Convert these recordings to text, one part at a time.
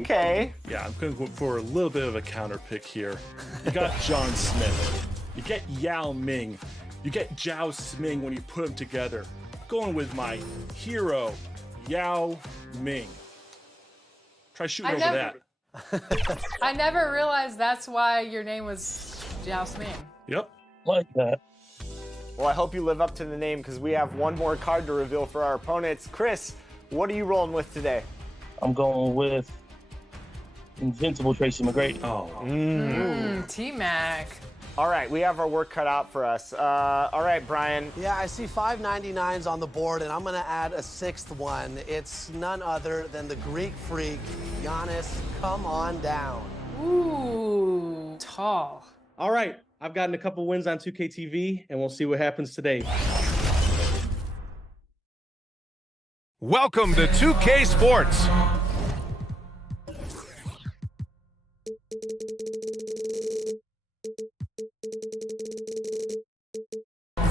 Okay. Yeah, I'm going to go for a little bit of a counter pick here. You got John Smith. You get Yao Ming. You get Zhao Sming when you put them together. Going with my hero, Yao Ming. Try shooting over that. I never realized that's why your name was Zhao Sming. Yep. Like that. Well, I hope you live up to the name because we have one more card to reveal for our opponents. Chris, what are you rolling with today? I'm going with Invincible Tracy McGrady. Oh. T-Mac. All right, we have our work cut out for us. All right, Brian. Yeah, I see 599s on the board, and I'm going to add a sixth one. It's none other than the Greek freak, Giannis. Come on down. Ooh, tall. All right, I've gotten a couple wins on 2K TV, and we'll see what happens today. Welcome to 2K Sports.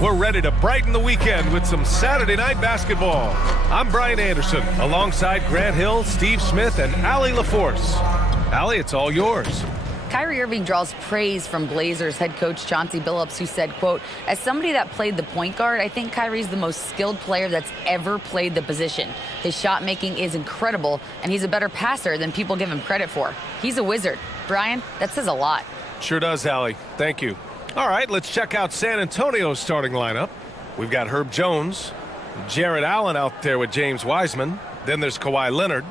We're ready to brighten the weekend with some Saturday night basketball. I'm Brian Anderson, alongside Grant Hill, Steve Smith, and Allie LaForce. Allie, it's all yours. Kyrie Irving draws praise from Blazers head coach Chauncey Billups, who said, quote, as somebody that played the point guard, I think Kyrie's the most skilled player that's ever played the position. His shot making is incredible, and he's a better passer than people give him credit for. He's a wizard. Brian, that says a lot. Sure does, Allie. Thank you. All right, let's check out San Antonio's starting lineup. We've got Herb Jones, Jarrett Allen out there with James Wiseman. Then there's Kawhi Leonard,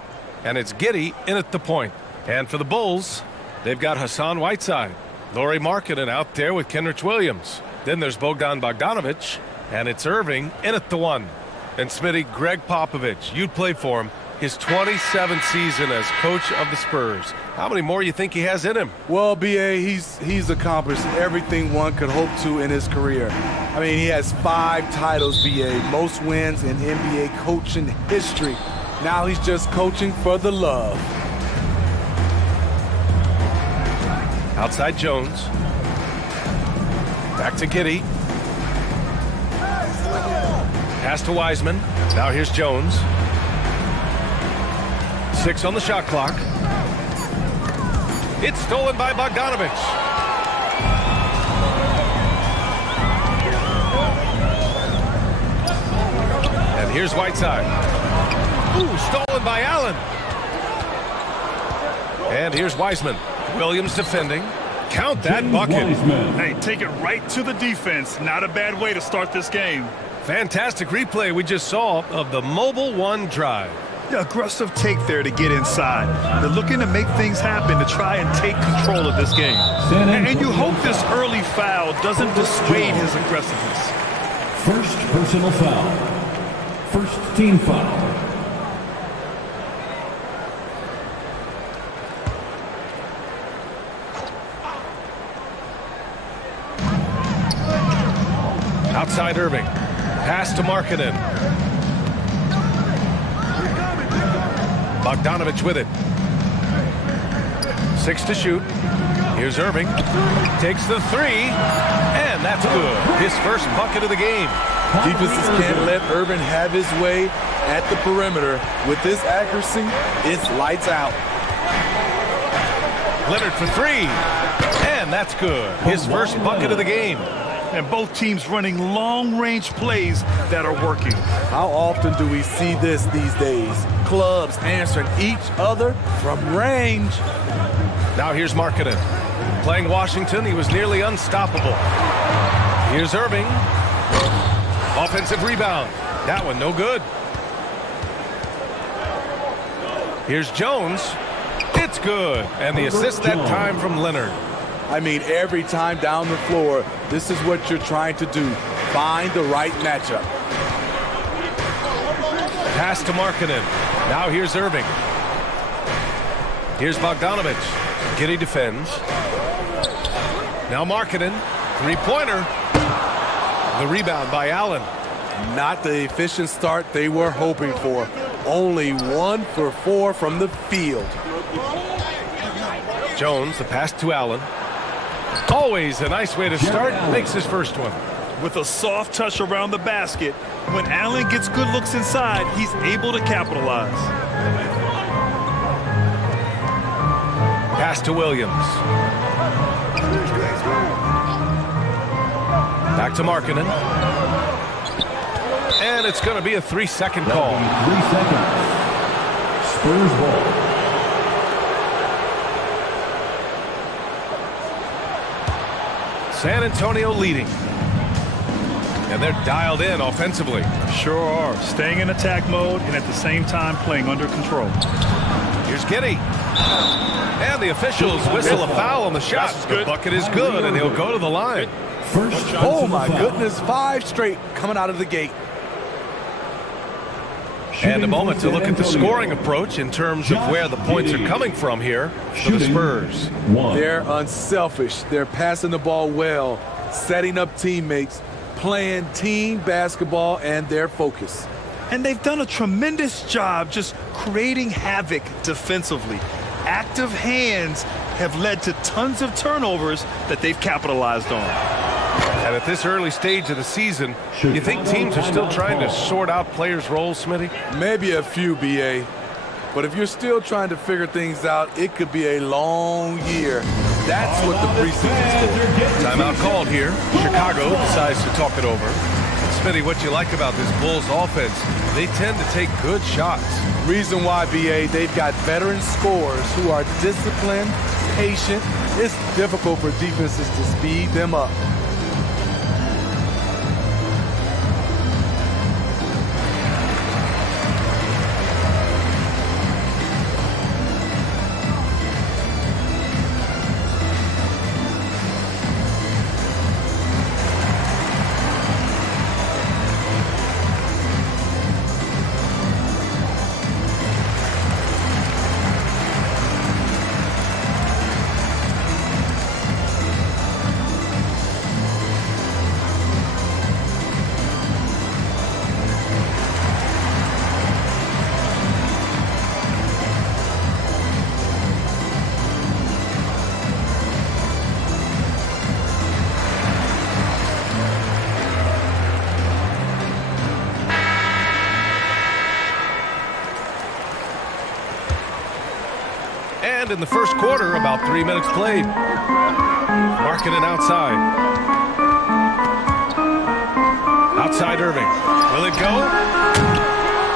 and it's Giddey in at the point. And for the Bulls, they've got Hassan Whiteside, Lauri Markkanen out there with Kenrich Williams. Then there's Bogdan Bogdanovic, and it's Irving in at the one. And Smitty, Greg Popovich, you'd play for him. His 27th season as coach of the Spurs. How many more you think he has in him? Well, B.A., he's accomplished everything one could hope to in his career. I mean, he has 5 titles, B.A., most wins in NBA coaching history. Now he's just coaching for the love. Outside Jones. Back to Giddey. Pass to Wiseman. Now here's Jones. 6 on the shot clock. It's stolen by Bogdanovic. And here's Whiteside. Ooh, stolen by Allen. And here's Wiseman. Williams defending. Count that bucket. Hey, take it right to the defense. Not a bad way to start this game. Fantastic replay we just saw of the Mobile One drive. The aggressive take there to get inside. They're looking to make things happen to try and take control of this game. And you hope this early foul doesn't dissuade his aggressiveness. First personal foul. First team foul. Outside Irving. Pass to Markkanen. Bogdanovic with it. 6 to shoot. Here's Irving. Takes the 3. And that's good. His first bucket of the game. Defenses can't let Irving have his way at the perimeter. With this accuracy, it's lights out. Leonard for 3. And that's good. His first bucket of the game. And both teams running long-range plays that are working. How often do we see this these days? Clubs answering each other from range. Now here's Markkanen. Playing Washington, he was nearly unstoppable. Here's Irving. Offensive rebound. That one no good. Here's Jones. It's good. And the assist that time from Leonard. I mean, every time down the floor, this is what you're trying to do. Find the right matchup. Pass to Markkanen. Now here's Irving. Here's Bogdanovic. Giddey defends. Now Markkanen. Three-pointer. The rebound by Allen. Not the efficient start they were hoping for. Only 1 for 4 from the field. Jones, the pass to Allen. Always a nice way to start. Makes his first one. With a soft touch around the basket, when Allen gets good looks inside, he's able to capitalize. Pass to Williams. Back to Markkanen. And it's going to be a 3-second call. 3 seconds. Spurs ball. San Antonio leading. And they're dialed in offensively. Sure are. Staying in attack mode and at the same time playing under control. Here's Giddey. And the officials whistle a foul on the shot. The bucket is good, and he'll go to the line. Oh, my goodness. 5 straight coming out of the gate. And a moment to look at the scoring approach in terms of where the points are coming from here for the Spurs. They're unselfish. They're passing the ball well, setting up teammates, playing team basketball, and their focus. And they've done a tremendous job just creating havoc defensively. Active hands have led to tons of turnovers that they've capitalized on. And at this early stage of the season, you think teams are still trying to sort out players' roles, Smitty? Maybe a few, B.A. But if you're still trying to figure things out, it could be a long year. That's what the preseason's for. Timeout called here. Chicago decides to talk it over. Smitty, what you like about this Bulls offense, they tend to take good shots. Reason why, B.A., they've got veteran scorers who are disciplined, patient. It's difficult for defenses to speed them up. And in the first quarter, about 3 minutes played. Markkanen outside. Outside Irving. Will it go?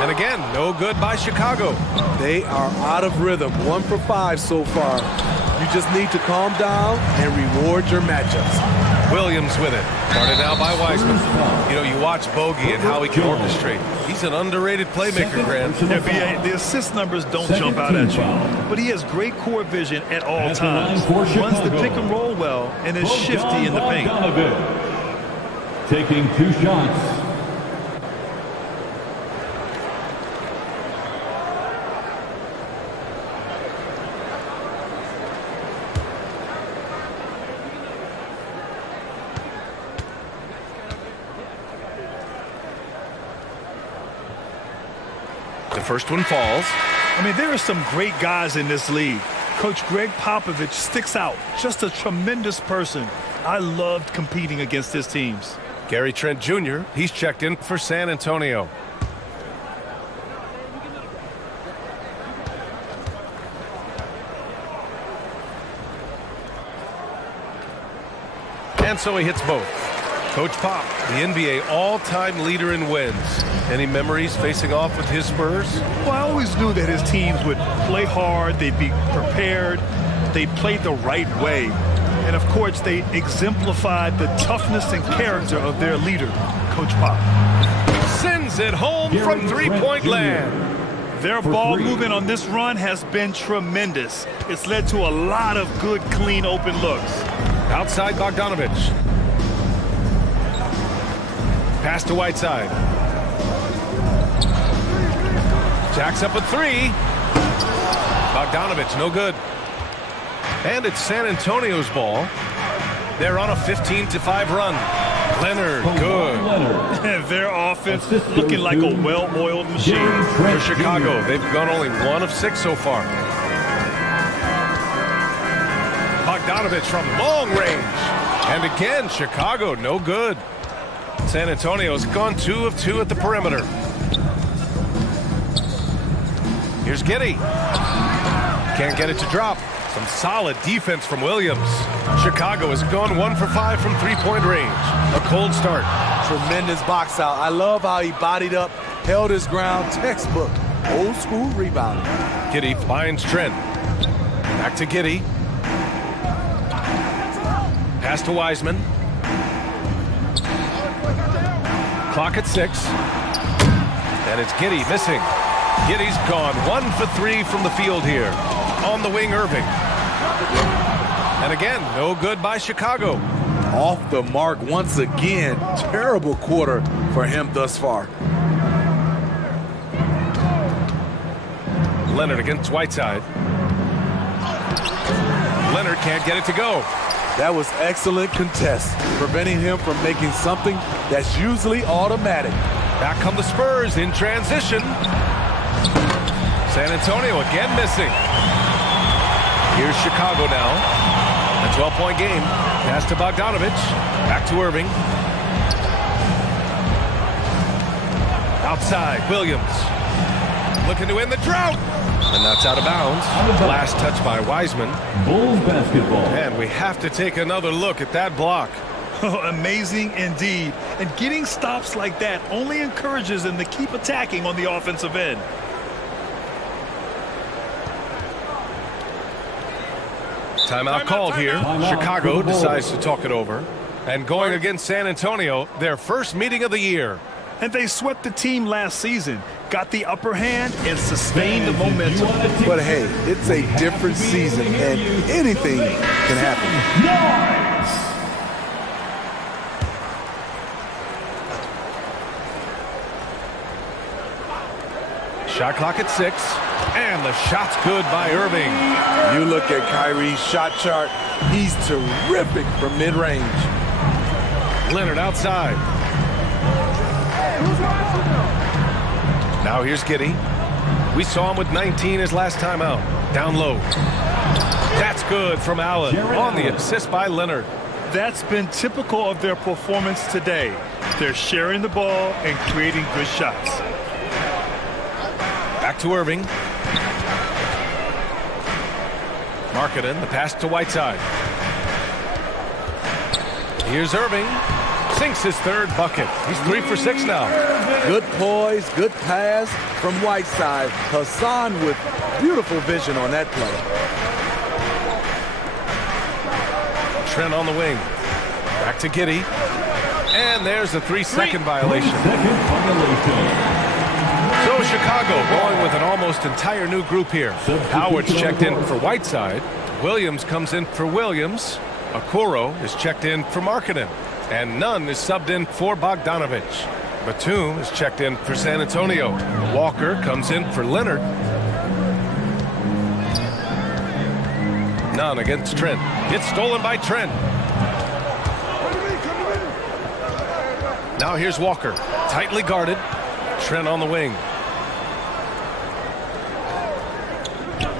And again, no good by Chicago. They are out of rhythm. 1 for 5 so far. You just need to calm down and reward your matchups. Williams with it. Guarded now by Wiseman. You know, you watch Bogey and how he can orchestrate. He's an underrated playmaker, Grant. Yeah, the assist numbers don't jump out at you, but he has great court vision at all times. Runs the pick and roll well and is shifty in the paint. Taking 2 shots. The first one falls. I mean, there are some great guys in this league. Coach Greg Popovich sticks out. Just a tremendous person. I loved competing against his teams. Gary Trent Jr., he's checked in for San Antonio. And so he hits both. Coach Pop, the NBA all-time leader in wins. Any memories facing off with his Spurs? Well, I always knew that his teams would play hard, they'd be prepared, they played the right way. And of course, they exemplified the toughness and character of their leader, Coach Pop. Sends it home from three-point land. Their ball movement on this run has been tremendous. It's led to a lot of good, clean, open looks. Outside Bogdanovich. Pass to Whiteside. Jacks up a 3. Bogdanovich, no good. And it's San Antonio's ball. They're on a 15-5 run. Leonard, good. Their offense looking like a well-oiled machine. For Chicago, they've gone only 1 of 6 so far. Bogdanovich from long range. And again, Chicago, no good. San Antonio's gone 2 of 2 at the perimeter. Here's Giddey. Can't get it to drop. Some solid defense from Williams. Chicago has gone 1 for 5 from three-point range. A cold start. Tremendous box out. I love how he bodied up, held his ground, textbook, old school rebounding. Giddey finds Trent. Back to Giddey. Pass to Wiseman. Clock at 6. And it's Giddey missing. Giddey's gone 1 for 3 from the field here. On the wing, Irving. And again, no good by Chicago. Off the mark once again. Terrible quarter for him thus far. Leonard against Whiteside. Leonard can't get it to go. That was excellent contest, preventing him from making something that's usually automatic. Back come the Spurs in transition. San Antonio again missing. Here's Chicago now. A 12-point game. Pass to Bogdanovich. Back to Irving. Outside, Williams. Looking to end the drought. And that's out of bounds. Last touch by Wiseman. Bulls basketball. And we have to take another look at that block. Amazing indeed. And getting stops like that only encourages them to keep attacking on the offensive end. Timeout called here. Chicago decides to talk it over. And going against San Antonio, their first meeting of the year. And they swept the team last season, got the upper hand, and sustained the momentum. But hey, it's a different season, and anything can happen. Shot clock at 6, and the shot's good by Irving. You look at Kyrie's shot chart, he's terrific from mid-range. Leonard outside. Now here's Giddey. We saw him with 19 his last time out. Down low. That's good from Allen on the assist by Leonard. That's been typical of their performance today. They're sharing the ball and creating good shots. Back to Irving. Markkanen, the pass to Whiteside. Here's Irving. Sinks his third bucket. He's 3 for 6 now. Good poise, good pass from Whiteside. Hassan with beautiful vision on that play. Trent on the wing. Back to Giddey. And there's a 3-second violation. So Chicago going with an almost entire new group here. Howard's checked in for Whiteside. Williams comes in for Williams. Okoro is checked in for Markkanen. And Nunn is subbed in for Bogdanovich. Batum is checked in for San Antonio. Walker comes in for Leonard. Nunn against Trent. It's stolen by Trent. Now here's Walker. Tightly guarded. Trent on the wing.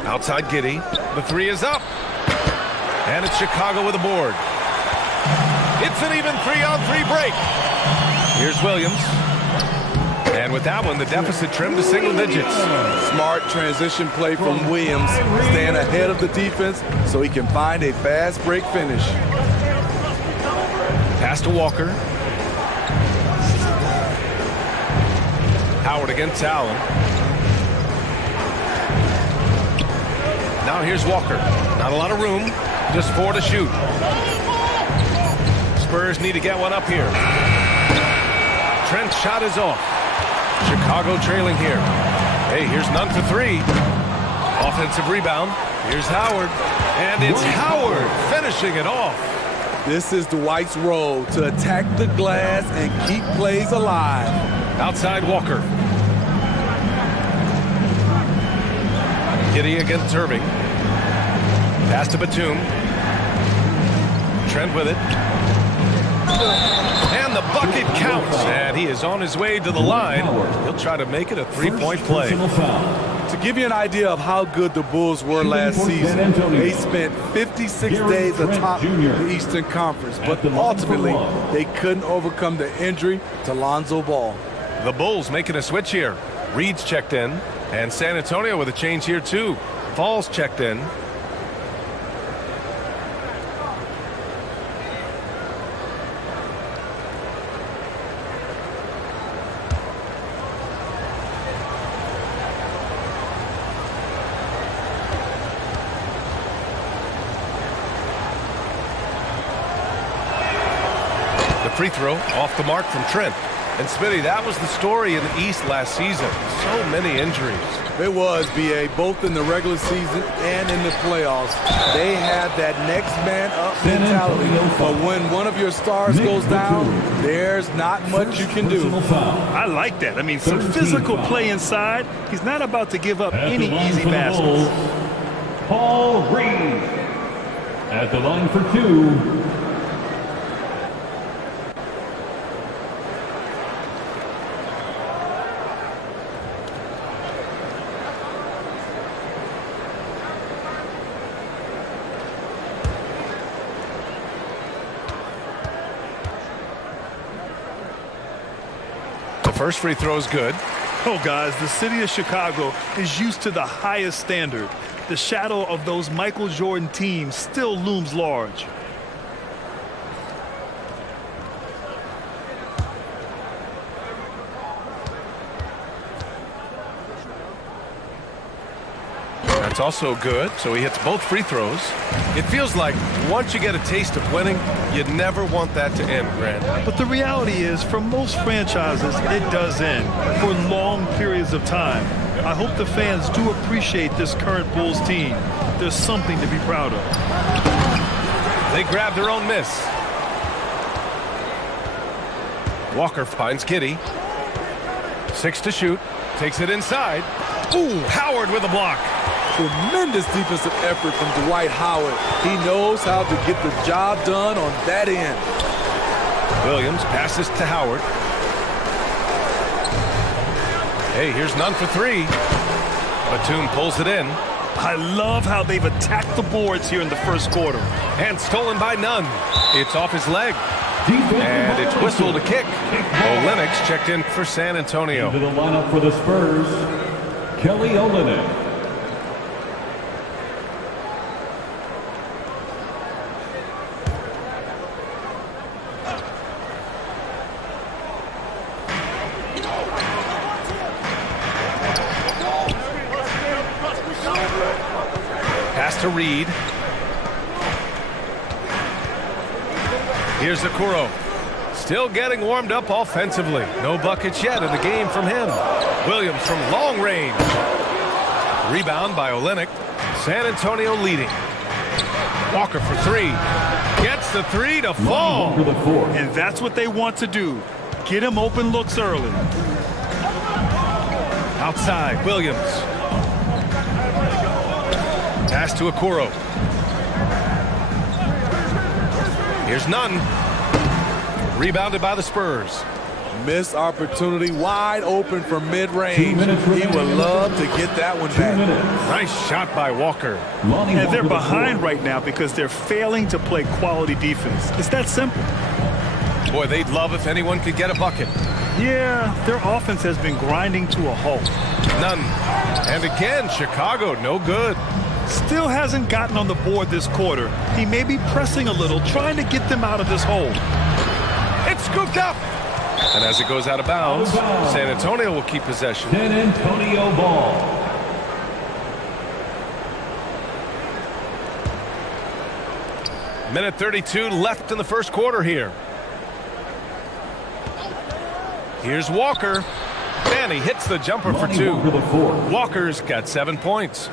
Outside Giddey. The 3 is up. And it's Chicago with a board. It's an even 3-on-3 break. Here's Williams. And with that one, the deficit trimmed to single digits. Smart transition play from Williams, staying ahead of the defense so he can find a fast break finish. Pass to Walker. Howard against Allen. Now here's Walker. Not a lot of room, just 4 to shoot. Spurs need to get one up here. Trent's shot is off. Chicago trailing here. Hey, here's Nunn for 3. Offensive rebound. Here's Howard. And it's Howard finishing it off. This is Dwight's role, to attack the glass and keep plays alive. Outside Walker. Giddey against Irving. Pass to Batum. Trent with it. And the bucket counts. And he is on his way to the line. He'll try to make it a 3-point play. To give you an idea of how good the Bulls were last season, they spent 56 days atop the Eastern Conference, but ultimately they couldn't overcome the injury to Lonzo Ball. The Bulls making a switch here. Reed's checked in, and San Antonio with a change here too. Falls checked in. free throw off the mark from Trent. And Smitty, that was the story in the East last season. So many injuries. It was, B.A., both in the regular season and in the playoffs. They had that next man up mentality. But when one of your stars goes down, there's not much you can do. I like that. I mean, some physical play inside. He's not about to give up any easy baskets. Paul Reed at the line for 2. First free throw is good. Oh, guys, the city of Chicago is used to the highest standard. The shadow of those Michael Jordan teams still looms large. That's also good, so he hits both free throws. It feels like once you get a taste of winning, you never want that to end, Grant. But the reality is, for most franchises, it does end for long periods of time. I hope the fans do appreciate this current Bulls team. There's something to be proud of. They grab their own miss. Walker finds Giddey. 6 to shoot. Takes it inside. Ooh, Howard with a block. Tremendous defensive effort from Dwight Howard. He knows how to get the job done on that end. Williams passes to Howard. Hey, here's none for 3. Batum pulls it in. I love how they've attacked the boards here in the first quarter. And stolen by Nunn. It's off his leg. And it's whistled a kick. Olynyk checked in for San Antonio. Into the lineup for the Spurs, Kelly Olynyk. Pass to Reed. Here's Okoro. Still getting warmed up offensively. No buckets yet in the game from him. Williams from long range. Rebound by Olynyk. San Antonio leading. Walker for 3. Gets the 3 to fall. And that's what they want to do. Get him open looks early. Outside, Williams. Pass to Okoro. Here's Nunn. Rebounded by the Spurs. Missed opportunity, wide open from mid-range. He would love to get that one back. Nice shot by Walker. And they're behind right now because they're failing to play quality defense. It's that simple. Boy, they'd love if anyone could get a bucket. Yeah, their offense has been grinding to a halt. None. And again, Chicago, no good. Still hasn't gotten on the board this quarter. He may be pressing a little, trying to get them out of this hole. It's scooped up. And as it goes out of bounds, San Antonio will keep possession. San Antonio ball. Minute 32 left in the first quarter here. Here's Walker. And he hits the jumper for 2. Walker's got 7 points.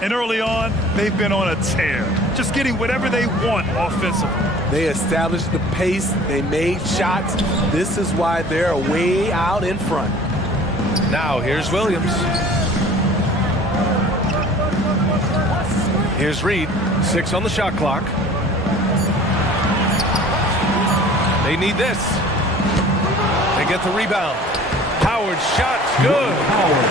And early on, they've been on a tear. Just getting whatever they want offensively. They established the pace. They made shots. This is why they're way out in front. Now here's Williams. Here's Reed. 6 on the shot clock. They need this. They get the rebound. Howard's shot's good.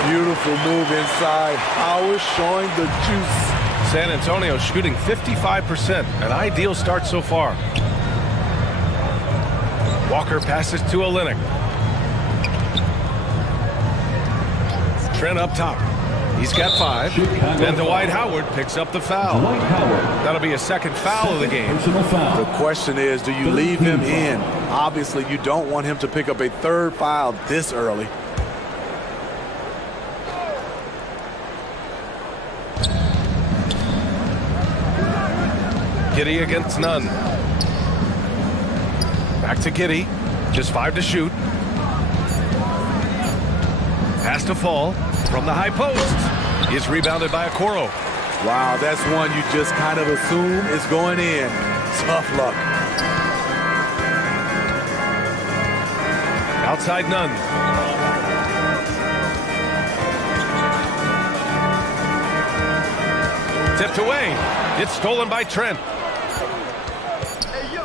Beautiful move inside. Howard showing the juice. San Antonio shooting 55%. An ideal start so far. Walker passes to Olynyk. Trent up top. He's got 5. Then Dwight Howard picks up the foul. That'll be a second foul of the game. The question is, do you leave him in? Obviously, you don't want him to pick up a 3rd foul this early. Giddey against Nunn. Back to Giddey. Just 5 to shoot. Has to fall from the high post. Is rebounded by Okoro. Wow, that's one you just kind of assume is going in. Tough luck. Outside none. Tipped away. It's stolen by Trent.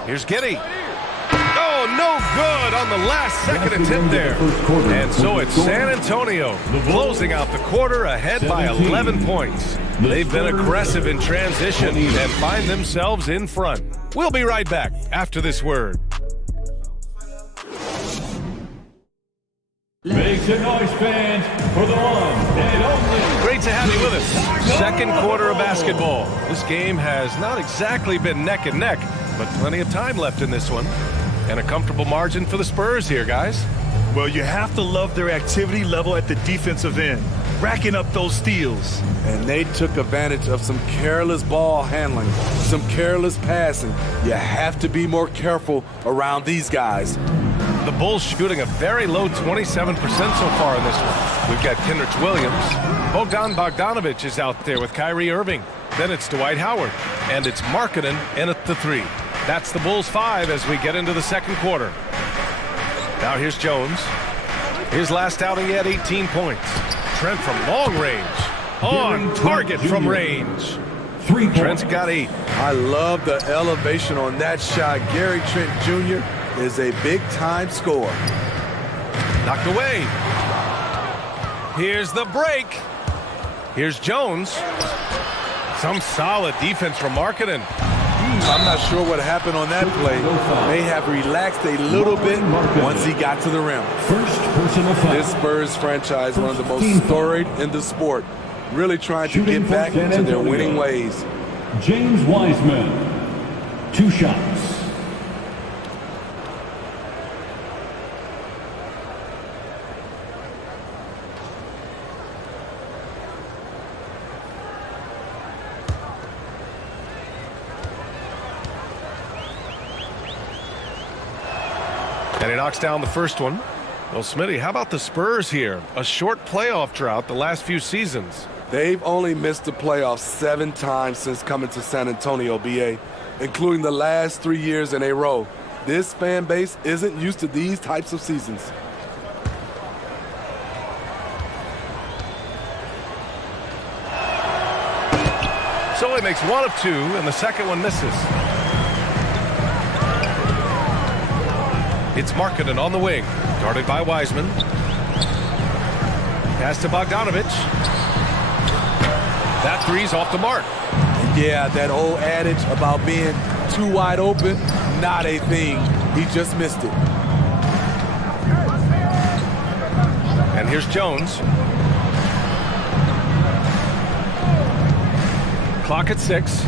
Here's Giddey. Oh, no good on the last second attempt there. And so it's San Antonio closing out the quarter ahead by 11 points. They've been aggressive in transition and find themselves in front. We'll be right back after this word. Make some noise, fans, for the one and only. Great to have you with us. Second quarter of basketball. This game has not exactly been neck and neck, but plenty of time left in this one. And a comfortable margin for the Spurs here, guys. Well, you have to love their activity level at the defensive end, racking up those steals. And they took advantage of some careless ball handling, some careless passing. You have to be more careful around these guys. The Bulls shooting a very low 27% so far in this one. We've got Kenrich Williams. Bogdan Bogdanovic is out there with Kyrie Irving. Then it's Dwight Howard. And it's Markkanen in at the 3. That's the Bulls 5 as we get into the second quarter. Now here's Jones. His last outing, he had 18 points. Trent from long range. On target from range. Trent's got 8. I love the elevation on that shot. Gary Trent Jr. is a big-time scorer. Knocked away. Here's the break. Here's Jones. Some solid defense from Markkanen. I'm not sure what happened on that play. May have relaxed a little bit once he got to the rim. First personal foul. This Spurs franchise, one of the most storied in the sport, really trying to get back to their winning ways. James Wiseman, 2 shots. And he knocks down the first one. Well, Smitty, how about the Spurs here? A short playoff drought the last few seasons. They've only missed the playoffs 7 times since coming to San Antonio, BA, including the last 3 years in a row. This fan base isn't used to these types of seasons. So he makes 1 of 2, and the second one misses. It's Markkanen on the wing, guarded by Wiseman. Pass to Bogdanovic. That 3's off the mark. Yeah, that old adage about being too wide open, not a thing. He just missed it. And here's Jones. Clock at 6.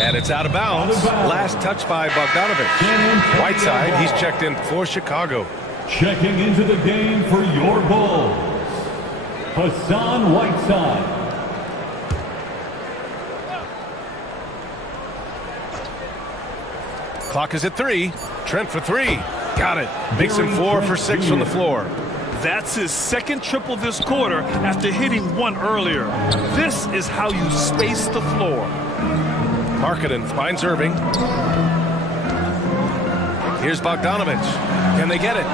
And it's out of bounds. Last touch by Bogdanovic. Whiteside, he's checked in for Chicago. Checking into the game for your Bulls, Hassan Whiteside. Clock is at 3. Trent for 3. Got it. Makes him 4 for 6 from the floor. That's his second triple this quarter after hitting 1 earlier. This is how you space the floor. Markkanen finds Irving. Here's Bogdanovic. Can they get it?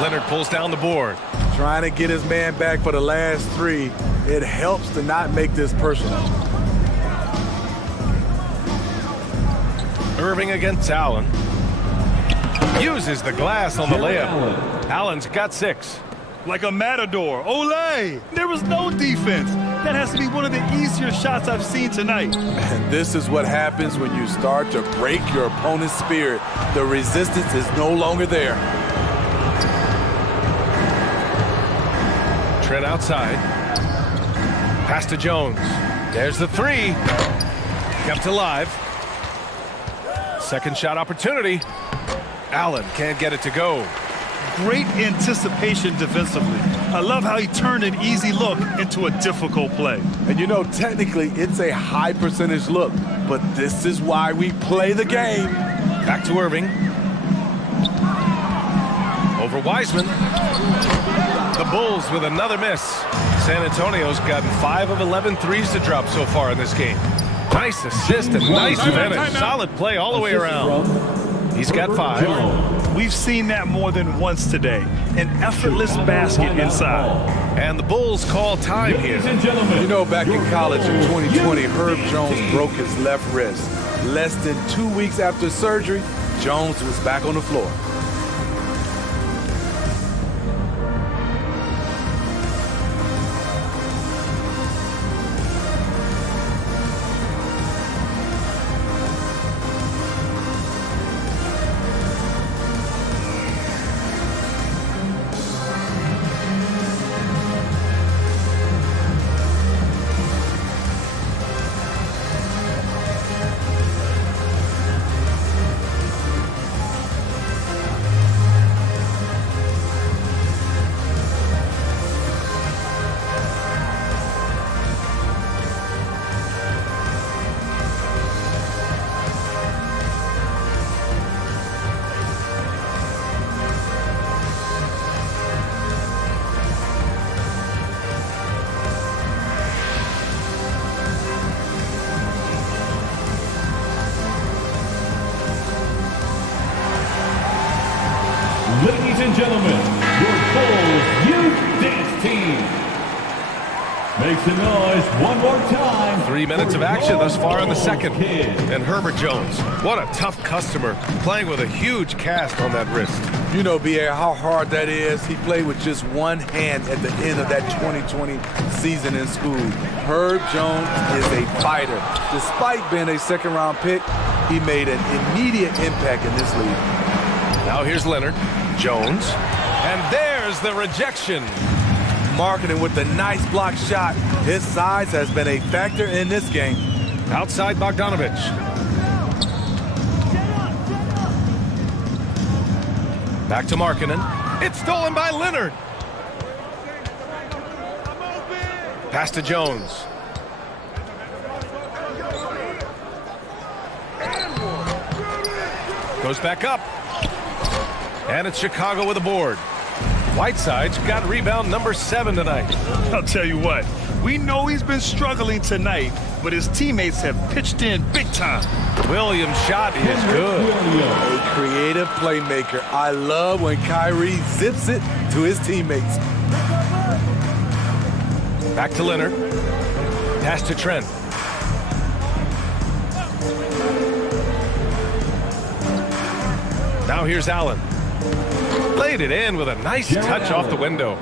Leonard pulls down the board. Trying to get his man back for the last 3. It helps to not make this personal. Irving against Allen. Uses the glass on the layup. Allen's got 6. Like a matador. Olay! There was no defense. That has to be one of the easier shots I've seen tonight. And this is what happens when you start to break your opponent's spirit. The resistance is no longer there. Trent outside. Pass to Jones. There's the 3. Kept alive. Second shot opportunity. Allen can't get it to go. Great anticipation defensively. I love how he turned an easy look into a difficult play. And you know, technically, it's a high percentage look, but this is why we play the game. Back to Irving. Over Wiseman. The Bulls with another miss. San Antonio's gotten 5 of 11 threes to drop so far in this game. Nice assist and nice finish. Solid play all the way around. He's got 5. We've seen that more than once today. An effortless basket inside. And the Bulls call time here. You know, back in college in 2020, Herb Jones broke his left wrist. Less than 2 weeks after surgery, Jones was back on the floor. Ladies and gentlemen, your Bulls Youth Dance Team. Make some noise one more time. 3 minutes of action thus far in the second. And Herbert Jones, what a tough customer, playing with a huge cast on that wrist. You know, B.A., how hard that is. He played with just one hand at the end of that 2020 season in school. Herb Jones is a fighter. Despite being a second-round pick, he made an immediate impact in this league. Now here's Leonard, Jones, and there's the rejection. Marketing with the nice block shot. His size has been a factor in this game. Outside Bogdanovich. Back to Markkanen. It's stolen by Leonard. Pass to Jones. Goes back up. And it's Chicago with a board. Whiteside's got rebound number 7 tonight. I'll tell you what, we know he's been struggling tonight, but his teammates have pitched in big time. Williams' shot is good. A creative playmaker. I love when Kyrie zips it to his teammates. Back to Leonard. Pass to Trent. Now here's Allen. Laid it in with a nice touch off the window.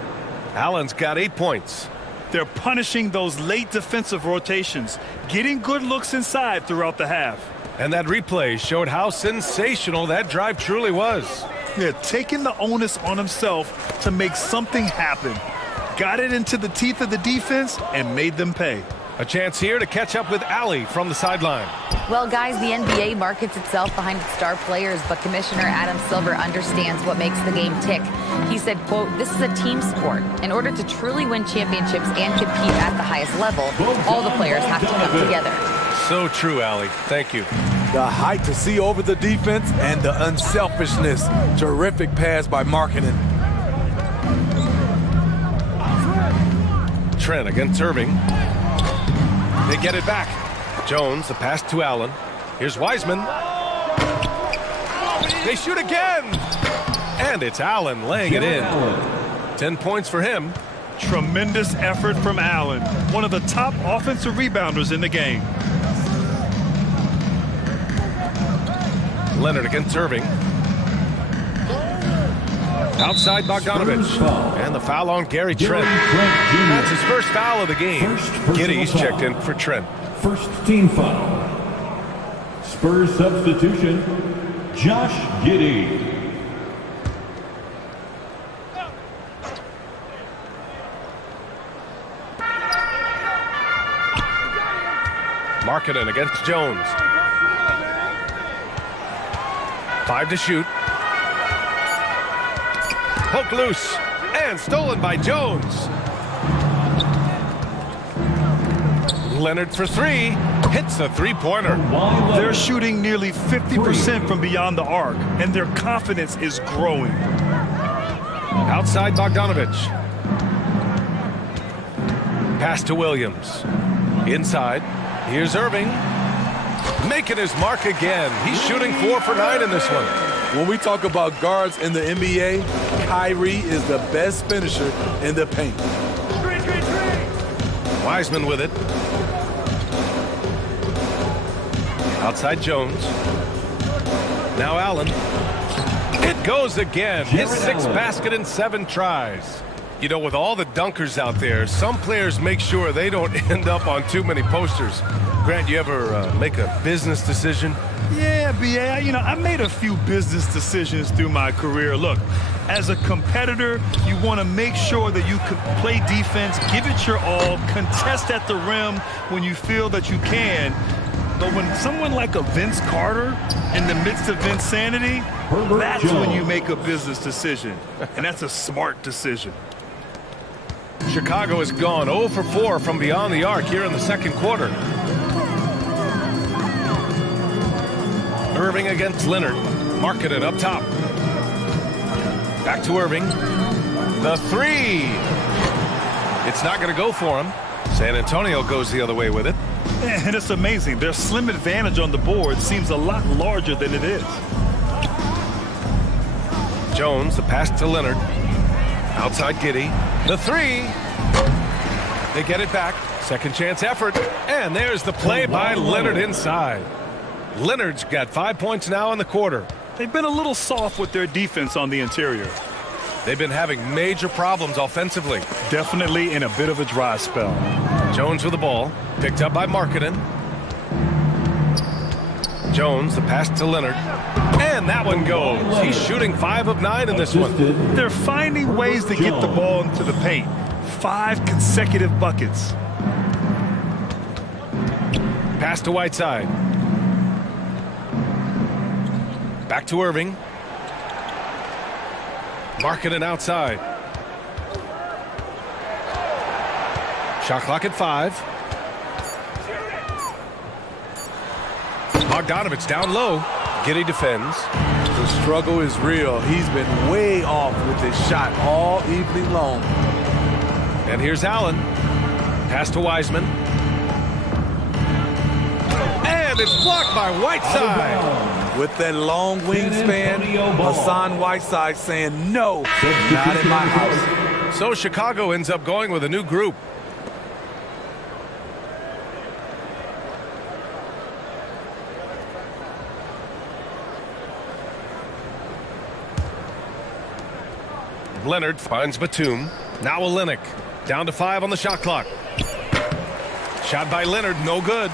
Allen's got 8 points. They're punishing those late defensive rotations, getting good looks inside throughout the half. And that replay showed how sensational that drive truly was. They're taking the onus on himself to make something happen. Got it into the teeth of the defense and made them pay. A chance here to catch up with Allie from the sideline. Well, guys, the NBA markets itself behind its star players, but Commissioner Adam Silver understands what makes the game tick. He said, quote, "This is a team sport. In order to truly win championships and compete at the highest level, all the players have to come together." So true, Allie. Thank you. The height to see over the defense and the unselfishness. Terrific pass by Markkanen. Trent against Irving. They get it back. Jones, the pass to Allen. Here's Wiseman. They shoot again. And it's Allen laying it in. 10 points for him. Tremendous effort from Allen, one of the top offensive rebounders in the game. Leonard against Irving. Outside Bogdanovich. And the foul on Gary Trent. That's his first foul of the game. Giddey's checked in for Trent. First team foul. Spurs substitution, Josh Giddey. Markkanen against Jones. 5 to shoot. Poked loose and stolen by Jones. Leonard for three. Hits a three-pointer. They're shooting nearly 50% from beyond the arc, and their confidence is growing. Outside Bogdanovich. Pass to Williams. Inside. Here's Irving. Making his mark again. He's shooting 4 for 9 in this one. When we talk about guards in the NBA, Kyrie is the best finisher in the paint. Wiseman with it. Outside Jones. Now Allen. It goes again. His 6th basket in 7 tries. You know, with all the dunkers out there, some players make sure they don't end up on too many posters. Grant, you ever make a business decision? Yeah, B.A., I made a few business decisions through my career. Look, as a competitor, you want to make sure that you can play defense, give it your all, contest at the rim when you feel that you can. But when someone like a Vince Carter in the midst of insanity, that's when you make a business decision. And that's a smart decision. Chicago has gone 0 for 4 from beyond the arc here in the second quarter. Irving against Leonard. Marking it up top. Back to Irving. The three. It's not going to go for him. San Antonio goes the other way with it. And it's amazing. Their slim advantage on the board seems a lot larger than it is. Jones, the pass to Leonard. Outside Giddey. The three. They get it back. Second chance effort. And there's the play by Leonard inside. Leonard's got 5 points now in the quarter. They've been a little soft with their defense on the interior. They've been having major problems offensively. Definitely in a bit of a dry spell. Jones with the ball. Picked up by Markkanen. Jones, the pass to Leonard. And that one goes. He's shooting 5 of 9 in this one. They're finding ways to get the ball into the paint. 5 consecutive buckets. Pass to Whiteside. Back to Irving. Markkanen outside. Shot clock at 5. Bogdanovich down low. Giddey defends. The struggle is real. He's been way off with his shot all evening long. And here's Allen. Pass to Wiseman. And it's blocked by Whiteside. With that long wingspan, Hassan Whiteside saying, no, not in my house. So Chicago ends up going with a new group. Leonard finds Batum. Now Olynyk. Down to 5 on the shot clock. Shot by Leonard, no good.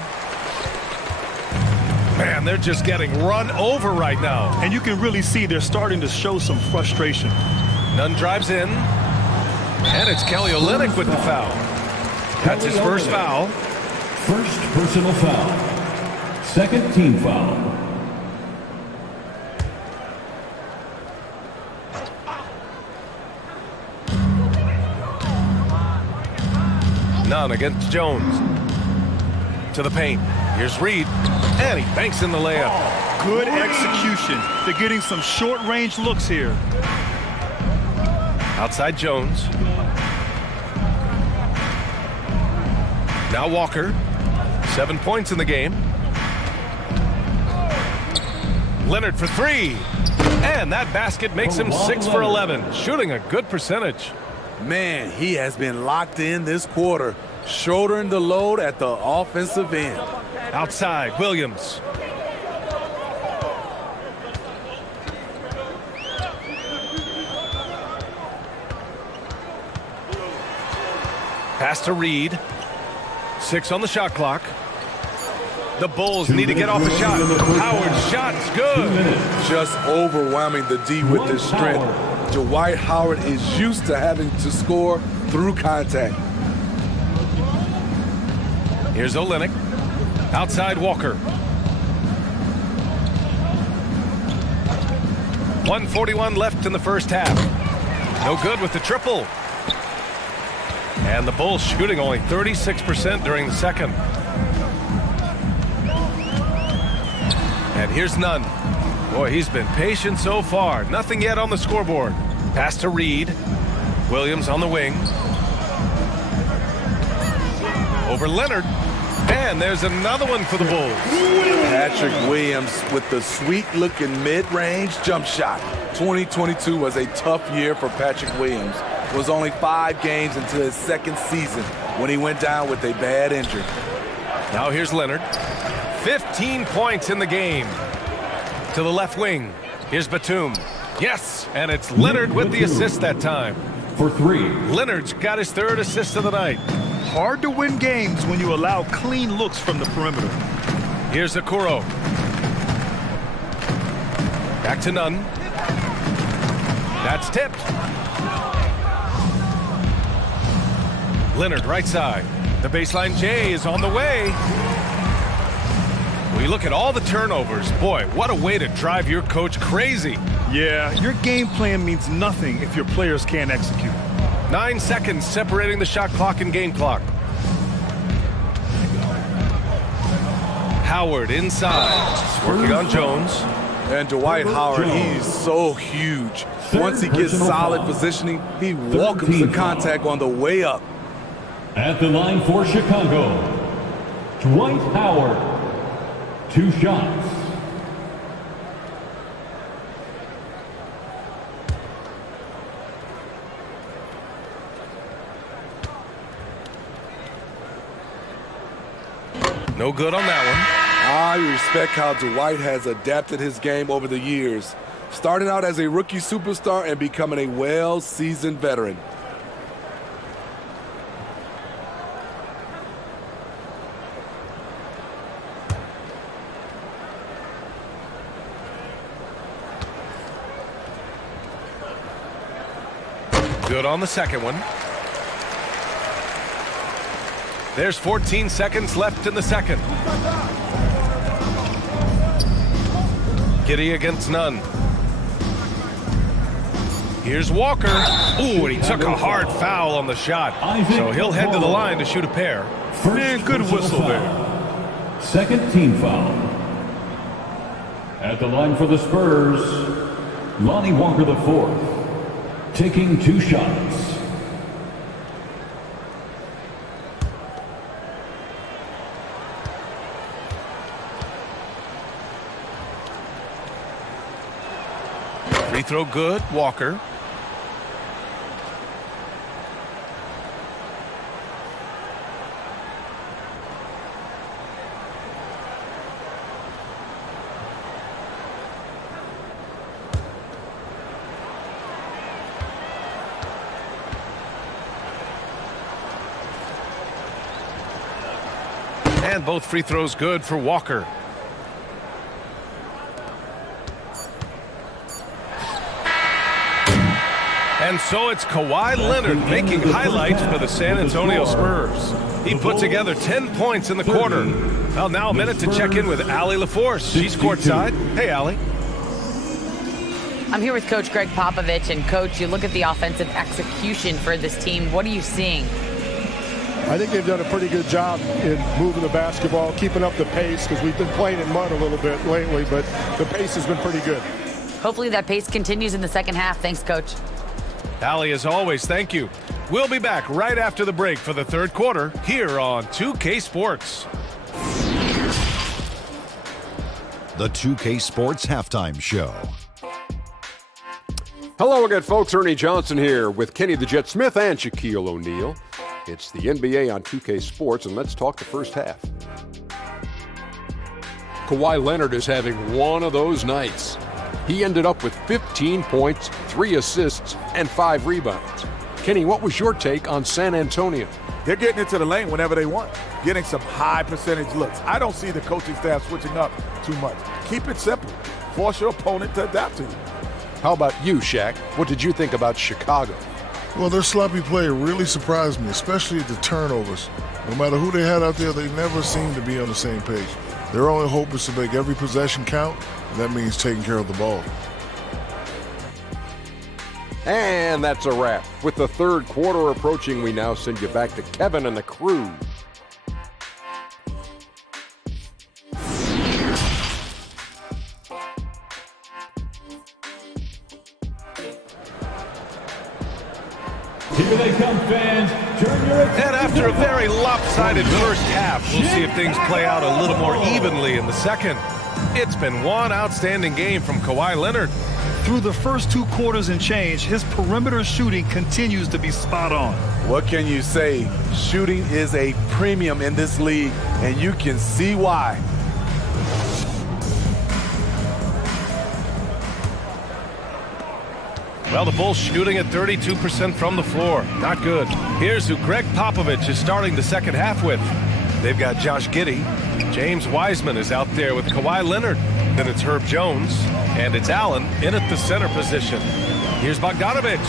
Man, they're just getting run over right now. And you can really see they're starting to show some frustration. Nunn drives in. And it's Kelly Olynyk with the foul. That's his first foul. First personal foul. Second team foul. Nunn against Jones. To the paint. Here's Reed. And he banks in the layup. Good execution. They're getting some short-range looks here. Outside Jones. Now Walker. 7 points in the game. Leonard for 3. And that basket makes him 6 for 11. Shooting a good percentage. Man, he has been locked in this quarter, shouldering the load at the offensive end. Outside, Williams. Pass to Reed. 6 on the shot clock. The Bulls need to get off a shot. Howard's shot's good. Just overwhelming the D with his strength. Dwight Howard is used to having to score through contact. Here's Olynyk. Outside Walker. 1:41 left in the first half. No good with the triple. And the Bulls shooting only 36% during the second. And here's Nunn. Boy, he's been patient so far. Nothing yet on the scoreboard. Pass to Reed. Williams on the wing. Over Leonard. And there's another one for the Bulls. Patrick Williams with the sweet-looking mid-range jump shot. 2022 was a tough year for Patrick Williams. It was only 5 games into his second season when he went down with a bad injury. Now here's Leonard. 15 points in the game. To the left wing. Here's Batum. Yes, and it's Leonard with the assist that time. For 3. Leonard's got his 3rd assist of the night. Hard to win games when you allow clean looks from the perimeter. Here's Okoro. Back to Nunn. That's tipped. Leonard right side. The baseline J is on the way. We look at all the turnovers. Boy, what a way to drive your coach crazy. Yeah, your game plan means nothing if your players can't execute. 9 seconds separating the shot clock and game clock. Howard inside, working on Jones. And Dwight Howard, he's so huge. Once he gets solid positioning, he welcomes the contact on the way up. At the line for Chicago, Dwight Howard. 2 shots. No good on that one. I respect how Dwight has adapted his game over the years, starting out as a rookie superstar and becoming a well-seasoned veteran. Good on the second one. There's 14 seconds left in the second. Giddey against Nunn. Here's Walker. Ooh, and he took a hard foul on the shot. So he'll head to the line to shoot a pair. Man, good whistle there. Second team foul. At the line for the Spurs, Lonnie Walker IV, taking 2 shots. Free throw good, Walker. And both free throws good for Walker. And so it's Kawhi Leonard making highlights for the San Antonio Spurs. He put together 10 points in the quarter. Well, now a minute to check in with Allie LaForce. She's courtside. Hey, Allie. I'm here with Coach Greg Popovich. And, Coach, you look at the offensive execution for this team. What are you seeing? I think they've done a pretty good job in moving the basketball, keeping up the pace, because we've been playing in mud a little bit lately, but the pace has been pretty good. Hopefully that pace continues in the second half. Thanks, Coach. Allie, as always, thank you. We'll be back right after the break for the third quarter here on 2K Sports. The 2K Sports Halftime Show. Hello again, folks. Ernie Johnson here with Kenny the Jet Smith and Shaquille O'Neal. It's the NBA on 2K Sports, and let's talk the first half. Kawhi Leonard is having one of those nights. He ended up with 15 points, 3 assists, and 5 rebounds. Kenny, what was your take on San Antonio? They're getting into the lane whenever they want, getting some high percentage looks. I don't see the coaching staff switching up too much. Keep it simple. Force your opponent to adapt to you. How about you, Shaq? What did you think about Chicago? Well, their sloppy play really surprised me, especially the turnovers. No matter who they had out there, they never seemed to be on the same page. Their only hope is to make every possession count, and that means taking care of the ball. And that's a wrap. With the third quarter approaching, we now send you back to Kevin and the crew. Here they come, fans. Turn your attention. And after a very lopsided first half, we'll see if things play out a little more evenly in the second. It's been one outstanding game from Kawhi Leonard. Through the first 2 quarters and change, his perimeter shooting continues to be spot on. What can you say? Shooting is a premium in this league, and you can see why. Well, the Bulls shooting at 32% from the floor. Not good. Here's who Greg Popovich is starting the second half with. They've got Josh Giddey. James Wiseman is out there with Kawhi Leonard. Then it's Herb Jones. And it's Allen in at the center position. Here's Bogdanovic.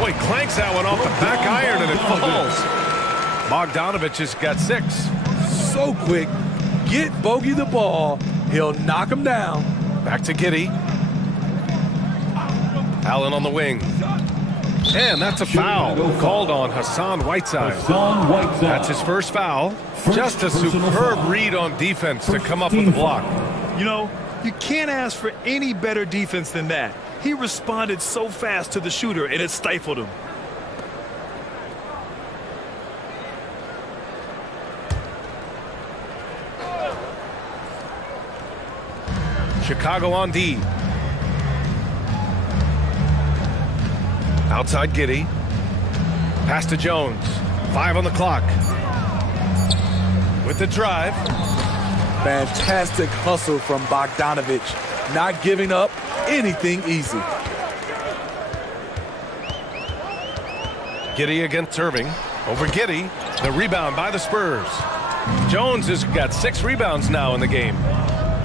Boy, clanks that one off the back iron and it falls. Bogdanovic has got 6. So quick. Get Bogey the ball. He'll knock him down. Back to Giddey. Allen on the wing. And that's a foul called on Hassan Whiteside. That's his first foul. Just a superb read on defense to come up with the block. You know, you can't ask for any better defense than that. He responded so fast to the shooter, and it stifled him. Chicago on D. Outside Giddey. Pass to Jones. 5 on the clock. With the drive. Fantastic hustle from Bogdanovic. Not giving up anything easy. Giddey against Irving. Over Giddey. The rebound by the Spurs. Jones has got 6 rebounds now in the game.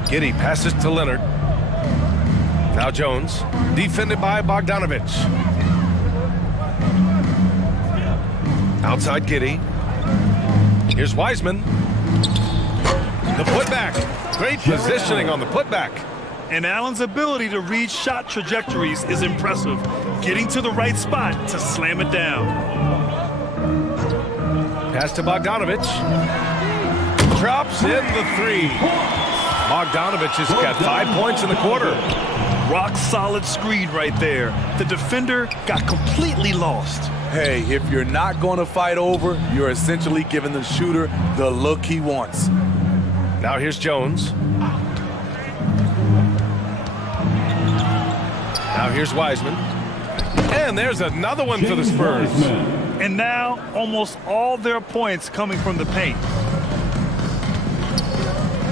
Giddey passes to Leonard. Now Jones. Defended by Bogdanovic. Outside Giddey. Here's Wiseman. The putback. Great positioning on the putback. And Allen's ability to read shot trajectories is impressive. Getting to the right spot to slam it down. Pass to Bogdanovic. Drops in the 3. Bogdanovic has got 5 points in the quarter. Rock solid screen right there. The defender got completely lost. Hey, if you're not going to fight over, you're essentially giving the shooter the look he wants. Now here's Jones. Now here's Wiseman. And there's another one for the Spurs. And now almost all their points coming from the paint.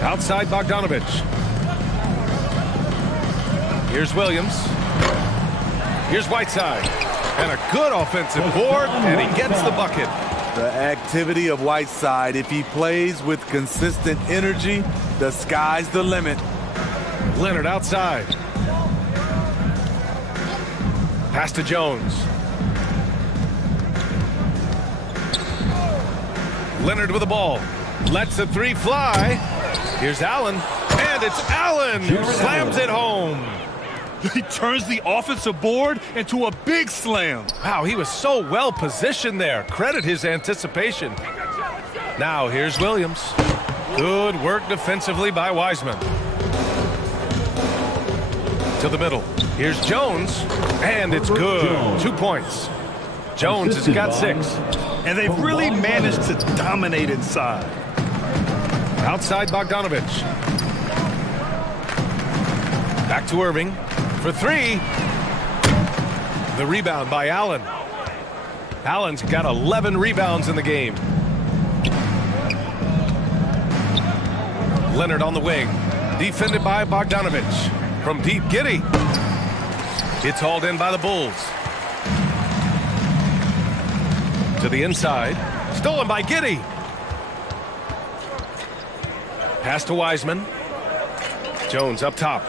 Outside Bogdanovic. Here's Williams. Here's Whiteside. And a good offensive board, and he gets the bucket. The activity of Whiteside, if he plays with consistent energy, the sky's the limit. Leonard outside. Pass to Jones. Leonard with the ball. Lets the 3 fly. Here's Allen. And it's Allen who slams it home. He turns the offensive board into a big slam. Wow, he was so well positioned there. Credit his anticipation. Now here's Williams. Good work defensively by Wiseman. To the middle. Here's Jones. And it's good. 2 points. Jones has got 6. And they've really managed to dominate inside. Outside Bogdanovic. Back to Irving. For 3. The rebound by Allen. Allen's got 11 rebounds in the game. Leonard on the wing. Defended by Bogdanovic. From deep, Giddey. It's hauled in by the Bulls. To the inside. Stolen by Giddey. Pass to Wiseman. Jones up top.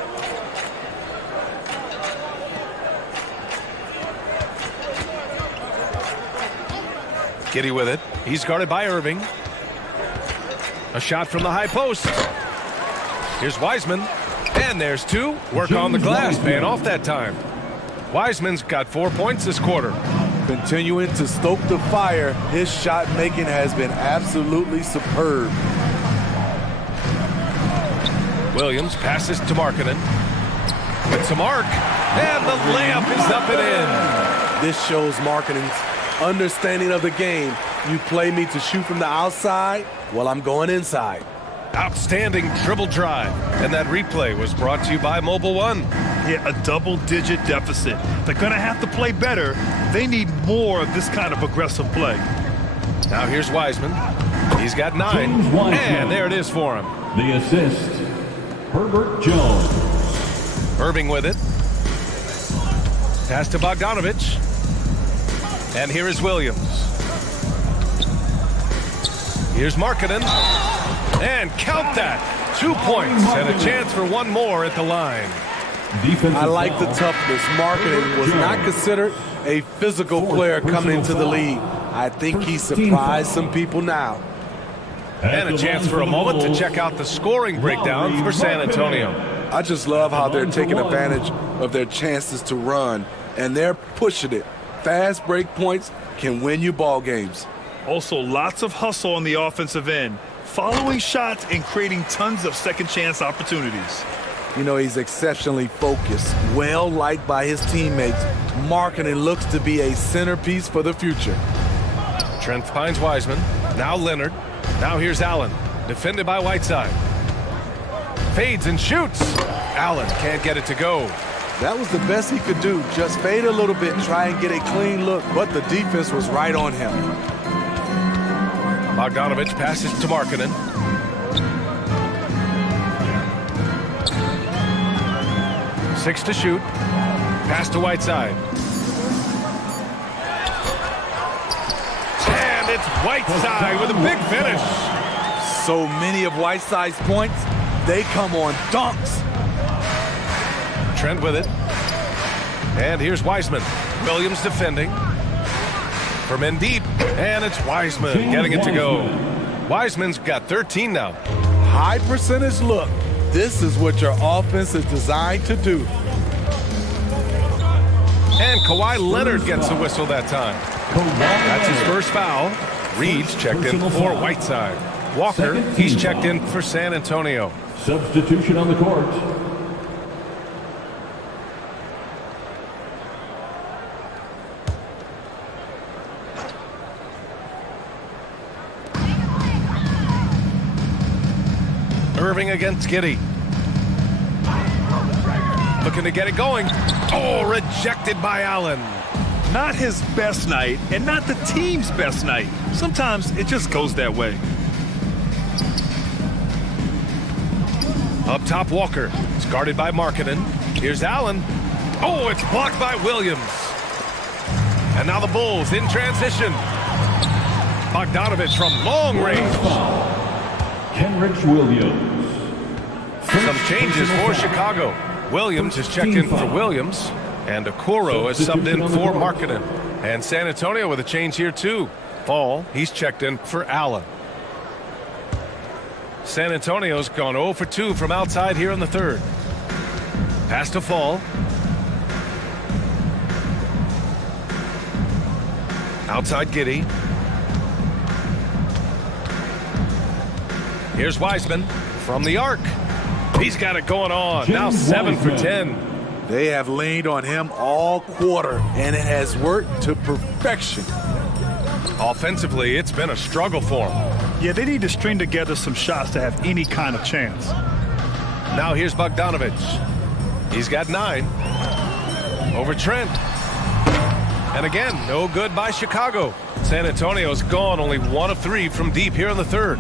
Giddey with it. He's guarded by Irving. A shot from the high post. Here's Wiseman. And there's 2. Work on the glass, paying off that time. Wiseman's got 4 points this quarter. Continuing to stoke the fire, his shot making has been absolutely superb. Williams passes to Markkanen. It's to Mark. And the layup is up and in. This shows Markkanen's understanding of the game. You play me to shoot from the outside, well, I'm going inside. Outstanding dribble drive. And that replay was brought to you by Mobile One. Yeah, a double-digit deficit. They're going to have to play better. They need more of this kind of aggressive play. Now here's Wiseman. He's got 9. And there it is for him. The assist, Herbert Jones. Irving with it. Pass to Bogdanovich. And here is Williams. Here's Markkanen. And count that. 2 points and a chance for one more at the line. I like the toughness. Markkanen was not considered a physical player coming into the league. I think he surprised some people now. And a chance for a moment to check out the scoring breakdown for San Antonio. I just love how they're taking advantage of their chances to run, and they're pushing it. Fast break points can win you ball games. Also, lots of hustle on the offensive end, following shots and creating tons of second chance opportunities. You know, he's exceptionally focused, well-liked by his teammates. Markkanen looks to be a centerpiece for the future. Trent finds Wiseman. Now Leonard. Now here's Allen. Defended by Whiteside. Fades and shoots. Allen can't get it to go. That was the best he could do. Just fade a little bit, try and get a clean look, but the defense was right on him. Bogdanovich passes to Markkanen. Six to shoot. Pass to Whiteside. And it's Whiteside with a big finish. So many of Whiteside's points, they come on dunks. Trent with it. And here's Wiseman. Williams defending. From in deep. And it's Wiseman getting it to go. Wiseman's got 13 now. High percentage look. This is what your offense is designed to do. And Kawhi Leonard gets a whistle that time. That's his first foul. Reed's checked in for Whiteside. Walker, he's checked in for San Antonio. Substitution on the court. Irving against Giddey. Looking to get it going. Oh, rejected by Allen. Not his best night, and not the team's best night. Sometimes it just goes that way. Up top, Walker. It's guarded by Markkanen. Here's Allen. Oh, it's blocked by Williams. And now the Bulls in transition. Bogdanovich from long range. Kenrich Williams. Some changes for Chicago. Williams is checked in for Williams. And Okoro is subbed in for Markkanen. And San Antonio with a change here too. Fall, he's checked in for Allen. San Antonio's gone 0 for 2 from outside here in the third. Pass to Fall. Outside Giddey. Here's Wiseman from the arc. He's got it going on. Now 7 for 10. They have leaned on him all quarter, and it has worked to perfection. Offensively, it's been a struggle for him. Yeah, they need to string together some shots to have any kind of chance. Now here's Bogdanovich. He's got 9. Over Trent. And again, no good by Chicago. San Antonio's gone only 1 of 3 from deep here in the third.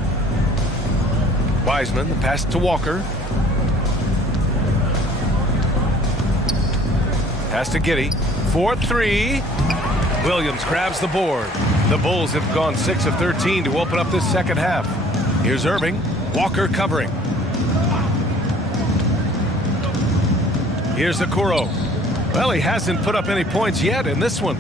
Wiseman, the pass to Walker. Pass to Giddey. 4-3. Williams grabs the board. The Bulls have gone 6 of 13 to open up this second half. Here's Irving. Walker covering. Here's Okoro. Well, he hasn't put up any points yet in this one.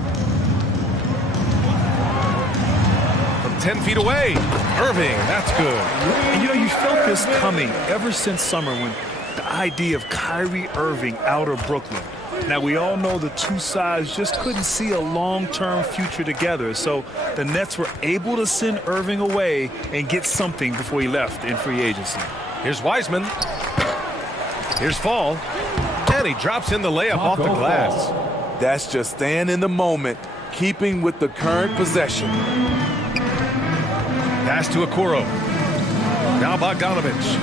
From 10 feet away. Irving, that's good. And you know, you felt this coming ever since summer when the idea of Kyrie Irving out of Brooklyn. Now, we all know the two sides just couldn't see a long-term future together, so the Nets were able to send Irving away and get something before he left in free agency. Here's Wiseman. Here's Fall. And he drops in the layup off the glass. That's just staying in the moment. keeping with the current possession. Pass to Okoro. Now Bogdanovich.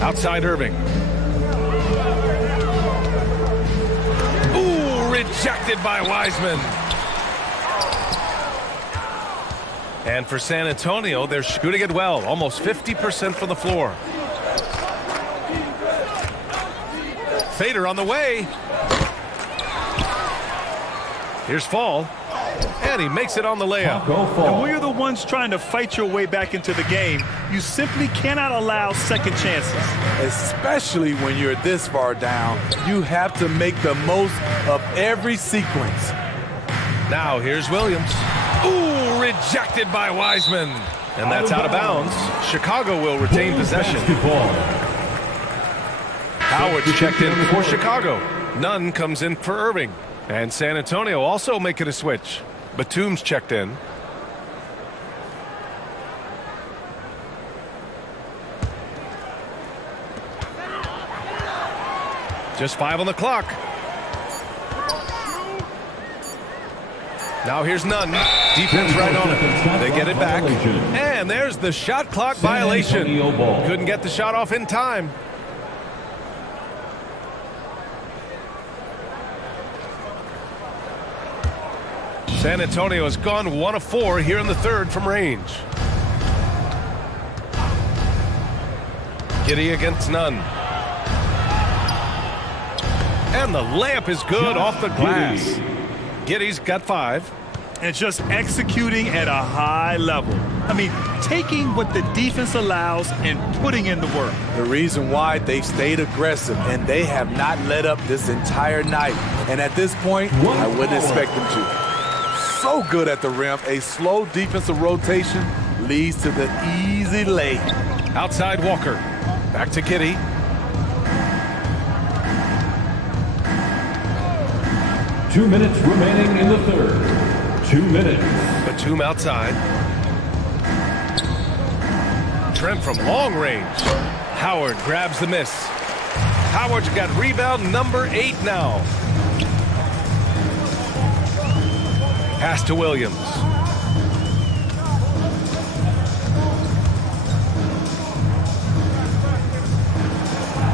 Outside Irving. Ooh, rejected by Wiseman. And for San Antonio, they're shooting it well, almost 50% from the floor. Fader on the way. Here's Fall. And he makes it on the layup. And when you're the ones trying to fight your way back into the game, you simply cannot allow second chances. Especially when you're this far down, you have to make the most of every sequence. Now here's Williams. Ooh, rejected by Wiseman. And that's out of bounds. Chicago will retain possession. Howard's checked in for Chicago. Nunn comes in for Irving. And San Antonio also making a switch. Batum's checked in. Just 5 on the clock. Now here's Nunn. Defense right on it. They get it back. And there's the shot clock violation. Couldn't get the shot off in time. San Antonio has gone 1 of 4 here in the third from range. Giddey against Nunn. And the layup is good off the glass. Giddey's got 5. And just executing at a high level. I mean, taking what the defense allows and putting in the work. The reason why they stayed aggressive, and they have not let up this entire night. And at this point, I wouldn't expect them to. So good at the rim. A slow defensive rotation leads to the easy lay. Outside Walker. Back to Giddey. Two minutes remaining in the third. 2 minutes. Batum outside. Trent from long range. Howard grabs the miss. Howard's got rebound number 8 now. Pass to Williams.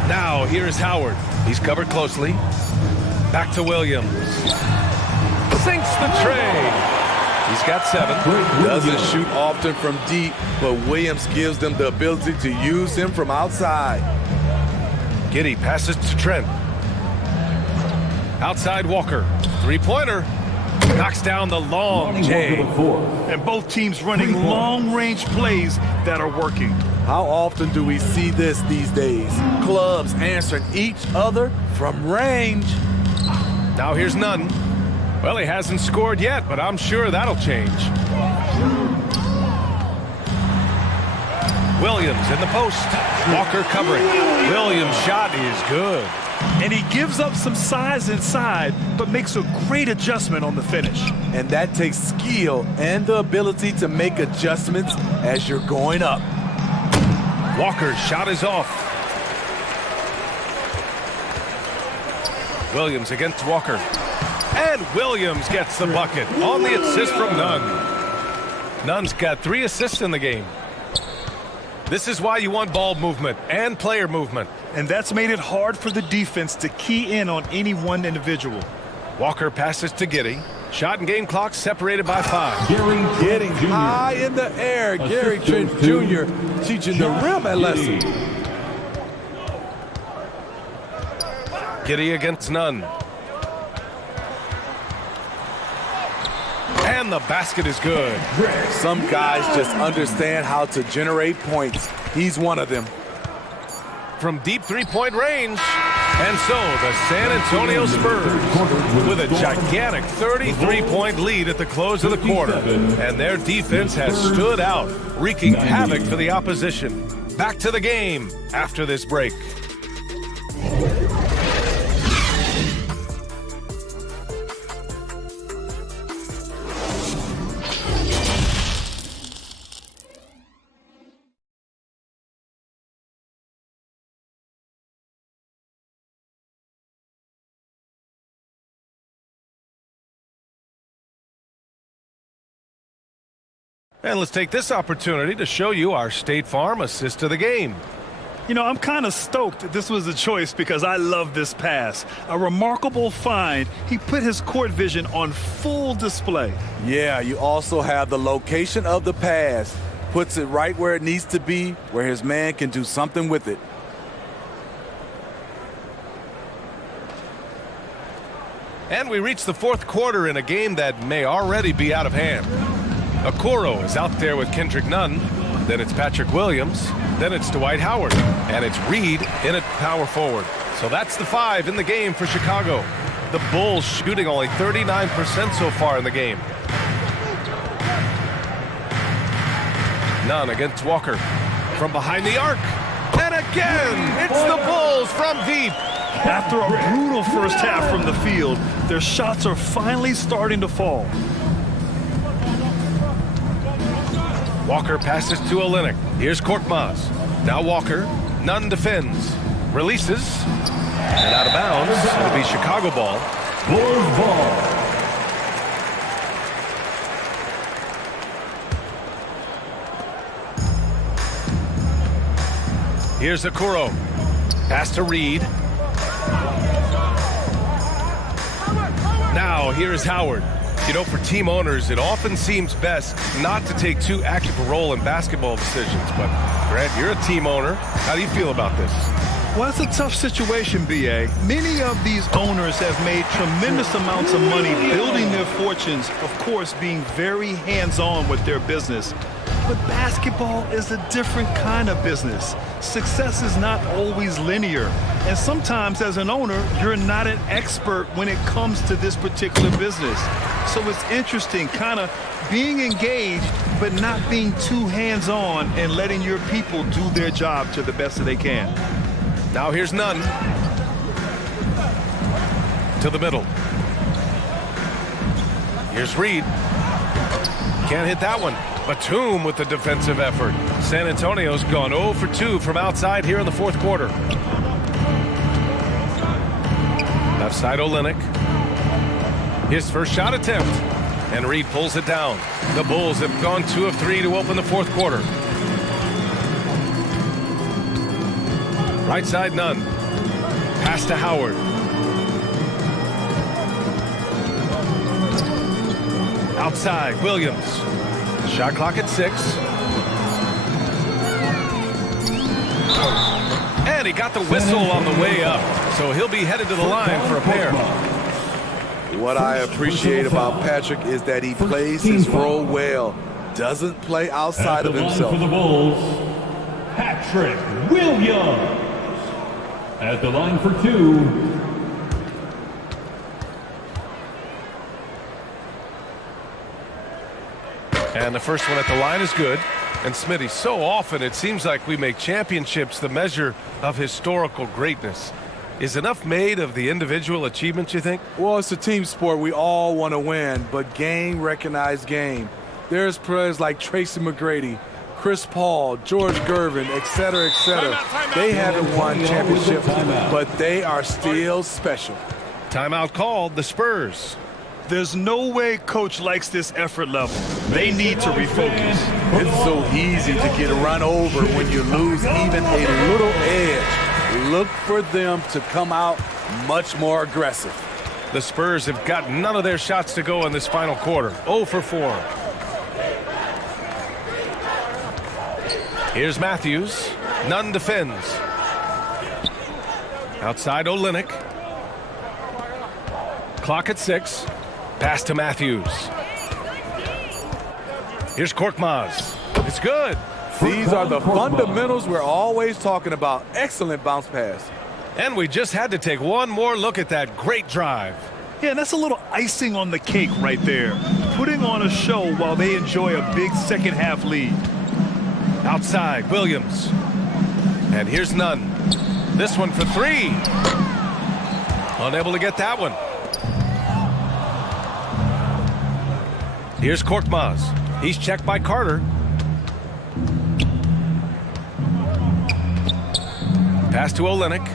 Now here's Howard. He's covered closely. Back to Williams. Sinks the tray. He's got 7. Doesn't shoot often from deep, but Williams gives them the ability to use him from outside. Giddey passes to Trent. Outside Walker. 3-pointer. Knocks down the long J. And both teams running long-range plays that are working. How often do we see this these days? Clubs answering each other from range. Now here's Nunn. Well, he hasn't scored yet, but I'm sure that'll change. Williams in the post. Walker covering. Williams' shot is good. And he gives up some size inside, but makes a great adjustment on the finish. And that takes skill and the ability to make adjustments as you're going up. Walker's shot is off. Williams against Walker. And Williams gets the bucket on the assist from Nunn. Nunn's got 3 assists in the game. This is why you want ball movement and player movement. And that's made it hard for the defense to key in on any one individual. Walker passes to Giddey. Shot and game clock separated by 5. Getting high in the air. Gary Trent Jr. teaching the rim a lesson. Giddey against Nunn. And the basket is good. Some guys just understand how to generate points. He's one of them. From deep 3-point range. And so the San Antonio Spurs with a gigantic 33-point lead at the close of the quarter. And their defense has stood out, wreaking havoc for the opposition. Back to the game after this break. And let's take this opportunity to show you our State Farm assist of the game. You know, I'm kind of stoked this was a choice because I love this pass. A remarkable find. He put his court vision on full display. Yeah, you also have the location of the pass. Puts it right where it needs to be, where his man can do something with it. And we reach the fourth quarter in a game that may already be out of hand. Okoro is out there with Kendrick Nunn. Then it's Patrick Williams. Then it's Dwight Howard. And it's Reed in at power forward. So that's the 5 in the game for Chicago. The Bulls shooting only 39% so far in the game. Nunn against Walker. From behind the arc. And again, it's the Bulls from deep. After a brutal first half from the field, their shots are finally starting to fall. Walker passes to Olynyk. Here's Korkmaz. Now Walker. Nunn defends. Releases. And out of bounds. It'll be Chicago ball. Bulls ball. Here's Okoro. Pass to Reed. Now here's Howard. You know, for team owners, it often seems best not to take too active a role in basketball decisions. But, Grant, you're a team owner. How do you feel about this? Well, it's a tough situation, B.A. Many of these owners have made tremendous amounts of money building their fortunes, of course, being very hands-on with their business. But basketball is a different kind of business. Success is not always linear. And sometimes as an owner, you're not an expert when it comes to this particular business. So it's interesting kind of being engaged, but not being too hands-on and letting your people do their job to the best that they can. Now here's Nunn. To the middle. Here's Reed. Can't hit that one. Batum with the defensive effort. San Antonio's gone 0 for 2 from outside here in the fourth quarter. Left side Olynyk. His first shot attempt. And Reed pulls it down. The Bulls have gone 2 of 3 to open the fourth quarter. Right side Nunn. Pass to Howard. Outside Williams. Shot clock at 6. And he got the whistle on the way up. So he'll be headed to the line for a pair. What I appreciate about Patrick is that he plays his role well. Doesn't play outside of himself. For the Bulls, Patrick Williams. At the line for 2. And the first one at the line is good. And Smitty, so often it seems like we make championships the measure of historical greatness. Is enough made of the individual achievements, you think? Well, it's a team sport. We all want to win, but game recognized game. There's players like Tracy McGrady, Chris Paul, George Gervin, etc., etc. They haven't won championships, but they are still special. Timeout called, the Spurs. There's no way coach likes this effort level. They need to refocus. It's so easy to get run over when you lose even a little edge. Look for them to come out much more aggressive. The Spurs have got none of their shots to go in this final quarter. 0 for 4. Here's Matthews. Nunn defends. Outside Olynyk. Clock at 6. Pass to Matthews. Here's Korkmaz. It's good. These are the fundamentals we're always talking about. Excellent bounce pass. And we just had to take one more look at that great drive. Yeah, that's a little icing on the cake right there. Putting on a show while they enjoy a big second half lead. Outside, Williams. And here's Nunn. This one for 3. Unable to get that one. Here's Korkmaz. He's checked by Carter. Pass to Olynyk.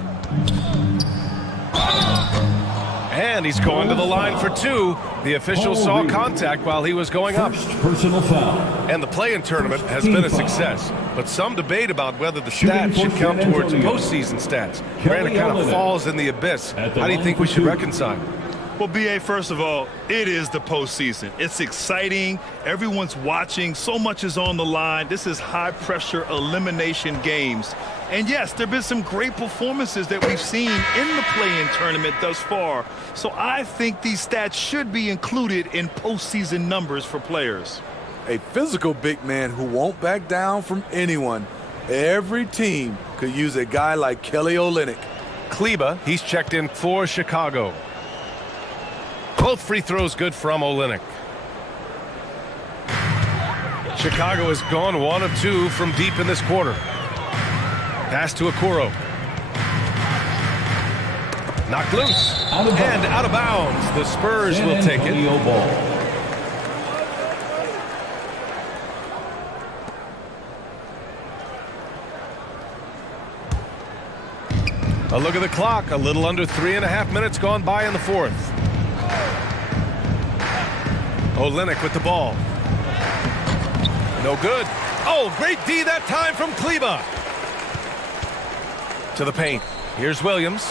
And he's going to the line for 2. The official saw contact while he was going up. Personal foul. And the play-in tournament has been a success, but some debate about whether the stats should count towards postseason stats. Granted, it kind of falls in the abyss. How do you think we should reconcile? Well, B.A., first of all, it is the postseason. It's exciting. Everyone's watching. So much is on the line. This is high-pressure elimination games. And, yes, there have been some great performances that we've seen in the play-in tournament thus far. So I think these stats should be included in postseason numbers for players. A physical big man who won't back down from anyone. Every team could use a guy like Kelly Olynyk. Kleba, he's checked in for Chicago. Both free throws good from Olynyk. Chicago has gone 1 of 2 from deep in this quarter. Pass to Okoro. Knocked loose. And out of bounds. The Spurs will take it. A look at the clock. A little under 3.5 minutes gone by in the fourth. Olynyk with the ball. No good. Oh, great D that time from Kleba. To the paint. Here's Williams.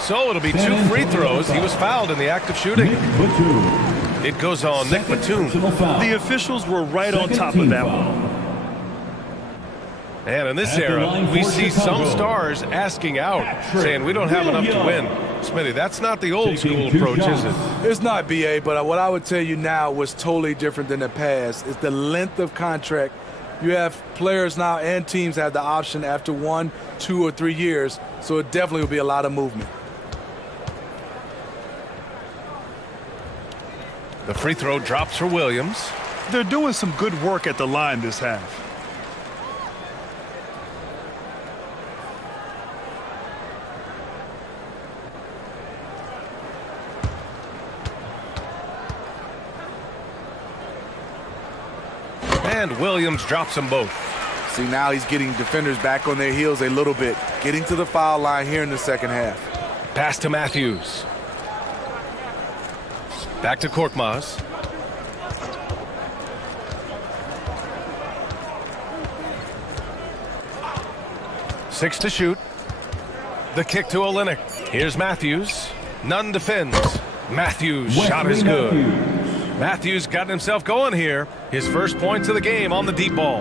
So it'll be 2 free throws. He was fouled in the act of shooting. It goes on Nick Batum. The officials were right on top of that one. And in this era, we see some stars asking out, saying we don't have enough to win. Smitty, that's not the old school approach, is it? It's not, B.A., but what I would tell you now was totally different than the past. It's the length of contract. You have players now and teams have the option after 1, 2, or 3 years, so it definitely will be a lot of movement. The free throw drops for Williams. They're doing some good work at the line this half. And Williams drops them both. See, now he's getting defenders back on their heels a little bit, getting to the foul line here in the second half. Pass to Matthews. Back to Korkmaz. Six to shoot. The kick to Olynyk. Here's Matthews. Nunn defends. Matthews' shot is good. Matthews got himself going here. His first points of the game on the deep ball.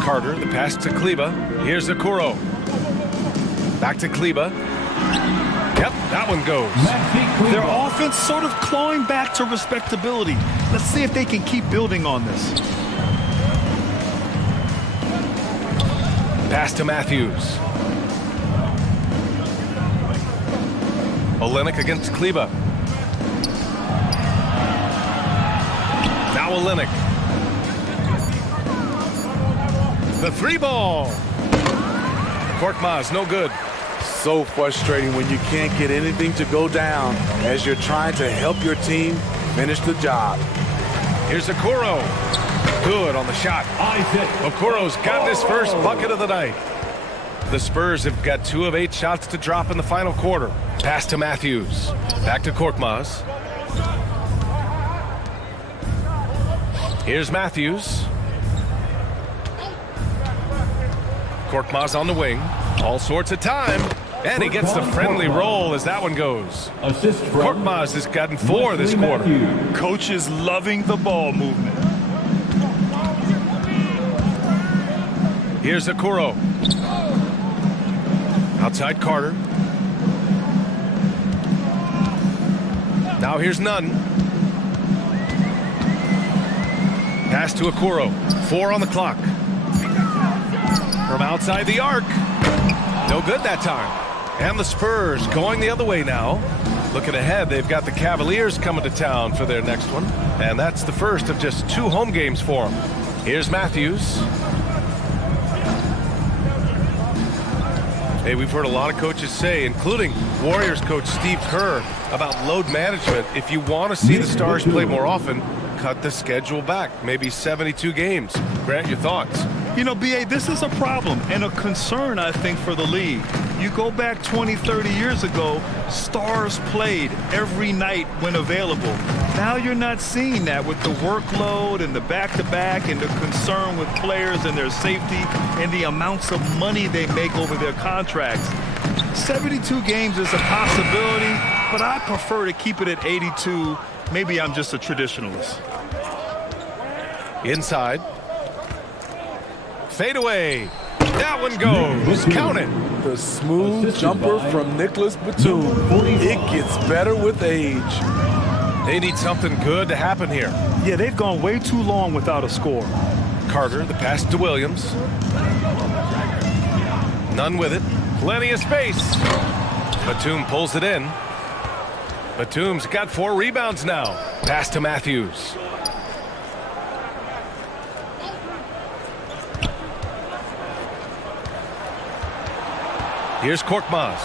Carter, the pass to Kleba. Here's Okoro. Back to Kleba. Yep, that one goes. Their offense sort of clawing back to respectability. Let's see if they can keep building on this. Pass to Matthews. Olynyk against Kleba. Now Olynyk. The 3 ball. Korkmaz, no good. So frustrating when you can't get anything to go down as you're trying to help your team finish the job. Here's Okoro. Good on the shot. Okoro's got his first bucket of the night. The Spurs have got 2 of 8 shots to drop in the final quarter. Pass to Matthews. Back to Korkmaz. Here's Matthews. Korkmaz on the wing. All sorts of time. And he gets the friendly roll as that one goes. Korkmaz has gotten 4 this quarter. Coach is loving the ball movement. Here's Okoro. Outside Carter. Now here's Nunn. Pass to Okoro. 4 on the clock. From outside the arc. No good that time. And the Spurs going the other way now. Looking ahead, they've got the Cavaliers coming to town for their next one. And that's the first of just 2 home games for them. Here's Matthews. Hey, we've heard a lot of coaches say, including Warriors coach Steve Kerr, about load management. If you want to see the Stars play more often, cut the schedule back. Maybe 72 games. Grant, your thoughts? You know, B.A., this is a problem and a concern, I think, for the league. You go back 20, 30 years ago, stars played every night when available. Now you're not seeing that with the workload and the back-to-back and the concern with players and their safety and the amounts of money they make over their contracts. 72 games is a possibility, but I prefer to keep it at 82. Maybe I'm just a traditionalist. Inside. Fade away. That one goes. Count it. The smooth jumper from Nicholas Batum. It gets better with age. They need something good to happen here. Yeah, they've gone way too long without a score. Carter, the pass to Williams. None with it. Plenty of space. Batum pulls it in. Batum's got 4 rebounds now. Pass to Matthews. Here's Korkmaz.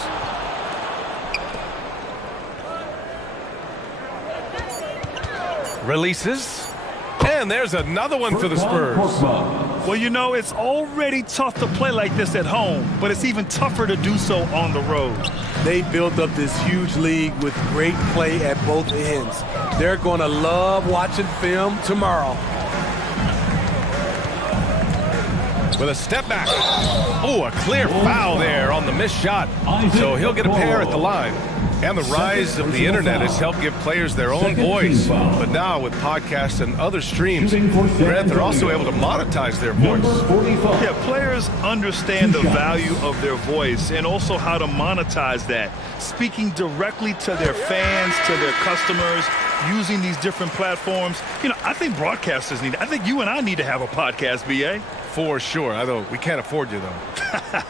Releases. And there's another one for the Spurs. Well, you know, it's already tough to play like this at home, but it's even tougher to do so on the road. They built up this huge league with great play at both ends. They're going to love watching film tomorrow. With a step back. Oh, a clear foul there on the missed shot. So he'll get a pair at the line. And the rise of the internet has helped give players their own voice. But now with podcasts and other streams, Grant, they're also able to monetize their voice. Yeah, players understand the value of their voice and also how to monetize that. Speaking directly to their fans, to their customers, using these different platforms. You know, I think broadcasters need, I think you and I need to have a podcast, B.A. For sure, although we can't afford you, though.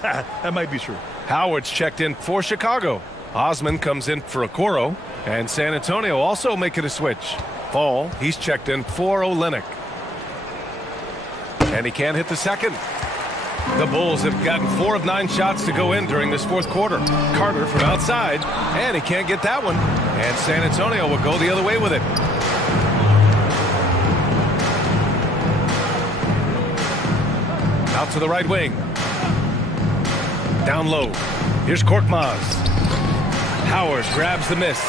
That might be true. Howard's checked in for Chicago. Osman comes in for Okoro. And San Antonio also making a switch. Fall, he's checked in for Olynyk. And he can't hit the second. The Bulls have gotten 4 of 9 shots to go in during this fourth quarter. Carter from outside, and he can't get that one. And San Antonio will go the other way with it. Out to the right wing. Down low. Here's Korkmaz. Howard grabs the miss.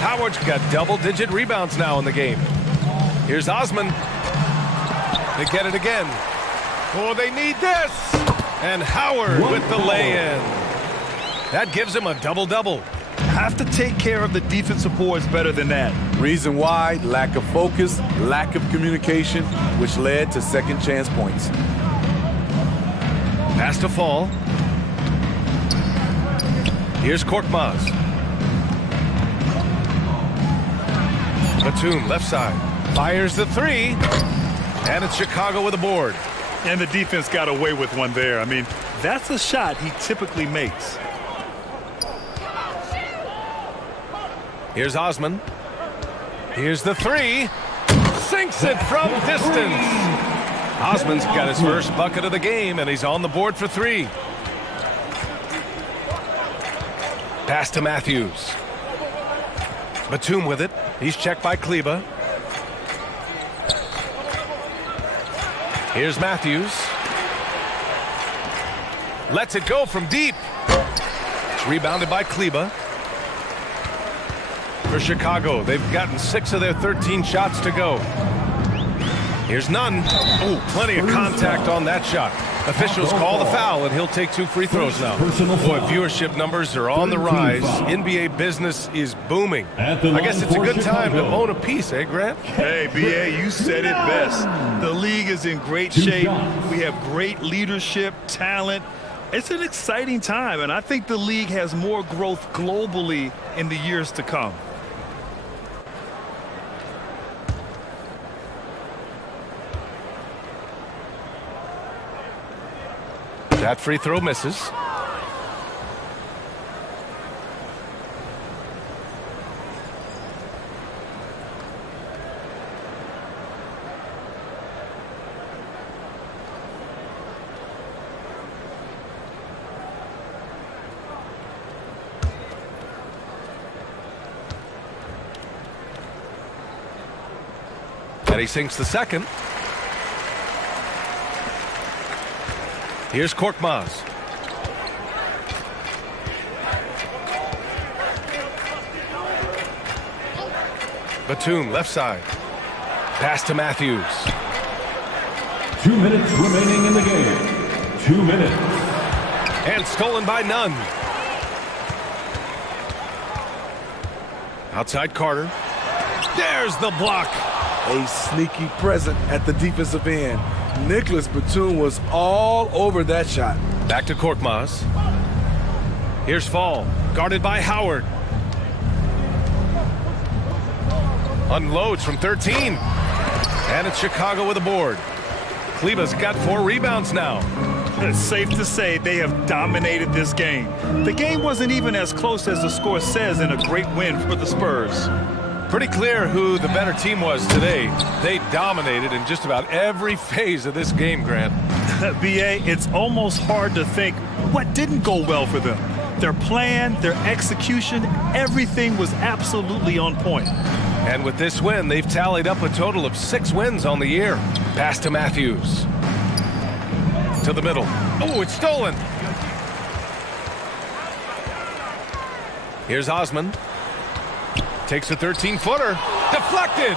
Howard's got double-digit rebounds now in the game. Here's Osman. They get it again. Oh, they need this. And Howard with the lay-in. That gives him a double-double. Have to take care of the defensive boards better than that. Reason why, lack of focus, lack of communication, which led to second chance points. Pass to Fall. Here's Korkmaz. Batum, left side. Fires the 3. And it's Chicago with a board. And the defense got away with one there. I mean, that's a shot he typically makes. Here's Osman. Here's the 3. Sinks it from distance. Osman's got his first bucket of the game, and he's on the board for 3. Pass to Matthews. Batum with it. He's checked by Kleba. Here's Matthews. Lets it go from deep. It's rebounded by Kleba. For Chicago, they've gotten 6 of their 13 shots to go. Here's none. Oh, plenty of contact on that shot. Officials call the foul, and he'll take 2 free throws now. Boy, viewership numbers are on the rise. NBA business is booming. I guess it's a good time to own a piece, eh, Grant? Hey, B.A., you said it best. The league is in great shape. We have great leadership, talent. It's an exciting time, and I think the league has more growth globally in the years to come. That free throw misses. And he sinks the second. Here's Korkmaz. Batum, left side. Pass to Matthews. 2 minutes remaining in the game. 2 minutes. And stolen by Nunn. Outside Carter. There's the block. A sneaky present at the defensive end. Nicholas Batum was all over that shot. Back to Korkmaz. Here's Fall, guarded by Howard. Unloads from 13. And it's Chicago with a board. Kleba's got 4 rebounds now. It's safe to say they have dominated this game. The game wasn't even as close as the score says in a great win for the Spurs. Pretty clear who the better team was today. They dominated in just about every phase of this game, Grant. B.A., it's almost hard to think what didn't go well for them. Their plan, their execution, everything was absolutely on point. And with this win, they've tallied up a total of 6 wins on the year. Pass to Matthews. To the middle. Oh, it's stolen. Here's Osman. Takes a 13-footer. Deflected.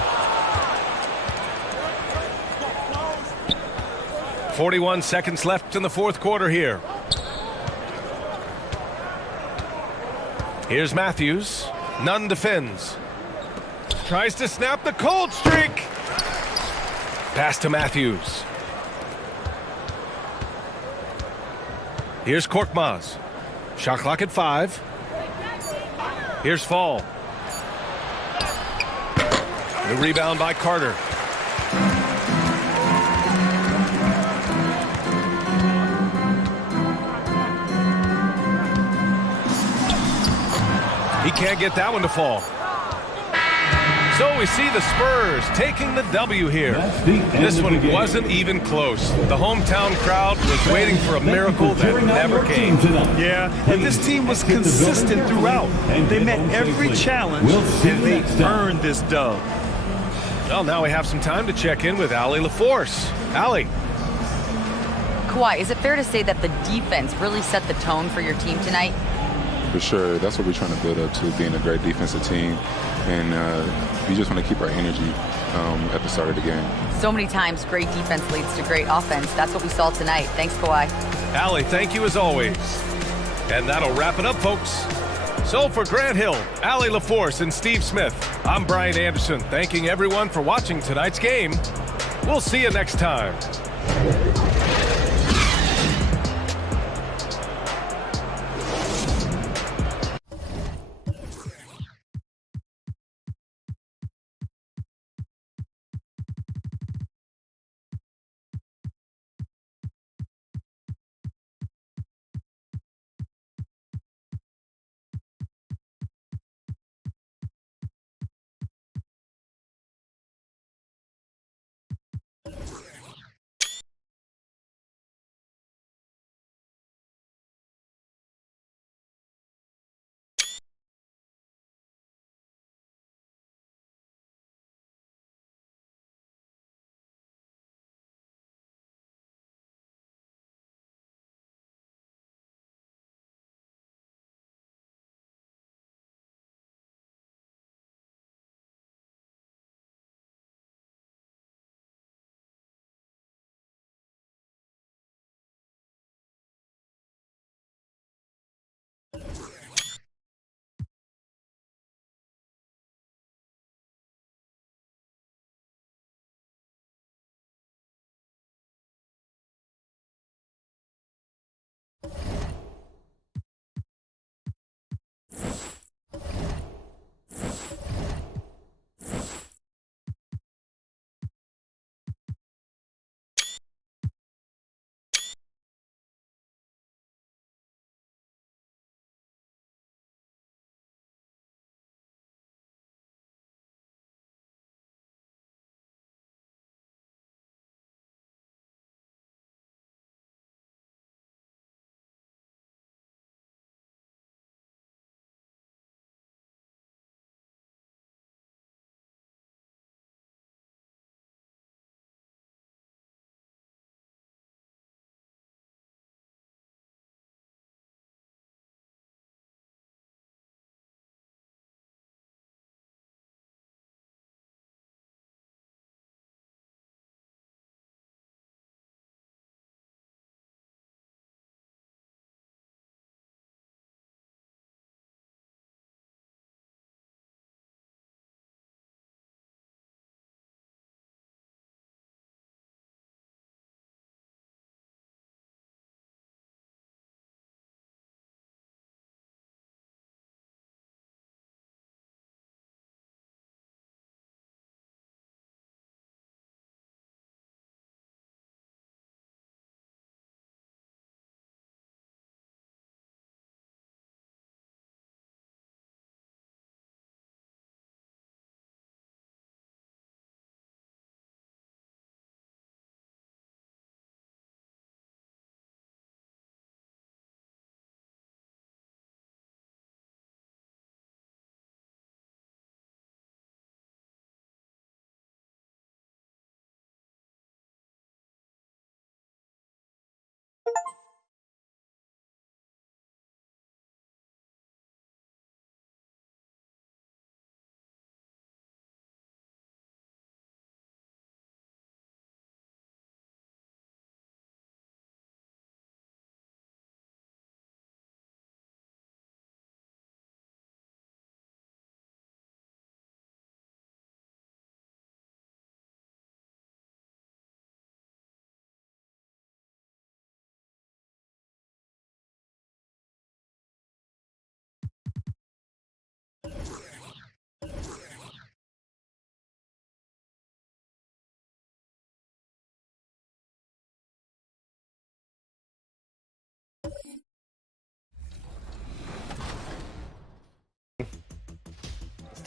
41 seconds left in the fourth quarter here. Here's Matthews. Nunn defends. Tries to snap the cold streak. Pass to Matthews. Here's Korkmaz. Shot clock at 5. Here's Fall. The rebound by Carter. He can't get that one to fall. So we see the Spurs taking the W here. This one wasn't even close. The hometown crowd was waiting for a miracle that never came. Yeah, and this team was consistent throughout. They met every challenge, and they earned this dub. Well, now we have some time to check in with Allie LaForce. Allie. Kawhi, is it fair to say that the defense really set the tone for your team tonight? For sure. That's what we're trying to build up to, being a great defensive team. And we just want to keep our energy at the start of the game. So many times, great defense leads to great offense. That's what we saw tonight. Thanks, Kawhi. Allie, thank you as always. And that'll wrap it up, folks. So for Grant Hill, Allie LaForce, and Steve Smith, I'm Brian Anderson, thanking everyone for watching tonight's game. We'll see you next time.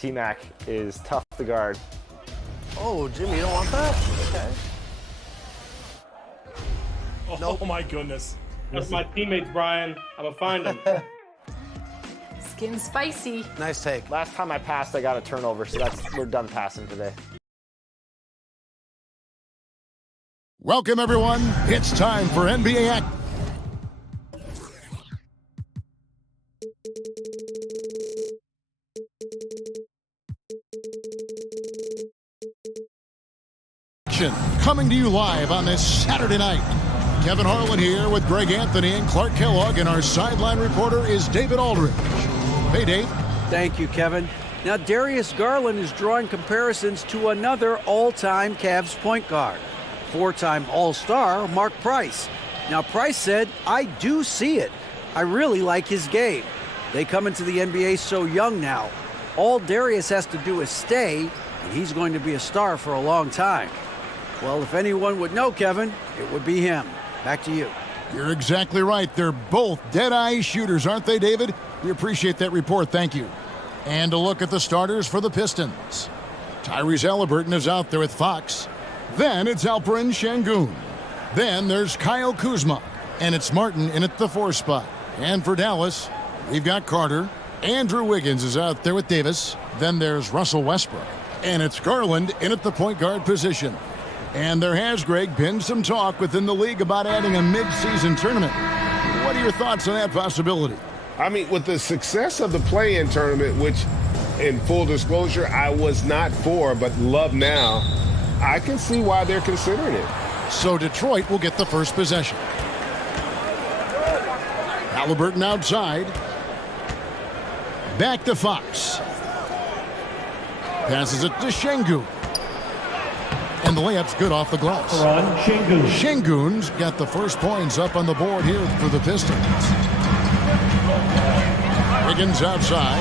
T-Mac is tough to guard. Oh, Jimmy, you don't want that? Okay. Oh my goodness. That's my teammates, Brian. I'm going to find them. Skin spicy. Nice take. Last time I passed, I got a turnover, so we're done passing today. Welcome, everyone. It's time for NBA Action. Coming to you live on this Saturday night. Kevin Harlan here with Greg Anthony and Clark Kellogg, and our sideline reporter is David Aldridge. Hey, Dave. Thank you, Kevin. Now, Darius Garland is drawing comparisons to another all-time Cavs point guard, four-time All-Star Mark Price. Now, Price said, "I do see it. I really like his game. They come into the NBA so young now. All Darius has to do is stay, and he's going to be a star for a long time." Well, if anyone would know, Kevin, it would be him. Back to you. You're exactly right. They're both dead-eye shooters, aren't they, David? We appreciate that report. Thank you. And a look at the starters for the Pistons. Tyrese Haliburton is out there with Fox. Then it's Alperen Şengün. Then there's Kyle Kuzma. And it's Martin in at the 4 spot. And for Dallas, we've got Carter. Andrew Wiggins is out there with Davis. Then there's Russell Westbrook. And it's Garland in at the point guard position. And there has, Greg, been some talk within the league about adding a mid-season tournament. What are your thoughts on that possibility? I mean, with the success of the play-in tournament, which, in full disclosure, I was not for, but love now, I can see why they're considering it. So Detroit will get the first possession. Haliburton outside. Back to Fox. Passes it to Şengün. And the layup's good off the glass. Şengün's got the first points up on the board here for the Pistons. Wiggins outside.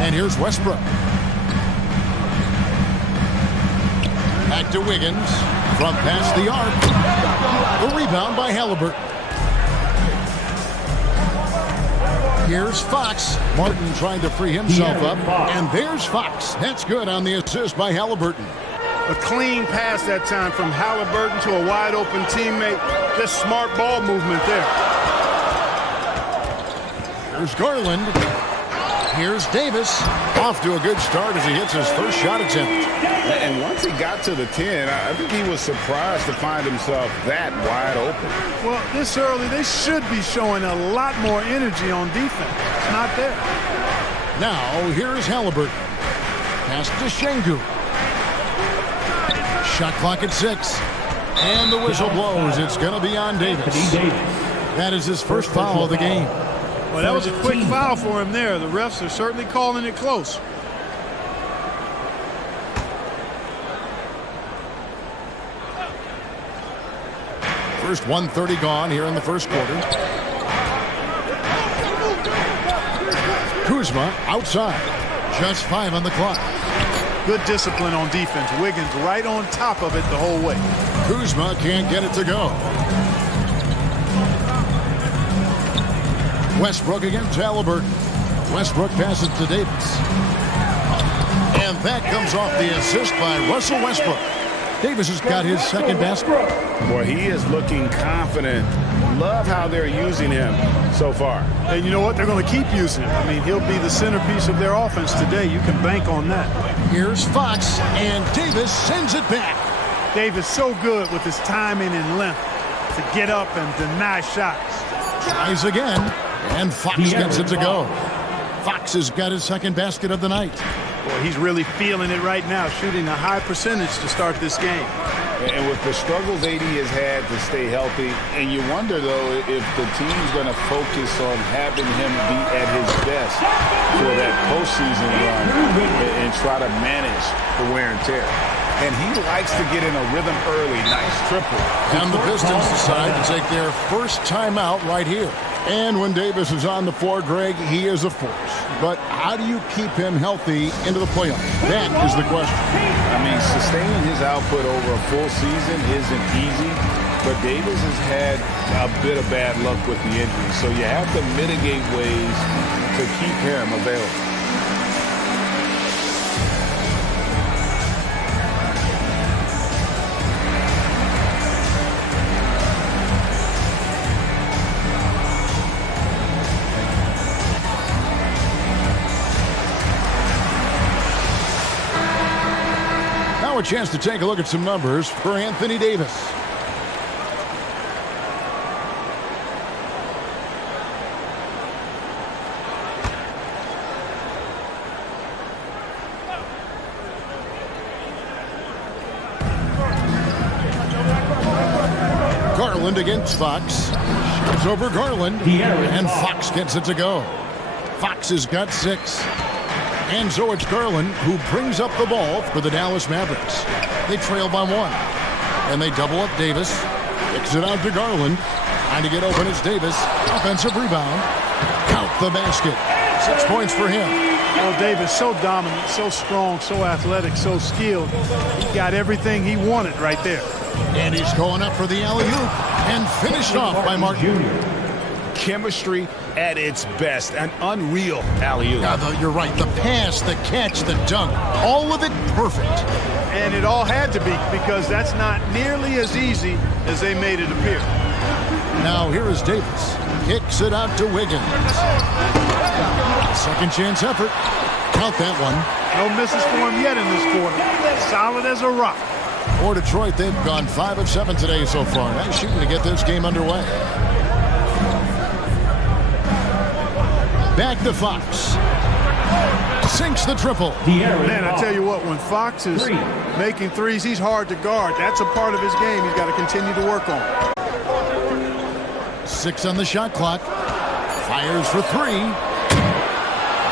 And here's Westbrook. Back to Wiggins. From past the arc. The rebound by Haliburton. Here's Fox. Martin trying to free himself up. And there's Fox. That's good on the assist by Haliburton. A clean pass that time from Haliburton to a wide open teammate. Just smart ball movement there. Here's Garland. Here's Davis. Off to a good start as he hits his first shot attempt. And once he got to the 10, I think he was surprised to find himself that wide open. Well, this early, they should be showing a lot more energy on defense. It's not there. Now, here's Haliburton. Pass to Şengün. Shot clock at 6. And the whistle blows. It's going to be on Davis. That is his first foul of the game. Well, that was a quick foul for him there. The refs are certainly calling it close. First 1:30 gone here in the first quarter. Kuzma outside. Just 5 on the clock. Good discipline on defense. Wiggins right on top of it the whole way. Kuzma can't get it to go. Westbrook against Haliburton. Westbrook passes to Davis. And that comes off the assist by Russell Westbrook. Davis has got his second basket. Boy, he is looking confident. Love how they're using him so far. And you know what? They're going to keep using him. I mean, he'll be the centerpiece of their offense today. You can bank on that. Here's Fox, and Davis sends it back. Davis so good with his timing and length to get up and deny shots. Tries again, and Fox gets it to go. Fox has got his second basket of the night. Boy, he's really feeling it right now, shooting a high percentage to start this game. And with the struggles AD has had to stay healthy, and you wonder, though, if the team's going to focus on having him be at his best for that postseason run and try to manage the wear and tear. And he likes to get in a rhythm early. Nice triple. And the Pistons decide to take their first timeout right here. And when Davis is on the floor, Greg, he is a force. But how do you keep him healthy into the playoffs? That is the question. I mean, sustaining his output over a full season isn't easy, but Davis has had a bit of bad luck with the injury. So you have to mitigate ways to to keep him available. Now a chance to take a look at some numbers for Anthony Davis. Garland against Fox. Shoots over Garland. And Fox gets it to go. Fox has got 6. And so it's Garland who brings up the ball for the Dallas Mavericks. They trail by 1. And they double up Davis. Kicks it out to Garland. Trying to get open, it's Davis. Offensive rebound. Count the basket. 6 points for him. Well, Davis, so dominant, so strong, so athletic, so skilled. He got everything he wanted right there. And he's going up for the alley-oop. And finished off by Martin. Chemistry at its best. An unreal alley-oop. Yeah, you're right. The pass, the catch, the dunk. All of it perfect. And it all had to be, because that's not nearly as easy as they made it appear. Now here is Davis. Kicks it out to Wiggins. Second chance effort. Count that one. No misses for him yet in this quarter. Solid as a rock. For Detroit, they've gone 5 of 7 today so far. Nice shooting to get this game underway. Back to Fox. Sinks the triple. Man, I tell you what, when Fox is making threes, he's hard to guard. That's a part of his game he's got to continue to work on. 6 on the shot clock. Fires for 3.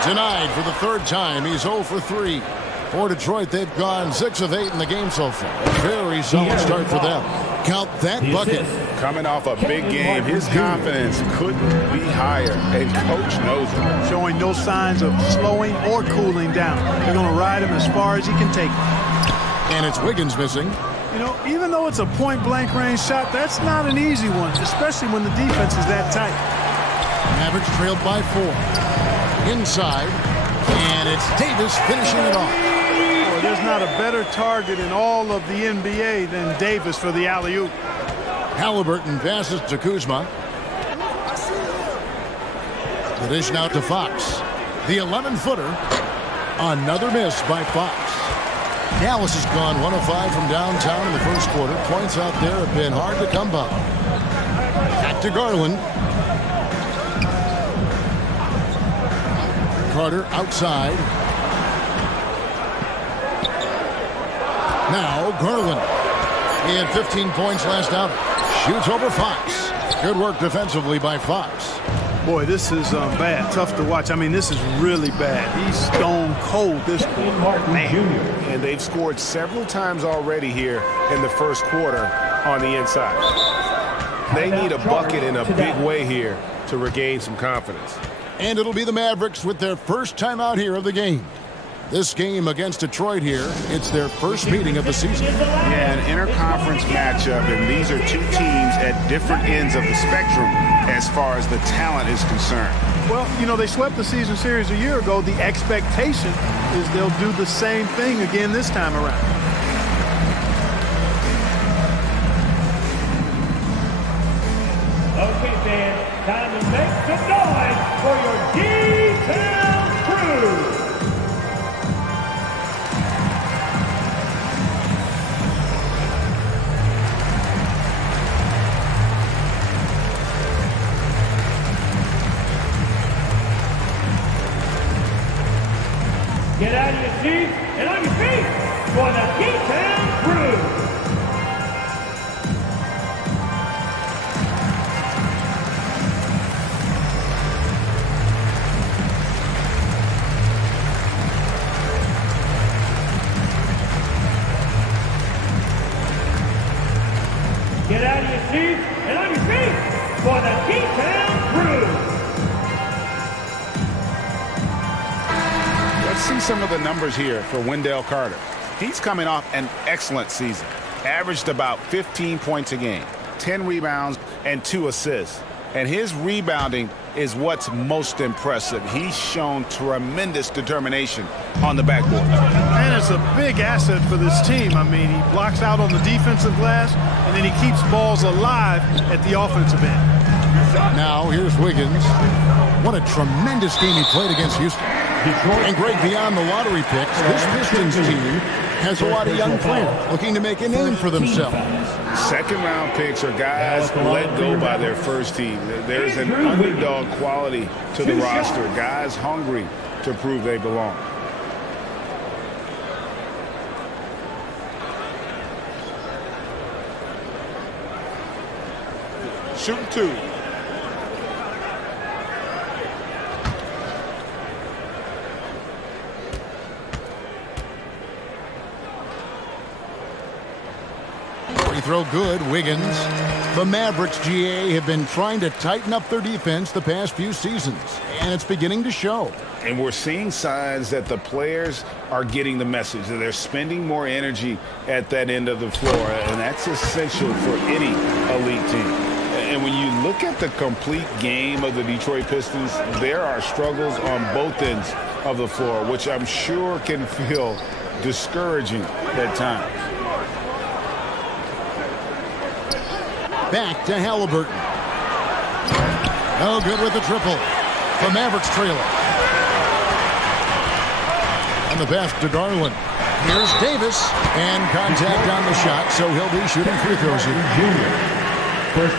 Denied for the 3rd time. He's 0 for 3. For Detroit, they've gone 6 of 8 in the game so far. Very solid start for them. Count that bucket. Coming off a big game, his confidence couldn't be higher, and coach knows it. Showing no signs of slowing or cooling down. They're going to ride him as far as he can take him. And it's Wiggins missing. You know, even though it's a point-blank range shot, that's not an easy one, especially when the defense is that tight. Mavericks trailed by 4. Inside, and it's Davis finishing it off. Boy, there's not a better target in all of the NBA than Davis for the alley-oop. Halliburton passes to Kuzma. The dish now to Fox. The 11-footer. Another miss by Fox. Dallas has gone 1 of 5 from downtown in the first quarter. Points out there have been hard to come by. Back to Garland. Carter outside. Now Garland. He had 15 points last outing. Shoots over Fox. Good work defensively by Fox. Boy, this is bad. Tough to watch. I mean, this is really bad. He's stone cold this quarter. Man. And they've scored several times already here in the first quarter on the inside. They need a bucket in a big way here to regain some confidence. And it'll be the Mavericks with their first time out here of the game. This game against Detroit here, it's their first meeting of the season. Yeah, an interconference matchup, and these are two teams at different ends of the spectrum as far as the talent is concerned. Well, you know, they swept the season series a year ago. The expectation is they'll do the same thing again this time around. Okay, fans, time to make some noise for your D-Town crew. Get out of your seats and on your feet for the D-Town crew. Get out of your seats and on your feet for the D-Town crew. Let's see some of the numbers here for Wendell Carter. He's coming off an excellent season. Averaged about 15 points a game, 10 rebounds, and 2 assists. And his rebounding is what's most impressive. He's shown tremendous determination on the backboard. And it's a big asset for this team. I mean, he blocks out on the defensive glass, and then he keeps balls alive at the offensive end. Now, here's Wiggins. What a tremendous game he played against Houston. And Greg, beyond the lottery picks, this Pistons team has a lot of young players looking to make a name for themselves. Second-round picks are guys let go by their first team. There's an underdog quality to the roster. Guys hungry to prove they belong. Shooting 2. Free throw good, Wiggins. The Mavericks, GA, have been trying to tighten up their defense the past few seasons, and it's beginning to show. And we're seeing signs that the players are getting the message, that they're spending more energy at that end of the floor, and that's essential for any elite team. And when you look at the complete game of the Detroit Pistons, there are struggles on both ends of the floor, which I'm sure can feel discouraging at times. Back to Halliburton. No good with the triple. The Mavericks trail it. And the pass to Garland. Here's Davis. And contact on the shot, so he'll be shooting free throws here.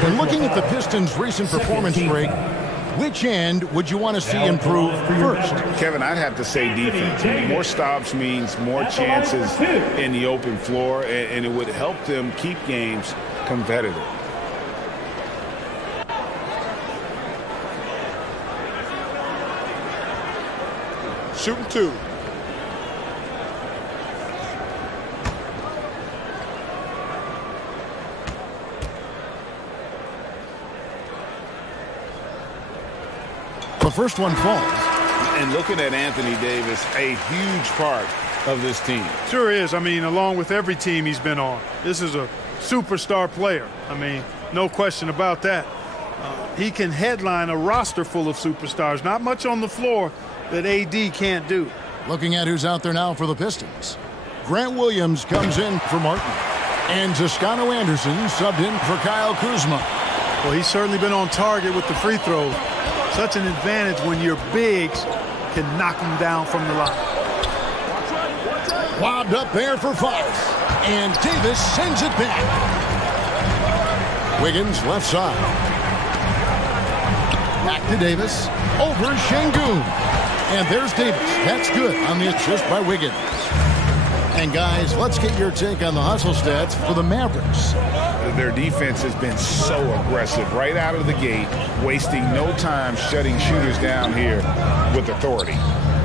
And looking at the Pistons' recent performance, Greg, which end would you want to see improve first? Kevin, I'd have to say defense. More stops means more chances in the open floor, and it would help them keep games competitive. Shooting 2. The first one falls. And looking at Anthony Davis, a huge part of this team. Sure is. I mean, along with every team he's been on. This is a superstar player. I mean, no question about that. He can headline a roster full of superstars. Not much on the floor that AD can't do. Looking at who's out there now for the Pistons. Grant Williams comes in for Martin. And Toscano Anderson subbed in for Kyle Kuzma. Well, he's certainly been on target with the free throws. Such an advantage when your bigs can knock them down from the line. Lobbed up there for 5. And Davis sends it back. Wiggins left side. Back to Davis. Over Şengün. And there's Davis. That's good on the assist by Wiggins. And guys, let's get your take on the hustle stats for the Mavericks. Their defense has been so aggressive right out of the gate, wasting no time shutting shooters down here with authority.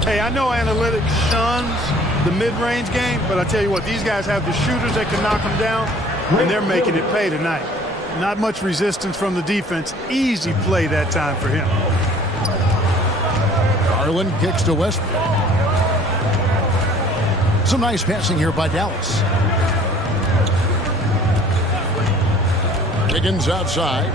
Hey, I know analytics shuns the mid-range game, but I tell you what, these guys have the shooters that can knock them down, and they're making it pay tonight. Not much resistance from the defense. Easy play that time for him. Garland kicks to Westbrook. Some nice passing here by Dallas. Wiggins outside.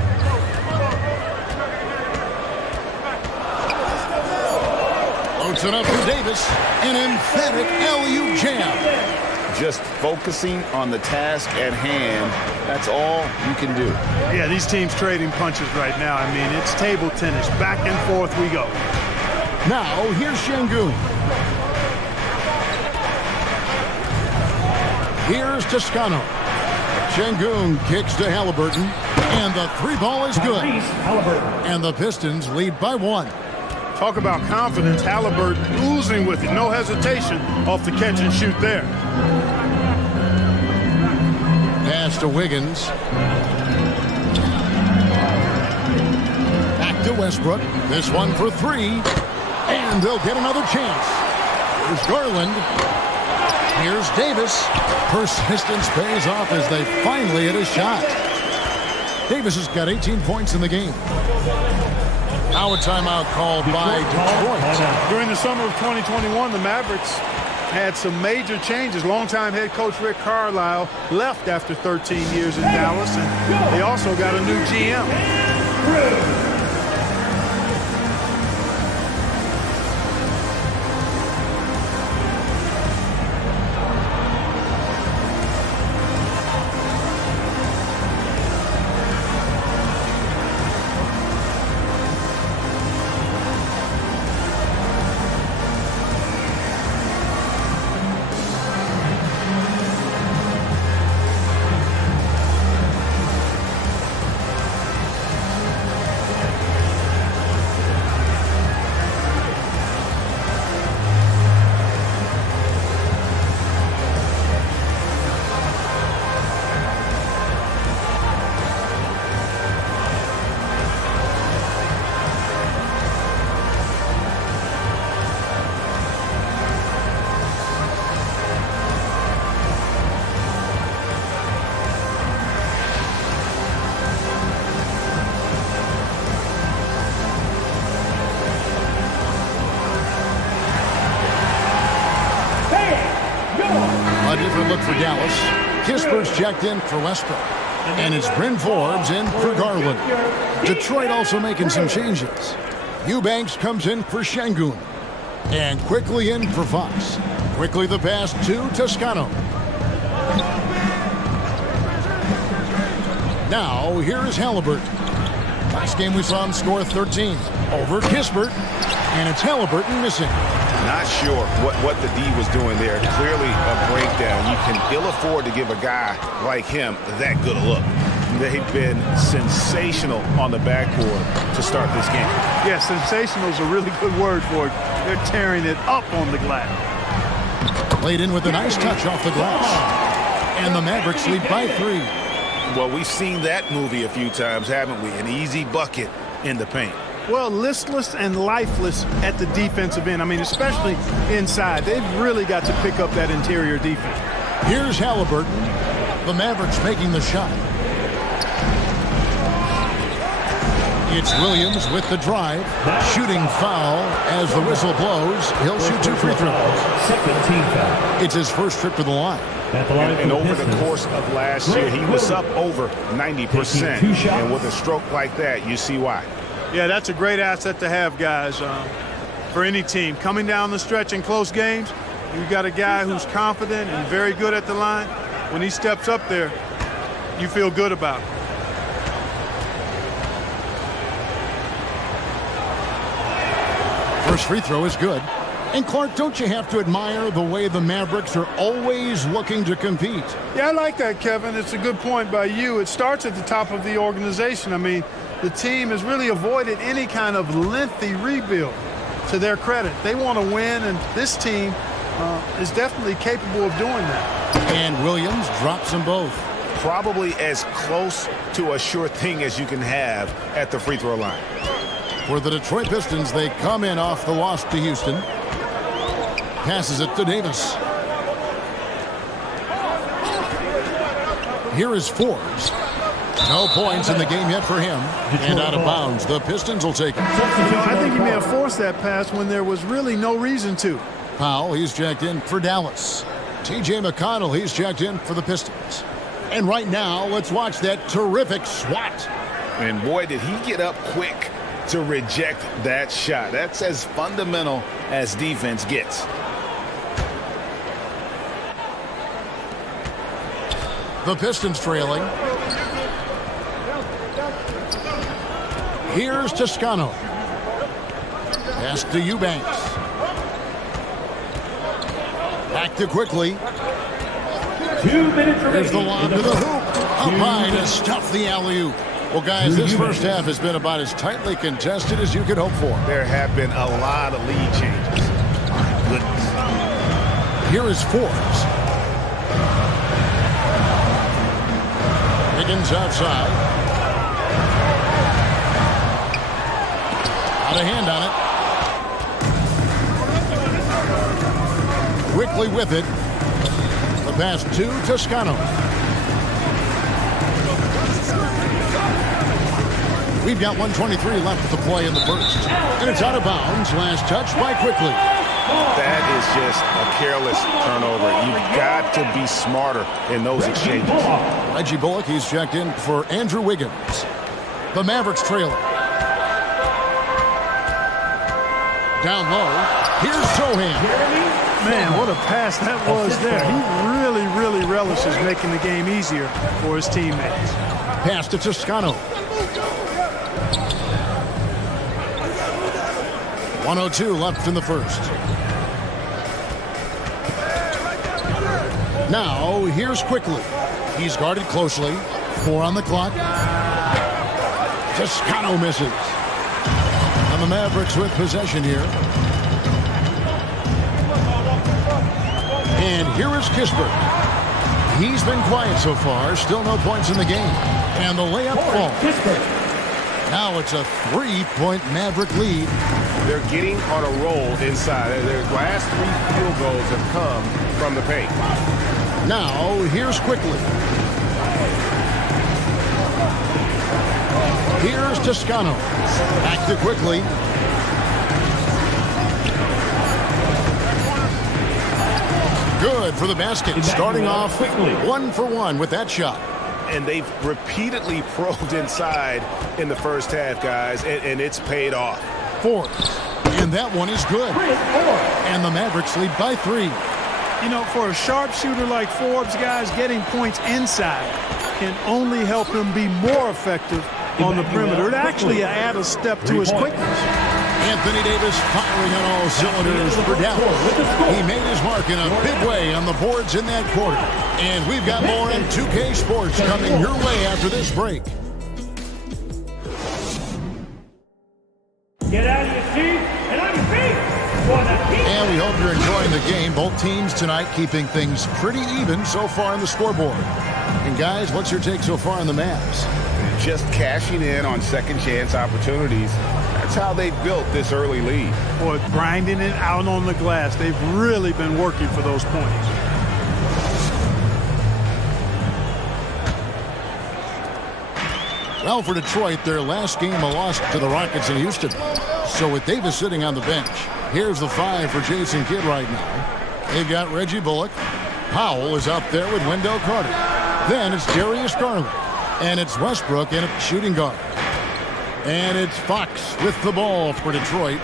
Floats it up for Davis. An emphatic LU jam. Just focusing on the task at hand, that's all you can do. Yeah, these teams trading punches right now. I mean, it's table tennis. Back and forth we go. Now, here's Şengün. Here's Toscano. Şengün kicks to Halliburton. And the 3-ball is good. And the Pistons lead by 1. Talk about confidence. Halliburton oozing with it. No hesitation off the catch and shoot there. Pass to Wiggins. Back to Westbrook. This one for 3. And they'll get another chance. Here's Garland. Here's Davis. Persistence pays off as they finally hit a shot. Davis has got 18 points in the game. Now a timeout called by Detroit. During the summer of 2021, the Mavericks had some major changes. Longtime head coach Rick Carlisle left after 13 years in Dallas, and they also got a new GM. Spurs. A different look for Dallas. Kispers checked in for Westbrook. And it's Bryn Forbes in for Garland. Detroit also making some changes. Eubanks comes in for Şengün. And quickly in for Fox. Quickly the pass to Toscano. Now here is Halliburton. Last game we saw him score 13. Over Kispert. And it's Halliburton missing. Not sure what the D was doing there. Clearly a breakdown. You can ill afford to give a guy like him that good a look. They've been sensational on the backboard to start this game. Yeah, sensational is a really good word for it. They're tearing it up on the glass. Played in with a nice touch off the glass. And the Mavericks lead by 3. Well, we've seen that movie a few times, haven't we? An easy bucket in the paint. Well, listless and lifeless at the defensive end. I mean, especially inside. They've really got to pick up that interior defense. Here's Halliburton. The Mavericks making the shot. It's Williams with the drive. Shooting foul as the whistle blows. He'll shoot 2 free throws. Second team foul. It's his first trip to the line. And over the course of last year, he was up over 90%. And with a stroke like that, you see why. Yeah, that's a great asset to have, guys, for any team. Coming down the stretch in close games, you've got a guy who's confident and very good at the line. When he steps up there, you feel good about it. First free throw is good. And Clark, don't you have to admire the way the Mavericks are always looking to compete? Yeah, I like that, Kevin. It's a good point by you. It starts at the top of the organization. I mean, the team has really avoided any kind of lengthy rebuild. To their credit, they want to win, and this team is definitely capable of doing that. And Williams drops them both. Probably as close to a sure thing as you can have at the free throw line. For the Detroit Pistons, they come in off the loss to Houston. Passes it to Davis. Here is Forbes. No points in the game yet for him. And out of bounds. The Pistons will take it. I think he may have forced that pass when there was really no reason to. Powell, he's checked in for Dallas. T.J. McConnell, he's checked in for the Pistons. And right now, let's watch that terrific swat. And boy, did he get up quick to reject that shot. That's as fundamental as defense gets. The Pistons trailing. Here's Toscano. Pass to Eubanks. Back to quickly. 2 minutes remaining. Here's the lob to the hoop. Up high to stuff the alley-oop. Well, guys, this first half has been about as tightly contested as you could hope for. There have been a lot of lead changes. My goodness. Here is Forbes. Higgins outside. Out of hand on it. Quickly with it. The pass to Toscano. We've got 1:23 left to play in the first. And it's out of bounds. Last touch by Quickly. That is just a careless turnover. You've got to be smarter in those exchanges. Reggie Bullock, he's checked in for Andrew Wiggins. The Mavericks trailing. Down low. Here's Sohan. Man, what a pass that was there. He really relishes making the game easier for his teammates. Pass to Toscano. 1:02 left in the first. Now, here's Quickly. He's guarded closely. 4 on the clock. Toscano misses. And the Mavericks with possession here. And here is Kispert. He's been quiet so far. Still no points in the game. And the layup falls. Now it's a 3-point Maverick lead. They're getting on a roll inside. Their last 3 field goals have come from the paint. Now, here's Quickly. Here's Toscano. Back to Quickly. Good for the basket. Starting off 1 for 1 with that shot. And they've repeatedly probed inside in the first half, guys, and it's paid off. 4. And that one is good. And the Mavericks lead by 3. You know, for a sharpshooter like Forbes, guys, getting points inside can only help him be more effective on the perimeter. It actually add a step to his quickness. Anthony Davis firing on all cylinders for Dallas. He made his mark in a big way on the boards in that quarter. And we've got more in 2K Sports coming your way after this break. Get out of your seat and on your feet. And we hope you're enjoying the game. Both teams tonight keeping things pretty even so far on the scoreboard. And guys, what's your take so far on the Mavs? Just cashing in on second chance opportunities. That's how they built this early lead. Boy, grinding it out on the glass. They've really been working for those points. Well, for Detroit, their last game a loss to the Rockets in Houston. So with Davis sitting on the bench, here's the 5 for Jason Kidd right now. They've got Reggie Bullock. Powell is out there with Wendell Carter. Then it's Darius Garland. And it's Westbrook in at shooting guard. And it's Fox with the ball for Detroit.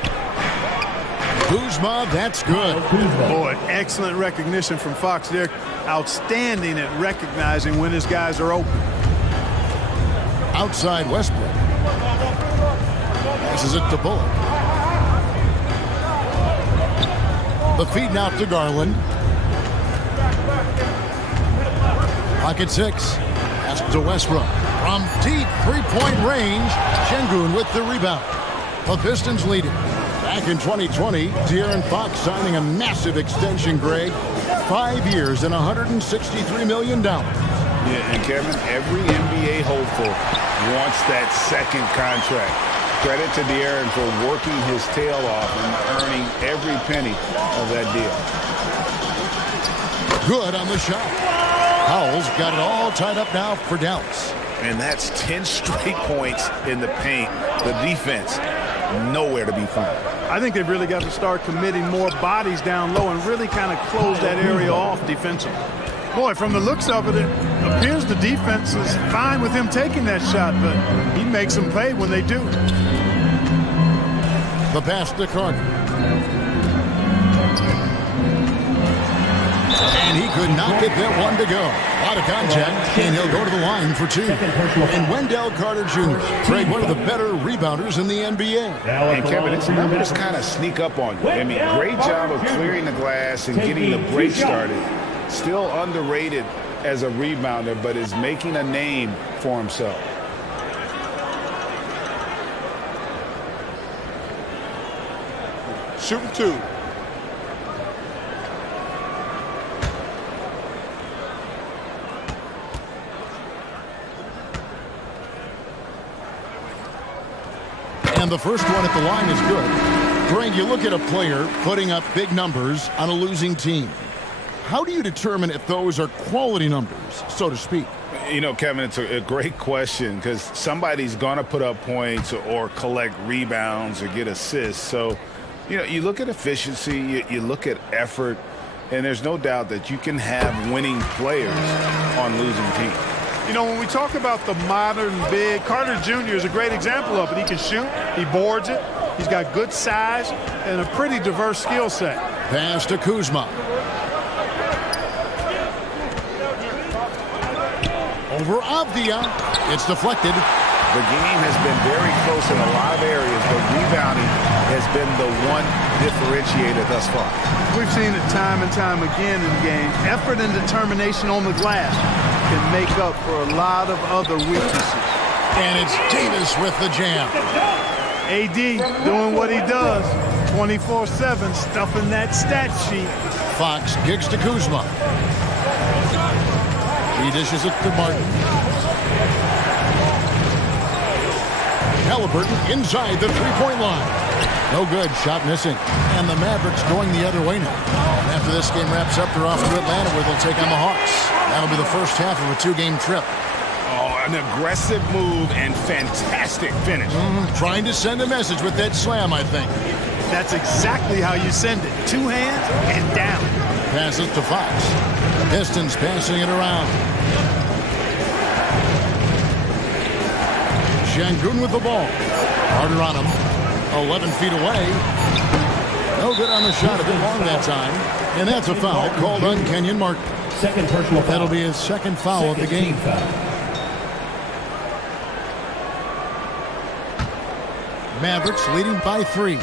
Kuzma, that's good. Boy, excellent recognition from Fox there. Outstanding at recognizing when his guys are open. Outside Westbrook. Passes it to Bullock. The feed now to Garland. Pocket 6. Pass to Westbrook. From deep three-point range, Şengün with the rebound. The Pistons lead it. Back in 2020, De'Aaron Fox signing a massive extension, Greg. 5 years and $163 million. Yeah, and Kevin, every NBA hopeful wants that second contract. Credit to De'Aaron for working his tail off and earning every penny of that deal. Good on the shot. Powell's got it all tied up now for Dallas. And that's 10 straight points in the paint. The defense, nowhere to be found. I think they've really got to start committing more bodies down low and really kind of close that area off defensively. Boy, from the looks of it, it appears the defense is fine with him taking that shot, but he makes them pay when they do. The pass to Carter. And he could not get that one to go. A lot of contact, and he'll go to the line for 2. And Wendell Carter Jr., Greg, one of the better rebounders in the NBA. And Kevin, it's numbers kind of sneak up on you. I mean, great job of clearing the glass and getting the break started. Still underrated as a rebounder, but is making a name for himself. Shooting 2. And the first one at the line is good. Greg, you look at a player putting up big numbers on a losing team. How do you determine if those are quality numbers, so to speak? You know, Kevin, it's a great question because somebody's going to put up points or collect rebounds or get assists. So, you know, you look at efficiency, you look at effort, and there's no doubt that you can have winning players on losing teams. You know, when we talk about the modern big, Carter Jr. is a great example of it. He can shoot, he boards it, he's got good size, and a pretty diverse skill set. Pass to Kuzma. Over Avdia. It's deflected. The game has been very close in a lot of areas, but rebounding has been the one differentiator thus far. We've seen it time and time again in games. Effort and determination on the glass can make up for a lot of other weaknesses. And it's Davis with the jam. AD doing what he does, 24/7, stuffing that stat sheet. Fox gives to Kuzma. He dishes it to Martin. Halliburton inside the three-point line. No good. Shot missing. And the Mavericks going the other way now. After this game wraps up, they're off to Atlanta where they'll take on the Hawks. That'll be the first half of a two-game trip. Oh, an aggressive move and fantastic finish. Trying to send a message with that slam, I think. That's exactly how you send it. Two hands and down. Passes to Fox. Pistons passing it around. Şengün with the ball. Harder on him. 11 feet away. No good on the shot. A bit long that time. And that's a foul called on Kenyon Martin. Second personal foul. That'll be his second foul of the game. Mavericks leading by 3.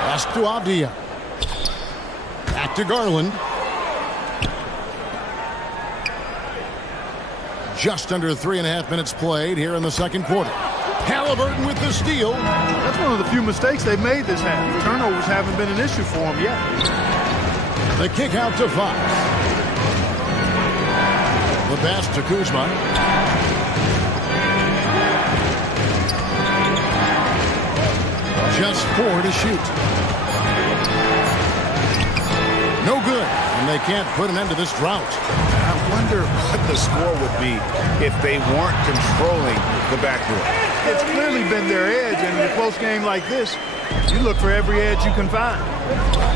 Pass to Avdia. Back to Garland. Just under 3.5 minutes played here in the second quarter. Halliburton with the steal. That's one of the few mistakes they've made this half. Turnovers haven't been an issue for them yet. The kick out to Fox. The pass to Kuzma. Just 4 to shoot. No good. And they can't put an end to this drought. I wonder what the score would be if they weren't controlling the backboard. It's clearly been their edge, and in a close game like this, you look for every edge you can find.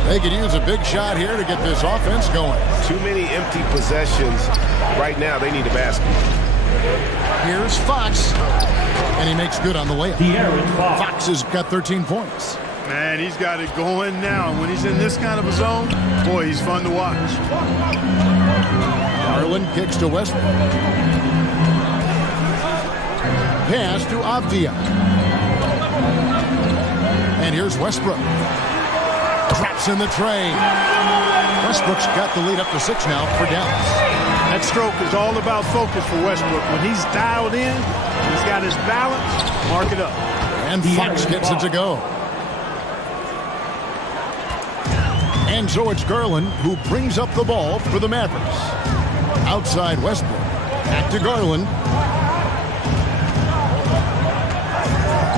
They could use a big shot here to get this offense going. Too many empty possessions. Right now, they need a basket. Here's Fox, and he makes good on the layup. Fox has got 13 points. Man, he's got it going now. When he's in this kind of a zone, boy, he's fun to watch. Garland kicks to Westbrook. Pass to Avdia. And here's Westbrook. Drops in the tray. Westbrook's got the lead up to 6 now for Dallas. That stroke is all about focus for Westbrook. When he's dialed in, he's got his balance, mark it up. And Fox gets it to go. And so it's Garland who brings up the ball for the Mavericks. Outside Westbrook. Back to Garland.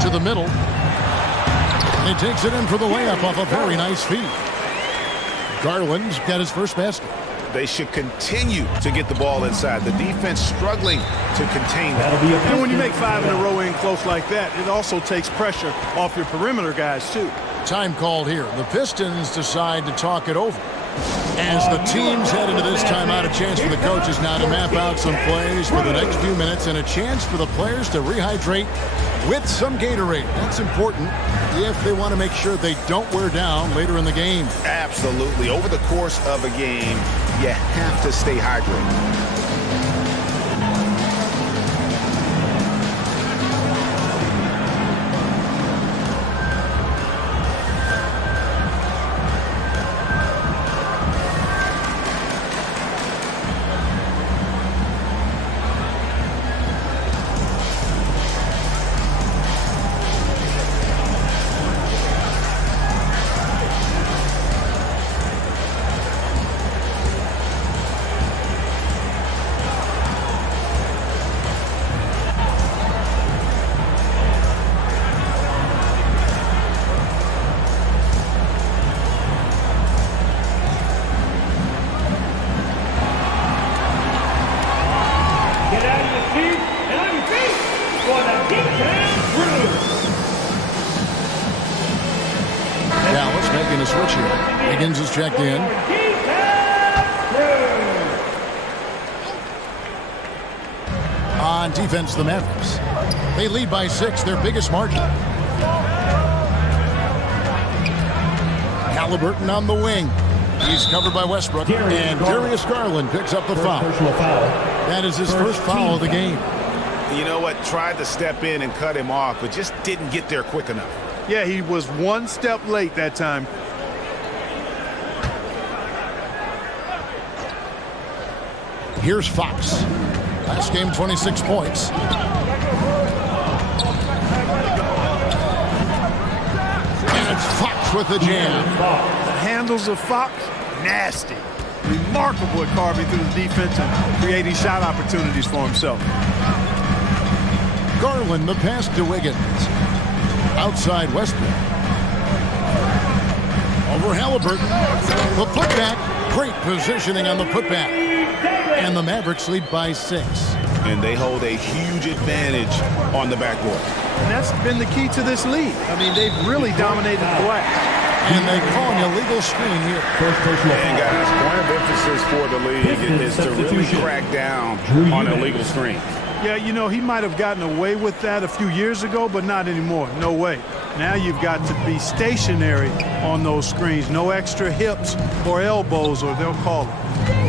To the middle. And he takes it in for the layup off a very nice feed. Garland's got his first basket. They should continue to get the ball inside. The defense struggling to contain that. And when you make 5 in a row in close like that, it also takes pressure off your perimeter guys, too. Time called here. The Pistons decide to talk it over. As the teams head into this timeout, a chance for the coaches now to map out some plays for the next few minutes and a chance for the players to rehydrate with some Gatorade. That's important if they want to make sure they don't wear down later in the game. Absolutely. Over the course of a game, you have to stay hydrated. Dallas making a switch here. Higgins is checked in. On defense, the Mavericks. They lead by 6, their biggest margin. Halliburton on the wing. He's covered by Westbrook. And Darius Garland picks up the foul. That is his first foul of the game. You know what? Tried to step in and cut him off, but just didn't get there quick enough. Yeah, he was one step late that time. Here's Fox. Last game, 26 points. And it's Fox with the jam. The handles of Fox, nasty. Remarkable at carving through the defense and creating shot opportunities for himself. Garland, the pass to Wiggins. Outside Westbrook. Over Halliburton. The putback. Great positioning on the putback. And the Mavericks lead by 6. And they hold a huge advantage on the backboard. And that's been the key to this league. I mean, they've really dominated the glass. And they call an illegal screen here. And guys, point of emphasis for the league is to really crack down on illegal screens. Yeah, you know, he might have gotten away with that a few years ago, but not anymore. No way. Now you've got to be stationary on those screens. No extra hips or elbows, or they'll call it.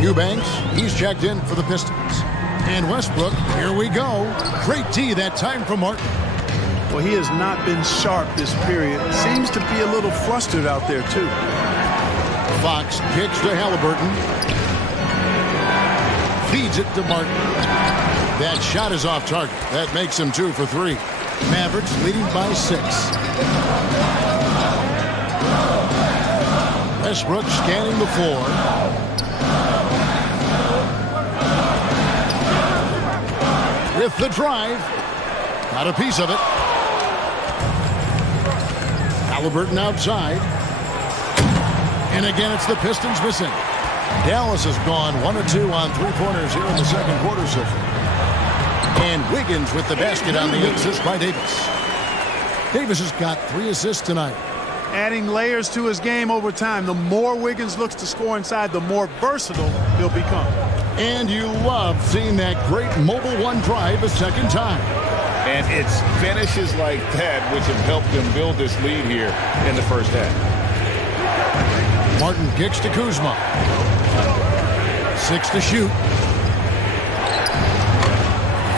Eubanks, he's checked in for the Pistons. And Westbrook, here we go. Great D that time from Martin. Well, he has not been sharp this period. Seems to be a little flustered out there, too. Fox kicks to Halliburton. Feeds it to Martin. That shot is off target. That makes him 2 for 3. Mavericks leading by 6. Westbrook scanning the floor. With the drive. Got a piece of it. Halliburton outside. And again, it's the Pistons missing. Dallas has gone 1 of 2 on 3-pointers here in the second quarter so far. And Wiggins with the basket on the assist by Davis. Davis has got 3 assists tonight. Adding layers to his game over time. The more Wiggins looks to score inside, the more versatile he'll become. And you love seeing that great mobile one drive a second time. And it's finishes like that which have helped them build this lead here in the first half. Martin kicks to Kuzma. 6 to shoot.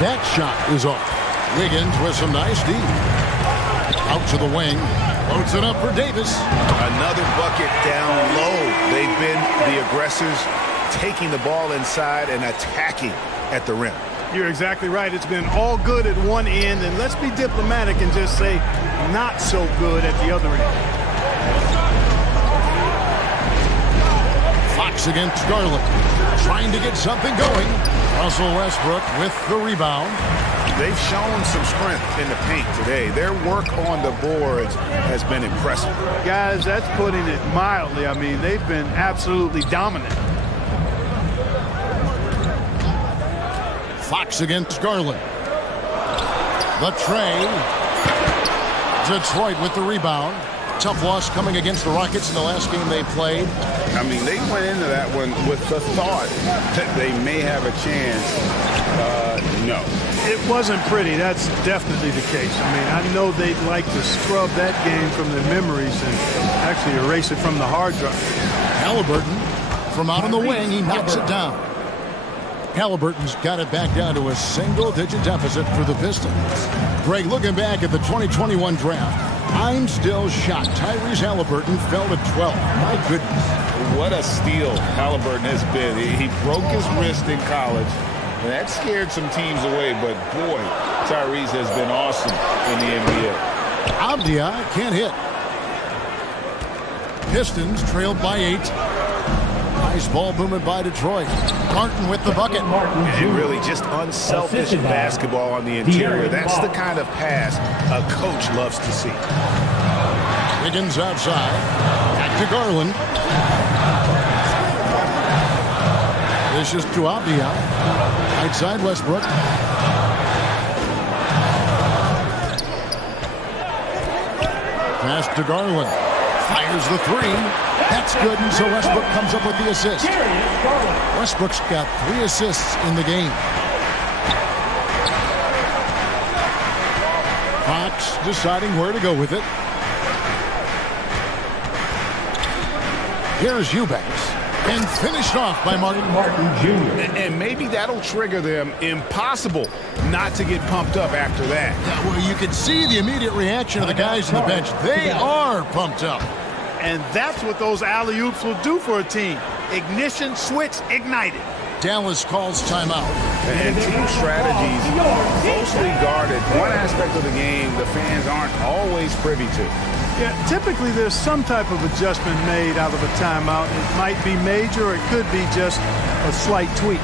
That shot is off. Wiggins with some nice D. Out to the wing. Loads it up for Davis. Another bucket down low. They've been the aggressors, taking the ball inside and attacking at the rim. You're exactly right. It's been all good at one end, and let's be diplomatic and just say not so good at the other end. Fox against Garland. Trying to get something going. Russell Westbrook with the rebound. They've shown some strength in the paint today. Their work on the boards has been impressive. Guys, that's putting it mildly. I mean, they've been absolutely dominant. Fox against Garland. The tray. Detroit with the rebound. Tough loss coming against the Rockets in the last game they played. I mean, they went into that one with the thought that they may have a chance. No. It wasn't pretty. That's definitely the case. I mean, I know they'd like to scrub that game from their memories and actually erase it from the hard drive. Halliburton from out on the wing. He knocks it down. Halliburton's got it back down to a single-digit deficit for the Pistons. Greg, looking back at the 2021 draft, I'm still shocked. Tyrese Halliburton fell to 12. My goodness. What a steal Halliburton has been. He broke his wrist in college, and that scared some teams away, but boy, Tyrese has been awesome in the NBA. Avdia can't hit. Pistons trailed by 8. Nice ball movement by Detroit. Martin with the bucket. And really just unselfish basketball on the interior. That's the kind of pass a coach loves to see. Wiggins outside. Back to Garland. This is to Avdia. Right side Westbrook. Pass to Garland. Fires the 3. That's good, and so Westbrook comes up with the assist. Westbrook's got 3 assists in the game. Fox deciding where to go with it. Here's Eubanks. And finished off by Martin Jr. And maybe that'll trigger them. Impossible not to get pumped up after that. Yeah, well, you can see the immediate reaction of the guys on the bench. They are pumped up. And that's what those alley-oops will do for a team. Ignition switch ignited. Dallas calls timeout. And team strategies closely guarded. One aspect of the game the fans aren't always privy to. Yeah, typically there's some type of adjustment made out of a timeout. It might be major, or it could be just a slight tweak.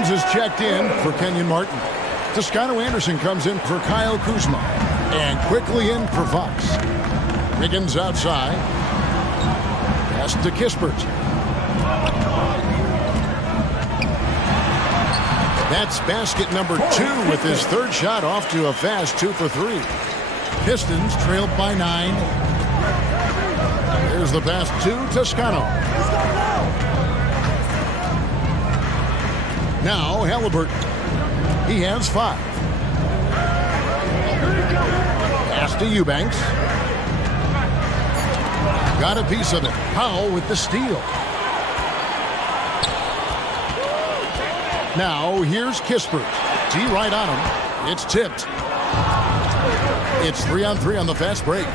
Is checked in for Kenyon Martin. Toscano Anderson comes in for Kyle Kuzma. And quickly in for Fox. Riggins outside. Pass to Kispert. That's basket number 2 with his third shot off to a fast 2 for 3. Pistons trailed by 9. There's the pass to Toscano. Now Halliburton. He has 5. Pass to Eubanks. Got a piece of it. Powell with the steal. Now here's Kispert. T right on him. It's tipped. It's 3-on-3 on the fast break.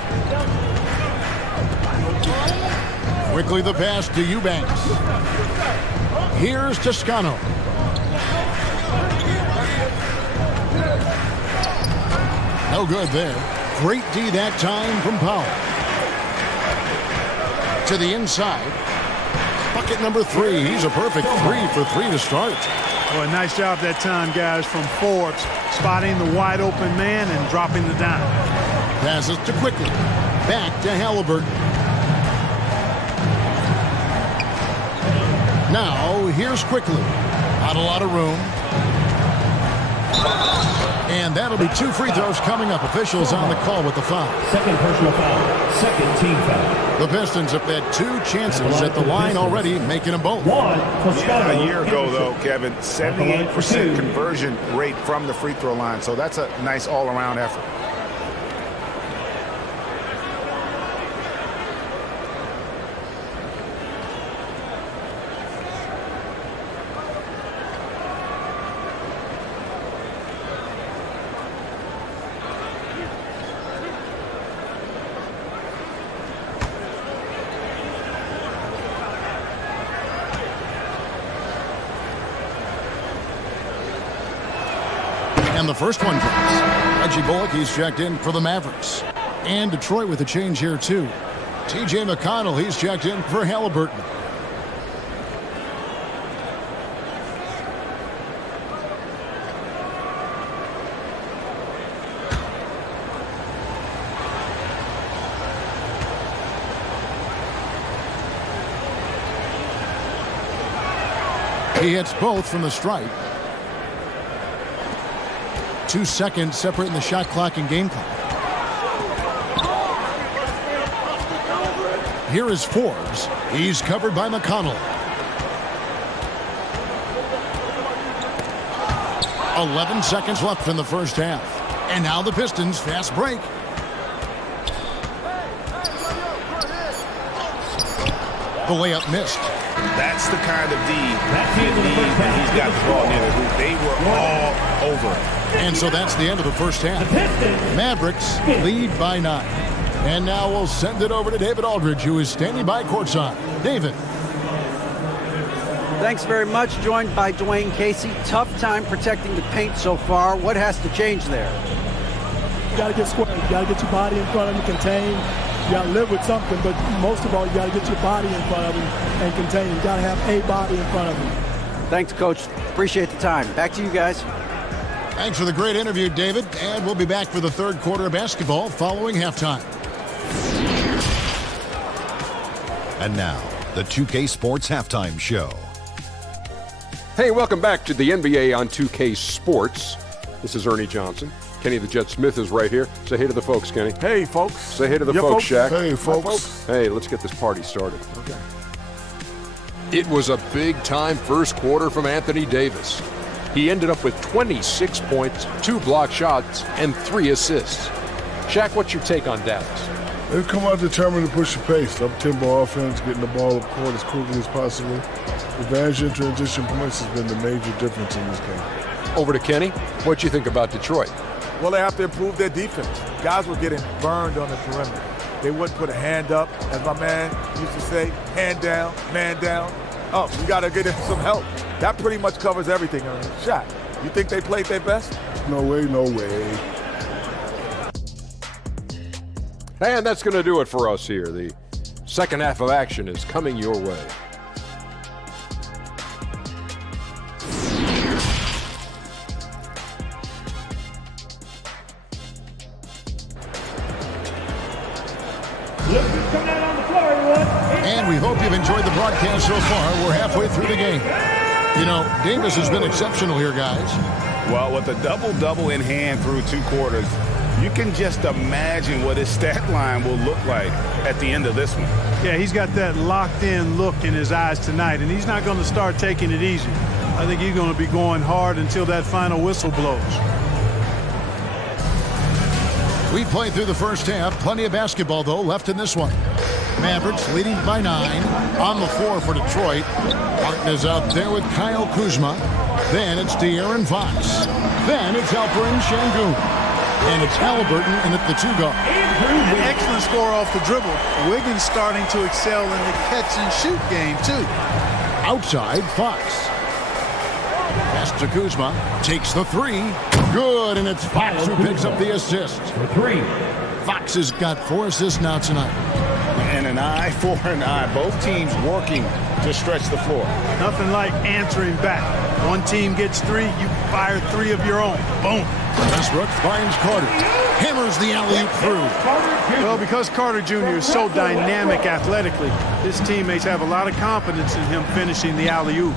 Quickly the pass to Eubanks. Here's Toscano. No good there. Great D that time from Powell. To the inside. Bucket number 3. He's a perfect 3 for 3 to start. Well, a nice job that time, guys, from Forbes, spotting the wide open man and dropping the dime. Passes to Quickly. Back to Halliburton. Now, here's Quickly. Not a lot of room. And that'll be 2 free throws coming up. Officials on the call with the foul. Second personal foul. Second team foul. The Pistons have had 2 chances at the line already, making them both. A year ago, though, Kevin, 78% conversion rate from the free throw line. So that's a nice all-around effort. And the first one comes. Reggie Bullock, he's checked in for the Mavericks. And Detroit with a change here, too. T.J. McConnell, he's checked in for Halliburton. He hits both from the stripe. 2 seconds separating the shot clock and game clock. Here is Forbes. He's covered by McConnell. 11 seconds left in the first half. And now the Pistons fast break. The layup missed. That's the kind of D you need when he's got the ball near the hoop. They were all over. And so that's the end of the first half. Mavericks lead by 9. And now we'll send it over to David Aldridge, who is standing by courtside. David. Thanks very much. Joined by Dwayne Casey. Tough time protecting the paint so far. What has to change there? You got to get square. You got to get your body in front of him, contain. You got to live with something, but most of all, you got to get your body in front of him and contain him. You got to have a body in front of him. Thanks, Coach. Appreciate the time. Back to you guys. Thanks for the great interview, David. And we'll be back for the third quarter of basketball following halftime. And now, the 2K Sports Halftime Show. Hey, welcome back to the NBA on 2K Sports. This is Ernie Johnson. Kenny the Jet Smith is right here. Say hey to the folks, Kenny. Hey, folks. Say hey to the folks, Shaq. Hey, folks. Hey, let's get this party started. Okay. It was a big-time first quarter from Anthony Davis. He ended up with 26 points, 2 block shots, and 3 assists. Shaq, what's your take on Dallas? They've come out determined to push the pace. Up-tempo offense, getting the ball up court as quickly as possible. Advantage in transition points has been the major difference in this game. Over to Kenny. What you think about Detroit? Well, they have to improve their defense. Guys were getting burned on the perimeter. They wouldn't put a hand up, as my man used to say, hand down, man down. Oh, you got to get him some help. That pretty much covers everything. Shaq, you think they played their best? No way, no way. And that's going to do it for us here. The second half of action is coming your way. And we hope you've enjoyed the broadcast so far. We're halfway through the game. You know, Davis has been exceptional here, guys. Well, with a double-double in hand through 2 quarters, you can just imagine what his stat line will look like at the end of this one. Yeah, he's got that locked-in look in his eyes tonight, and he's not going to start taking it easy. I think he's going to be going hard until that final whistle blows. We played through the first half. Plenty of basketball, though, left in this one. Mavericks leading by 9. On the floor for Detroit. Martin is out there with Kyle Kuzma. Then it's De'Aaron Fox. Then it's Alperen Şengün. And it's Halliburton in at the 2-guard. An excellent score off the dribble. Wiggins starting to excel in the catch-and-shoot game, too. Outside, Fox. Pass to Kuzma. Takes the 3. Good, and it's Fox who picks up the assist. For 3. Fox has got 4 assists now tonight. And an eye for an eye. Both teams working to stretch the floor. Nothing like answering back. One team gets 3, you fire 3 of your own. Boom. Westbrook finds Carter. Hammers the alley-oop through. Well, because Carter Jr. is so dynamic athletically, his teammates have a lot of confidence in him finishing the alley-oop.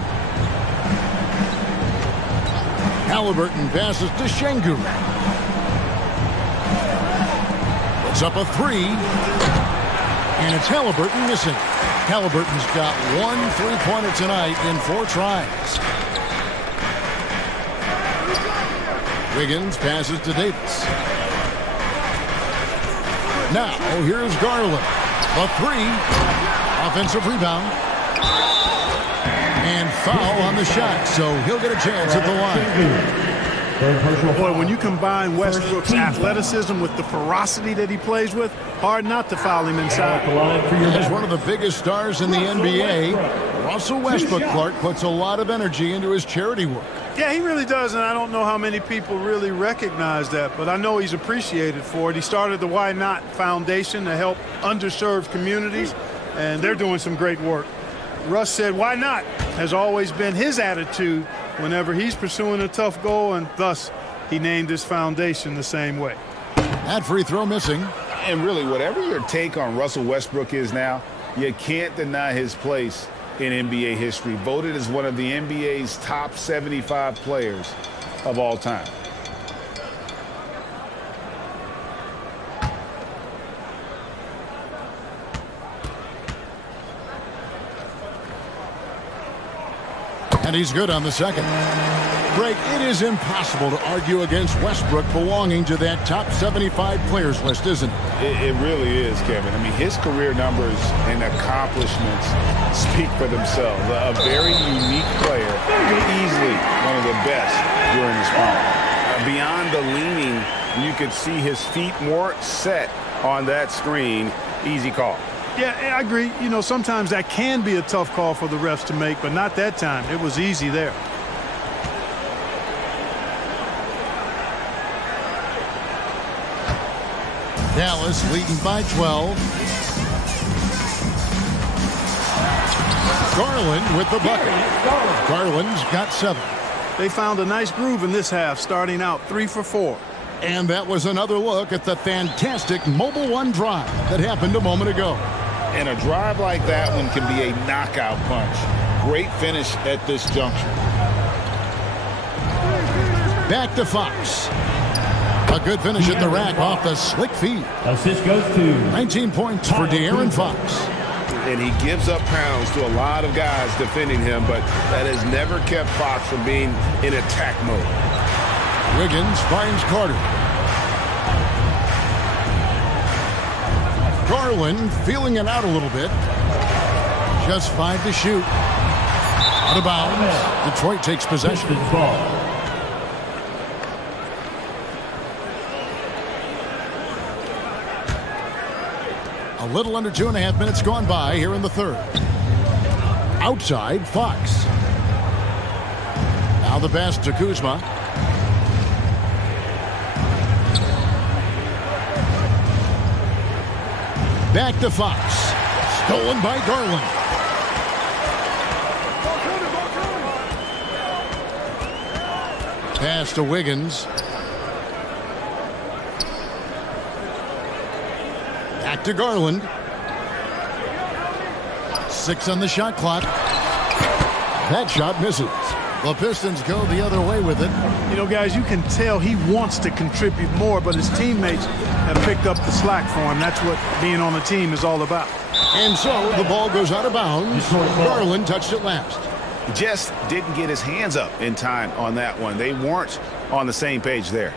Halliburton passes to Şengün. Puts up a 3. And it's Halliburton missing. Halliburton's got 1 3-pointer tonight in 4 tries. Wiggins passes to Davis. Now, here's Garland. A 3. Offensive rebound. And foul on the shot, so he'll get a chance at the line. Boy, when you combine Westbrook's athleticism with the ferocity that he plays with, hard not to foul him inside. As one of the biggest stars in the NBA, Russell Westbrook, Clark, puts a lot of energy into his charity work. Yeah, he really does, and I don't know how many people really recognize that, but I know he's appreciated for it. He started the Why Not Foundation to help underserved communities, and they're doing some great work. Russ said, why not? Has always been his attitude whenever he's pursuing a tough goal, and thus he named his foundation the same way. That free throw missing. And really, whatever your take on Russell Westbrook is now, you can't deny his place in NBA history. Voted as one of the NBA's top 75 players of all time. And he's good on the second. Greg, it is impossible to argue against Westbrook belonging to that top 75 players list, isn't it? It really is, Kevin. I mean, his career numbers and accomplishments speak for themselves. A very unique player, easily one of the best during his prime. beyond the leaning, you could see his feet more set on that screen. Easy call. Yeah, I agree. You know, sometimes that can be a tough call for the refs to make, but not that time. It was easy there. Dallas leading by 12. Garland with the bucket. Garland's got 7. They found a nice groove in this half, starting out 3 for 4. And that was another look at the fantastic Mobile One drive that happened a moment ago. And a drive like that one can be a knockout punch. Great finish at this juncture. Back to Fox. A good finish at the rack off the slick feed. Assist goes to 19 points for De'Aaron Fox. And he gives up pounds to a lot of guys defending him, but that has never kept Fox from being in attack mode. Wiggins finds Carter. Garland feeling it out a little bit. Just 5 to shoot. Out of bounds. Detroit takes possession. A little under 2.5 minutes gone by here in the third. Outside, Fox. Now the pass to Kuzma. Back to Fox. Stolen by Garland. Pass to Wiggins. Back to Garland. 6 on the shot clock. That shot misses. The Pistons go the other way with it. You know, guys, you can tell he wants to contribute more, but his teammates have picked up the slack for him. That's what being on the team is all about. And so the ball goes out of bounds. Garland touched it last. Just didn't get his hands up in time on that one. They weren't on the same page there.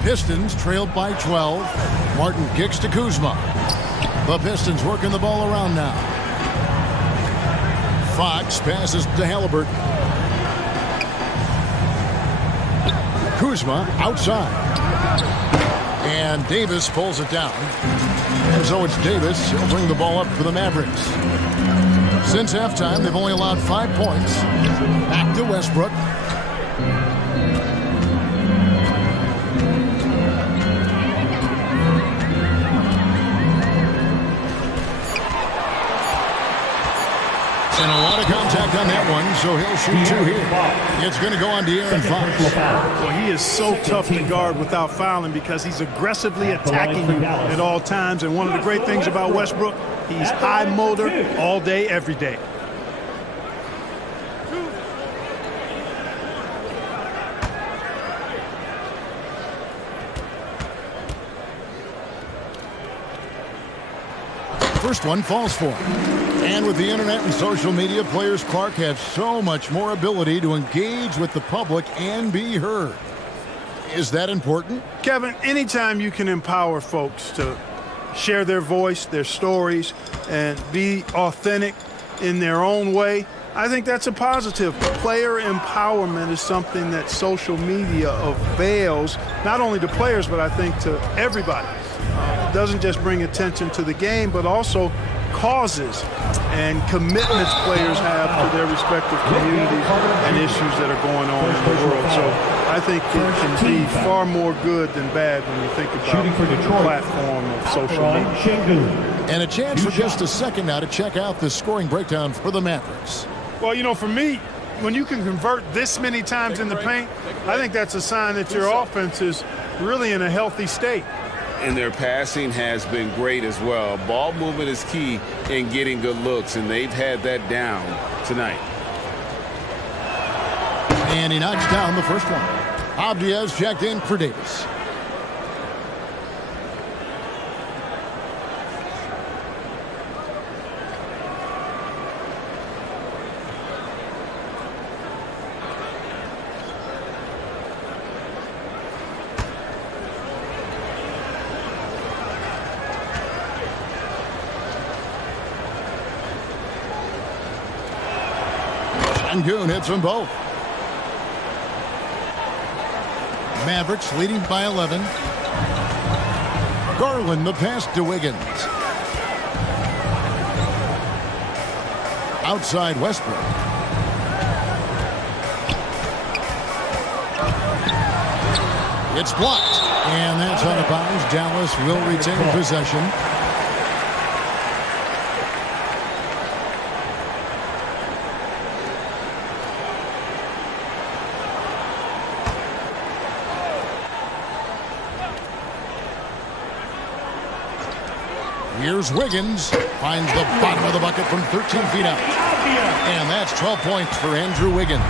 Pistons trailed by 12. Martin kicks to Kuzma. The Pistons working the ball around now. Fox passes to Halliburton. Kuzma outside. And Davis pulls it down. And so it's Davis. He'll bring the ball up for the Mavericks. Since halftime, they've only allowed 5 points. Back to Westbrook. And a lot of contact on that one, so he'll shoot 2 here. It's going to go on De'Aaron Fox. Well, he is so tough to guard without fouling because he's aggressively attacking you at all times. And one of the great things about Westbrook, he's high motor all day, every day. First one falls for him. And with the internet and social media, players Clark have so much more ability to engage with the public and be heard. Is that important? Kevin, anytime you can empower folks to share their voice, their stories, and be authentic in their own way, I think that's a positive. Player empowerment is something that social media avails, not only to players, but I think to everybody. It doesn't just bring attention to the game, but also causes and commitments players have to their respective communities and issues that are going on in the world. So I think it can be far more good than bad when you think about the platform of social media. And a chance for just a second now to check out the scoring breakdown for the Mavericks. Well, you know, for me, when you can convert this many times in the paint, I think that's a sign that your offense is really in a healthy state. And their passing has been great as well. Ball movement is key in getting good looks, and they've had that down tonight. And he knocks down the first one. Abdias checked in for Davis. Sengun hits them both. Mavericks leading by 11. Garland the pass to Wiggins. Outside Westbrook. It's blocked. And that's out of bounds. Dallas will retain possession. Here's Wiggins. Finds the bottom of the bucket from 13 feet out. And that's 12 points for Andrew Wiggins.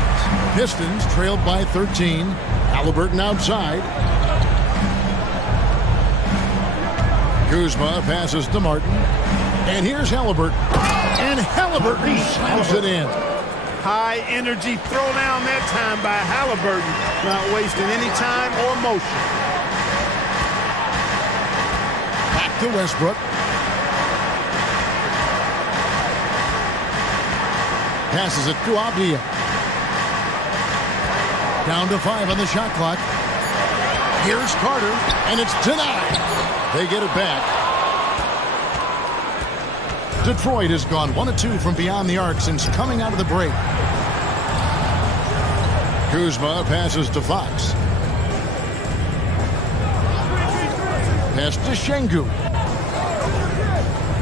Pistons trailed by 13. Halliburton outside. Kuzma passes to Martin. And here's Halliburton. And Halliburton slams it in. High energy throwdown that time by Halliburton. Not wasting any time or motion. Back to Westbrook. Passes it to Avdia. Down to 5 on the shot clock. Here's Carter, and it's denied. They get it back. Detroit has gone 1 of 2 from beyond the arc since coming out of the break. Kuzma passes to Fox. Pass to Sengun.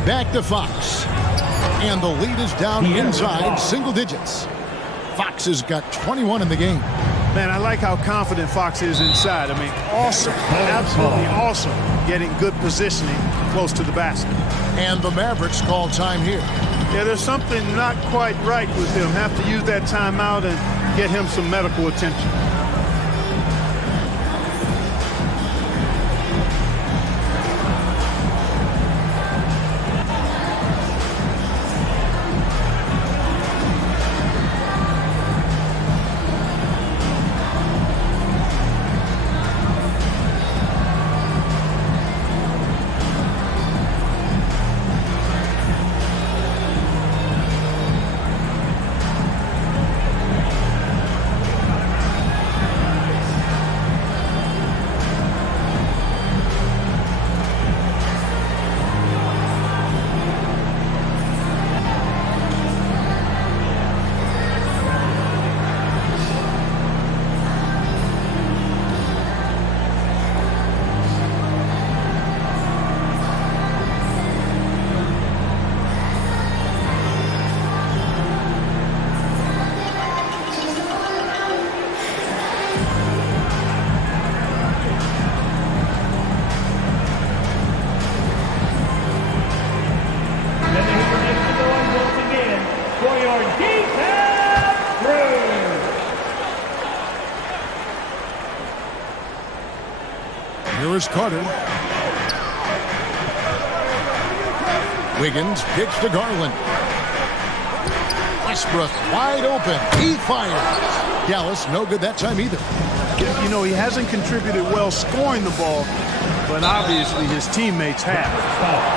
Back to Fox. And the lead is down inside single digits. Fox has got 21 in the game. Man, I like how confident Fox is inside. I mean, awesome. Absolutely awesome. Getting good positioning close to the basket. And the Mavericks call time here. Yeah, there's something not quite right with him. Have to use that timeout and get him some medical attention. Here's Carter. Wiggins kicks to Garland. Westbrook wide open. He fires. Dallas no good that time either. You know, he hasn't contributed well scoring the ball, but obviously his teammates have.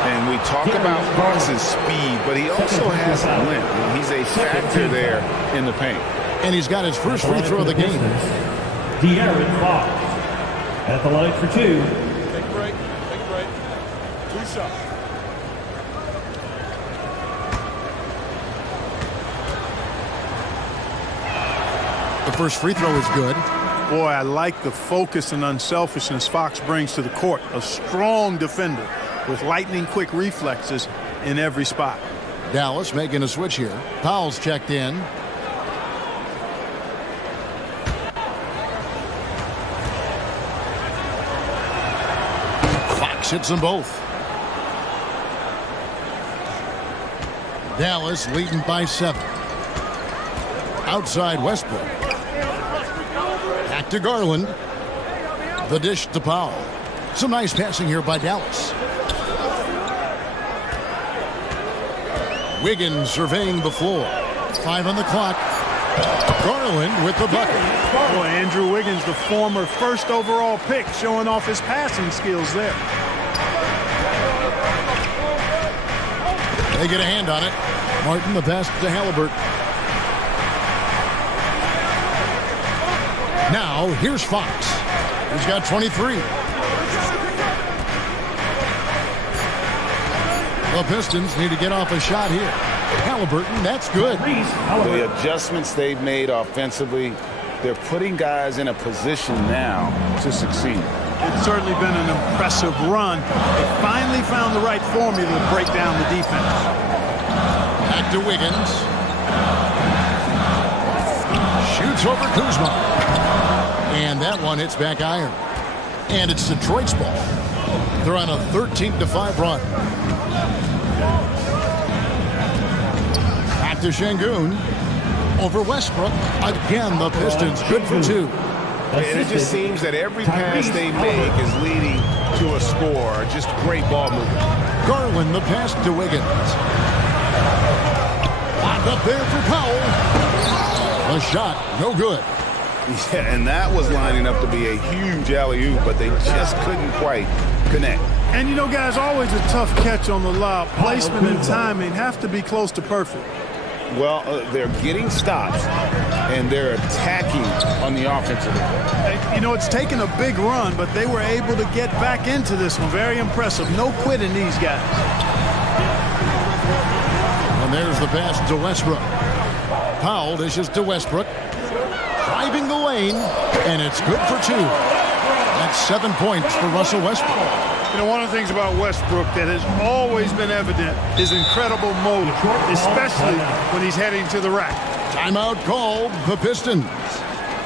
And we talk about Fox's speed, but he also has length. He's a factor there in the paint. And he's got his first free throw of the game. De'Aaron Fox at the line for 2. Take a break. Take a break. 2 shots. The first free throw is good. Boy, I like the focus and unselfishness Fox brings to the court. A strong defender with lightning-quick reflexes in every spot. Dallas making a switch here. Powell's checked in. Fox hits them both. Dallas leading by 7. Outside Westbrook. Back to Garland. The dish to Powell. Some nice passing here by Dallas. Wiggins surveying the floor. 5 on the clock. Garland with the bucket. Boy, Andrew Wiggins, the former first overall pick, showing off his passing skills there. They get a hand on it. Martin the pass to Halliburton. Now, here's Fox. He's got 23. The Pistons need to get off a shot here. Halliburton, that's good. The adjustments they've made offensively, they're putting guys in a position now to succeed. It's certainly been an impressive run. They finally found the right formula to break down the defense. Back to Wiggins. Shoots over Kuzma. And that one hits back iron. And it's Detroit's ball. They're on a 13-5 run. Back to Şengün. Over Westbrook. Again, the Pistons good for 2. And it just seems that every pass they make is leading to a score. Just great ball movement. Garland, the pass to Wiggins. Locked up there for Powell. A shot, no good. Yeah, and that was lining up to be a huge alley-oop, but they just couldn't quite connect. And you know, guys, always a tough catch on the lob. Placement and timing have to be close to perfect. Well, they're getting stops, and they're attacking on the offensive end. You know, it's taken a big run, but they were able to get back into this one. Very impressive. No quitting these guys. And there's the pass to Westbrook. Powell dishes to Westbrook. Driving the lane, and it's good for 2. That's 7 points for Russell Westbrook. You know, one of the things about Westbrook that has always been evident is incredible motor, especially when he's heading to the rack. Timeout called the Pistons.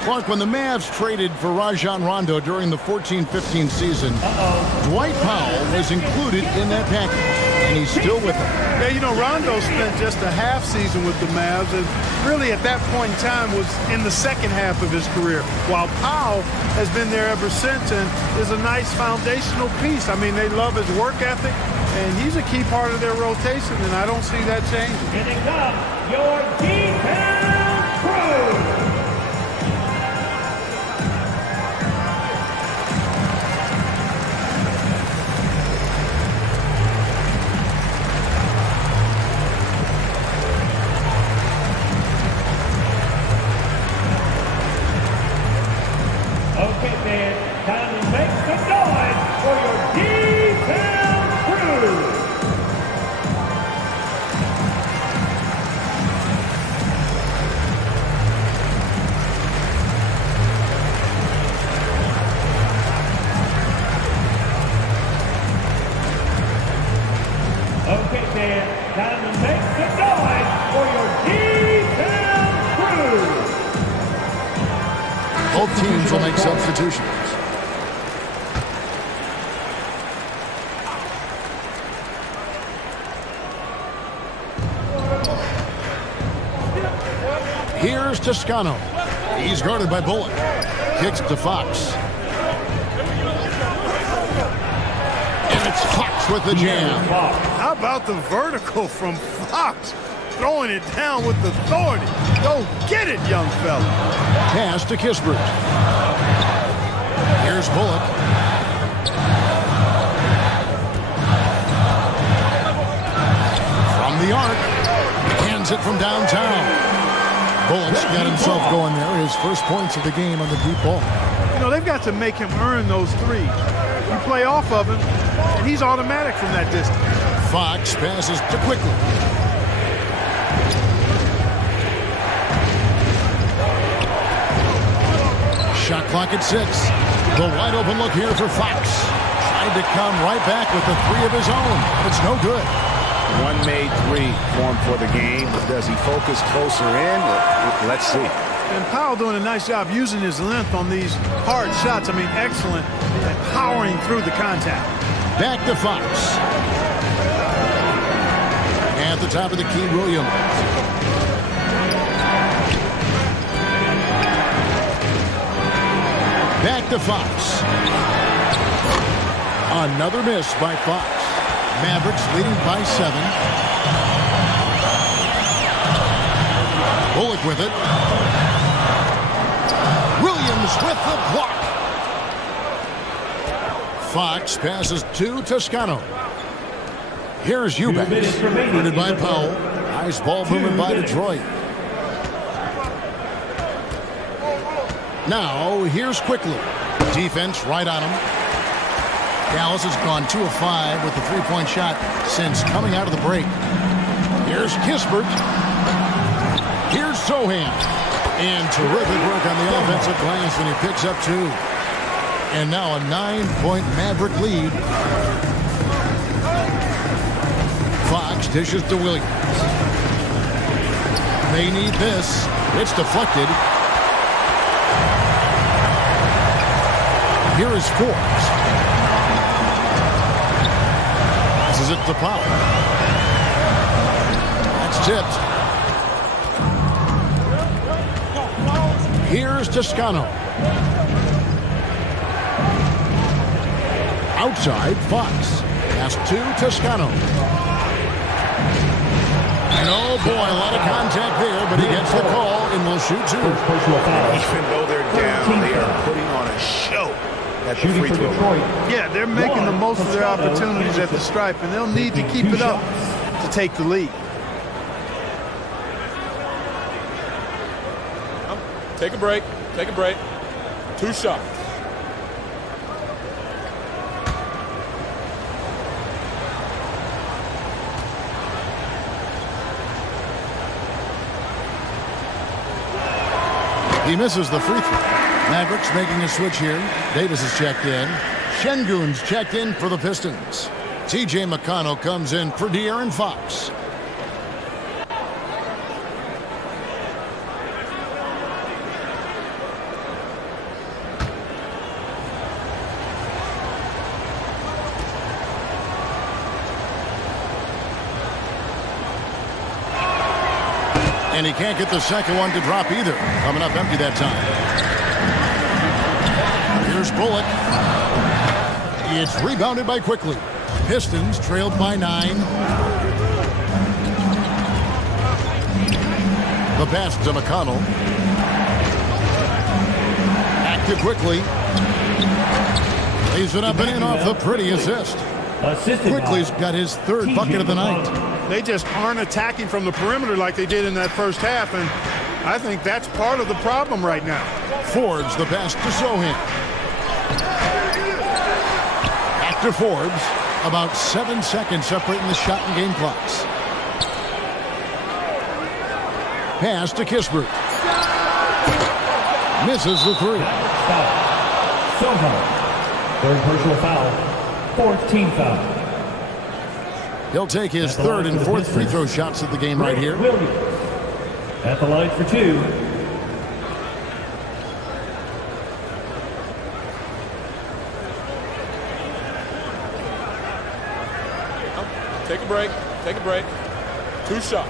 Clark, when the Mavs traded for Rajon Rondo during the 14-15 season, Dwight Powell was included in that package, and he's still with them. Yeah, you know, Rondo spent just a half season with the Mavs, and really at that point in time was in the second half of his career, while Powell has been there ever since and is a nice foundational piece. I mean, they love his work ethic, and he's a key part of their rotation, and I don't see that changing. Getting up, your defense crew. Okay, man, time to make some noise for your defense crew. Okay, man, time to make some noise for your defense crew. Both teams will make substitutions. Here's Toscano. He's guarded by Bullock. Kicks to Fox. And it's Fox with the jam. How about the vertical from Fox? Throwing it down with authority. Go get it, young fella. Pass to Kispert. Here's Bullock. From the arc. Hands it from downtown. Bullock's got himself going there. His first points of the game on the deep ball. You know, they've got to make him earn those threes. You play off of him, and he's automatic from that distance. Fox passes to Quickly. Shot clock at 6. The wide open look here for Fox. Tried to come right back with the 3 of his own. It's no good. One made 3 for him for the game. Does he focus closer in? Let's see. And Powell doing a nice job using his length on these hard shots. I mean, excellent at powering through the contact. Back to Fox. At the top of the key, Williams. Back to Fox. Another miss by Fox. Mavericks leading by 7. Bullock with it. Williams with the block. Fox passes to Toscano. Here's Eubanks. Rooted by Powell. Nice ball movement by Detroit. Now, here's Quickly. Defense right on him. Dallas has gone 2 of 5 with the three-point shot since coming out of the break. Here's Kispert. Here's Sohan. And terrific work on the offensive glass, and he picks up 2. And now a 9-point Maverick lead. Fox dishes to Williams. They need this. It's deflected. Here is Forbes. This is it to Powell. That's tipped. Here's Toscano. Outside, Fox. Pass to Toscano. And oh boy, a lot of contact there, but he gets the call and will shoot 2. Even though they're down, they are putting on a show at the free throw line. Yeah, they're making the most of their opportunities at the stripe, and they'll need to keep it up to take the lead. Take a break. Take a break. 2 shots. He misses the free throw. Mavericks making a switch here. Davis is checked in. Şengün's checked in for the Pistons. T.J. McConnell comes in for De'Aaron Fox. And he can't get the second one to drop either. Coming up empty that time. Here's Bullock. It's rebounded by Quickly. Pistons trailed by 9. The pass to McConnell. Back to Quickly. Lays it up and in off the pretty assist. Quickly's got his 3rd bucket of the night. They just aren't attacking from the perimeter like they did in that first half, and I think that's part of the problem right now. Forbes the pass to Sohan. Back to Forbes. About 7 seconds separating the shot and game clocks. Pass to Kispert. Misses the 3. Sohan. 3rd personal foul. 4th team foul. He'll take his 3rd and 4th free throw shots at the game right here. Williams at the line for 2. Take a break. Take a break. 2 shots.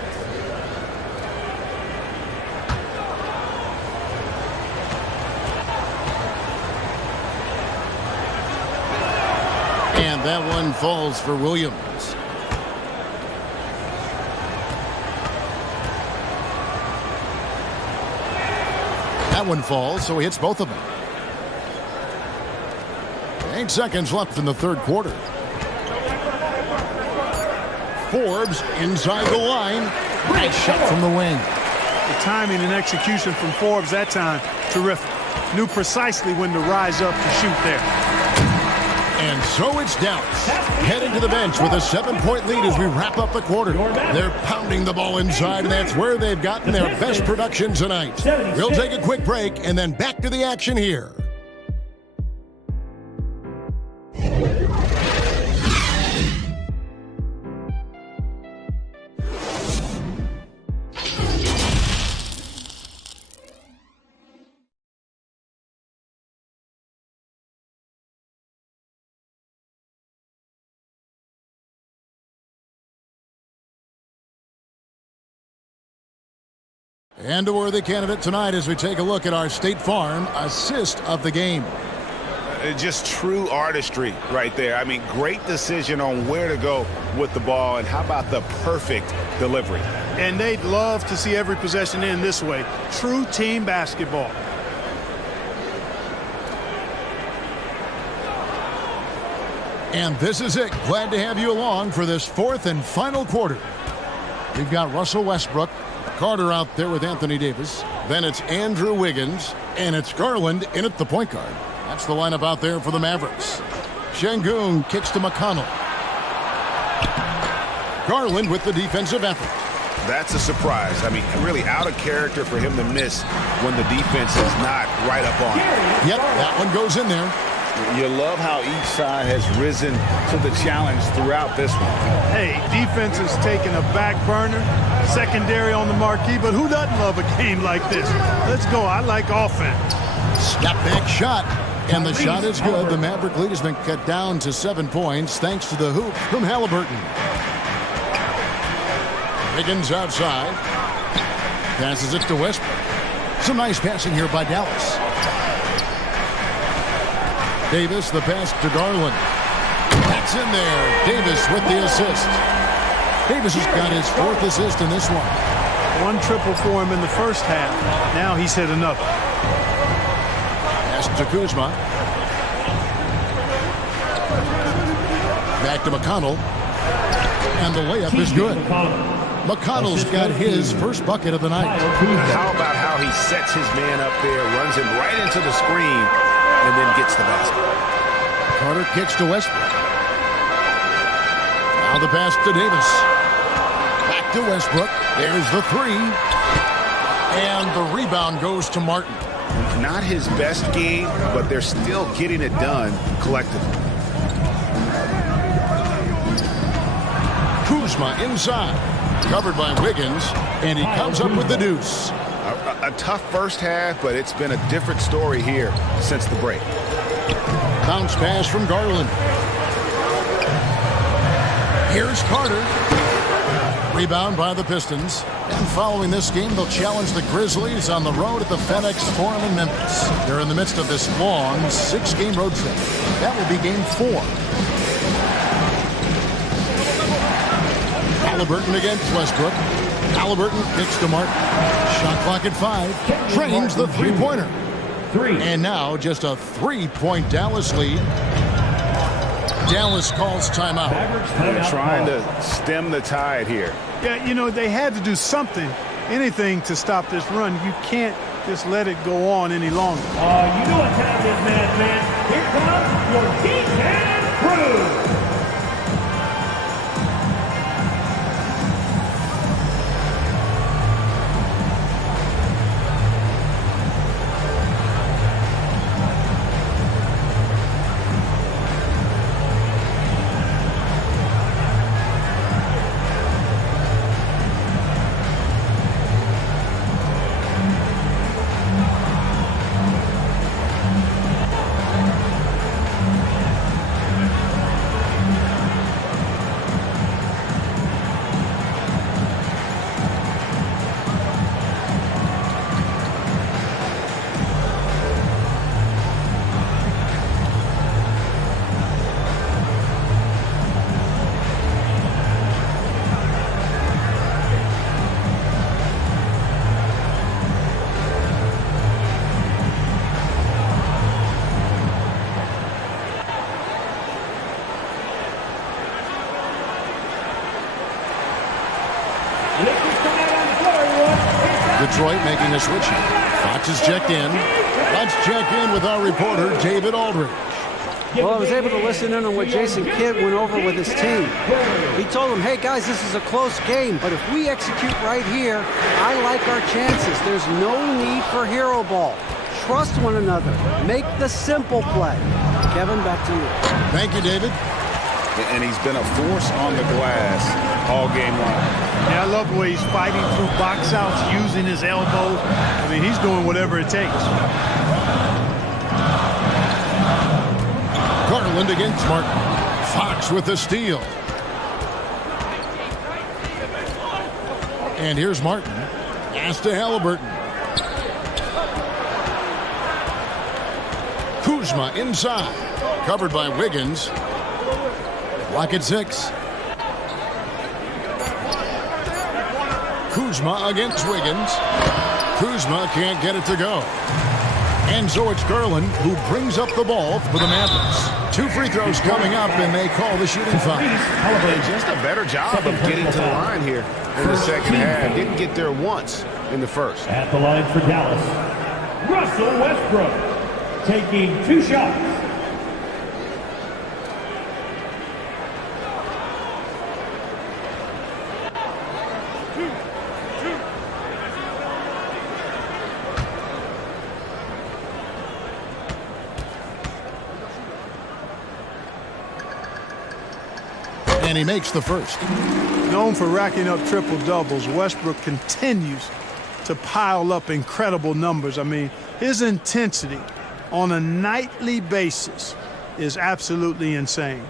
And that one falls for Williams. That one falls, so he hits both of them. 8 seconds left in the 3rd quarter. Forbes inside the line. Nice shot from the wing. The timing and execution from Forbes that time, terrific. Knew precisely when to rise up to shoot there. And so it's Dallas heading to the bench with a 7-point lead as we wrap up the quarter. They're pounding the ball inside, and that's where they've gotten their best production tonight. We'll take a quick break and then back to the action here. And a worthy candidate tonight as we take a look at our State Farm assist of the game. Just true artistry right there. I mean, great decision on where to go with the ball, and how about the perfect delivery? And they'd love to see every possession end this way. True team basketball. And this is it. Glad to have you along for this 4th and final quarter. We've got Russell Westbrook Carter out there with Anthony Davis. Then it's Andrew Wiggins. And it's Garland in at the point guard. That's the lineup out there for the Mavericks. Şengün kicks to McConnell. Garland with the defensive effort. That's a surprise. I mean, really out of character for him to miss when the defense is not right up on him. Yep, that one goes in there. You love how each side has risen to the challenge throughout this one. Hey, defense is taking a back burner, secondary on the marquee, but who doesn't love a game like this? Let's go. I like offense. Step back shot. And the shot is good. The Maverick lead has been cut down to 7 points thanks to the hoop from Halliburton. Wiggins outside. Passes it to Westbrook. Some nice passing here by Dallas. Davis, the pass to Garland. That's in there. Davis with the assist. Davis has got his 4th assist in this one. 1 triple for him in the first half. Now he's hit another. Pass to Kuzma. Back to McConnell. And the layup is good. McConnell's got his first bucket of the night. How about how he sets his man up there, runs him right into the screen, and then gets the basket. Carter kicks to Westbrook. Now the pass to Davis. Back to Westbrook. There's the 3. And the rebound goes to Martin. Not his best game, but they're still getting it done collectively. Kuzma inside. Covered by Wiggins, and he comes up with the deuce. A tough first half, but it's been a different story here since the break. Bounce pass from Garland. Here's Carter. Rebound by the Pistons. And following this game, they'll challenge the Grizzlies on the road at the FedEx Forum in Memphis. They're in the midst of this long 6-game road trip. That will be game 4. Halliburton against Westbrook. Halliburton kicks to Martin. Shot clock at 5. Drains the 3-pointer. And now just a 3-point Dallas lead. Dallas calls timeout. They're trying to stem the tide here. Yeah, you know, they had to do something, anything to stop this run. You can't just let it go on any longer. You know what time it is, man. Here comes your defense crew. Detroit making a switch. Fox is checked in. Let's check in with our reporter, David Aldridge. Well, I was able to listen in on what Jason Kidd went over with his team. He told them, hey, guys, this is a close game, but if we execute right here, I like our chances. There's no need for hero ball. Trust one another. Make the simple play. Kevin, back to you. Thank you, David. And he's been a force on the glass all game long. Yeah, I love the way he's fighting through box outs, using his elbows. I mean, he's doing whatever it takes. Garland against Martin. Fox with the steal. And here's Martin. Pass to Halliburton. Kuzma inside. Covered by Wiggins. Lock at 6. Kuzma against Wiggins. Kuzma can't get it to go. And so it's Garland who brings up the ball for the Mavericks. 2 free throws coming up, and they call the shooting foul. And just a better job of getting to the line here in the second half. Didn't get there once in the first. At the line for Dallas, Russell Westbrook taking 2 shots. And he makes the first. Known for racking up triple-doubles, Westbrook continues to pile up incredible numbers. I mean, his intensity on a nightly basis is absolutely insane.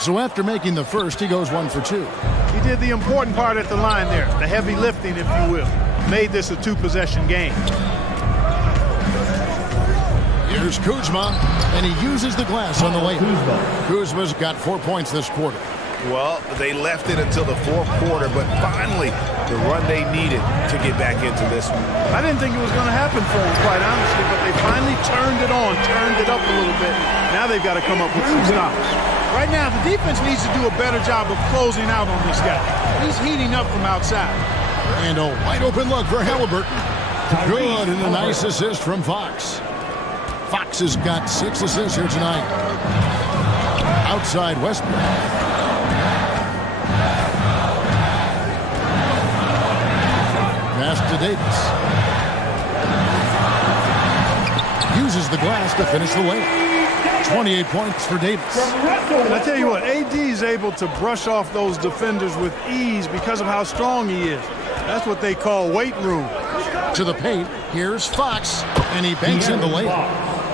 So after making the first, he goes 1 for 2. He did the important part at the line there, the heavy lifting, if you will. Made this a 2-possession game. Here's Kuzma, and he uses the glass on the layup. Kuzma's got 4 points this quarter. Well, they left it until the fourth quarter, but finally the run they needed to get back into this one. I didn't think it was going to happen for them, quite honestly, but they finally turned it on, turned it up a little bit. Now they've got to come up with some stops. Right now, the defense needs to do a better job of closing out on this guy. He's heating up from outside. And a wide open look for Halliburton. Good, and a nice assist from Fox. Fox has got 6 assists here tonight. Outside Westbrook. Pass to Davis. Uses the glass to finish the layup. 28 points for Davis. And I tell you what, AD is able to brush off those defenders with ease because of how strong he is. That's what they call weight room. To the paint, here's Fox, and he banks in the layup.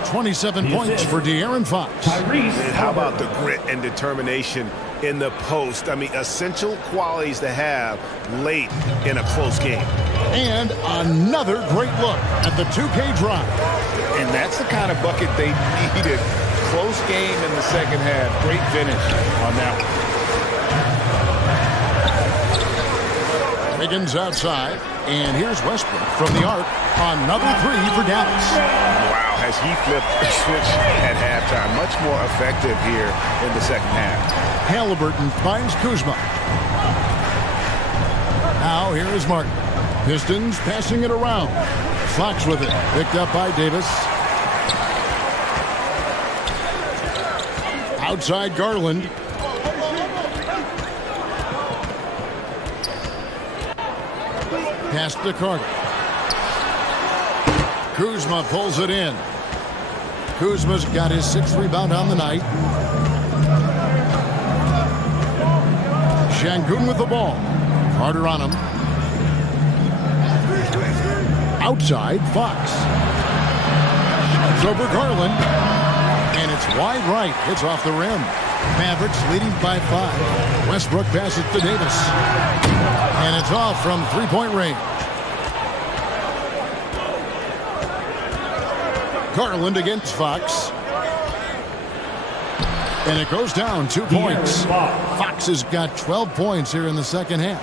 27 points for De'Aaron Fox. And how about the grit and determination in the post? I mean, essential qualities to have late in a close game. And another great look at the 2K drive. And that's the kind of bucket they needed. Close game in the second half. Great finish on that one. Wiggins outside, and here's Westbrook from the arc. Another 3 for Dallas. Wow, has he flipped the switch at halftime? Much more effective here in the second half. Halliburton finds Kuzma. Now here is Martin. Pistons passing it around. Fox with it. Picked up by Davis. Outside Garland. Pass to Carter. Kuzma pulls it in. Kuzma's got his 6th rebound on the night. Şengün with the ball. Carter on him. Outside, Fox. It's over Garland. And it's wide right. Hits off the rim. Mavericks leading by 5. Westbrook passes to Davis. And it's off from 3-point range. Garland against Fox. And it goes down 2 points. Fox has got 12 points here in the second half.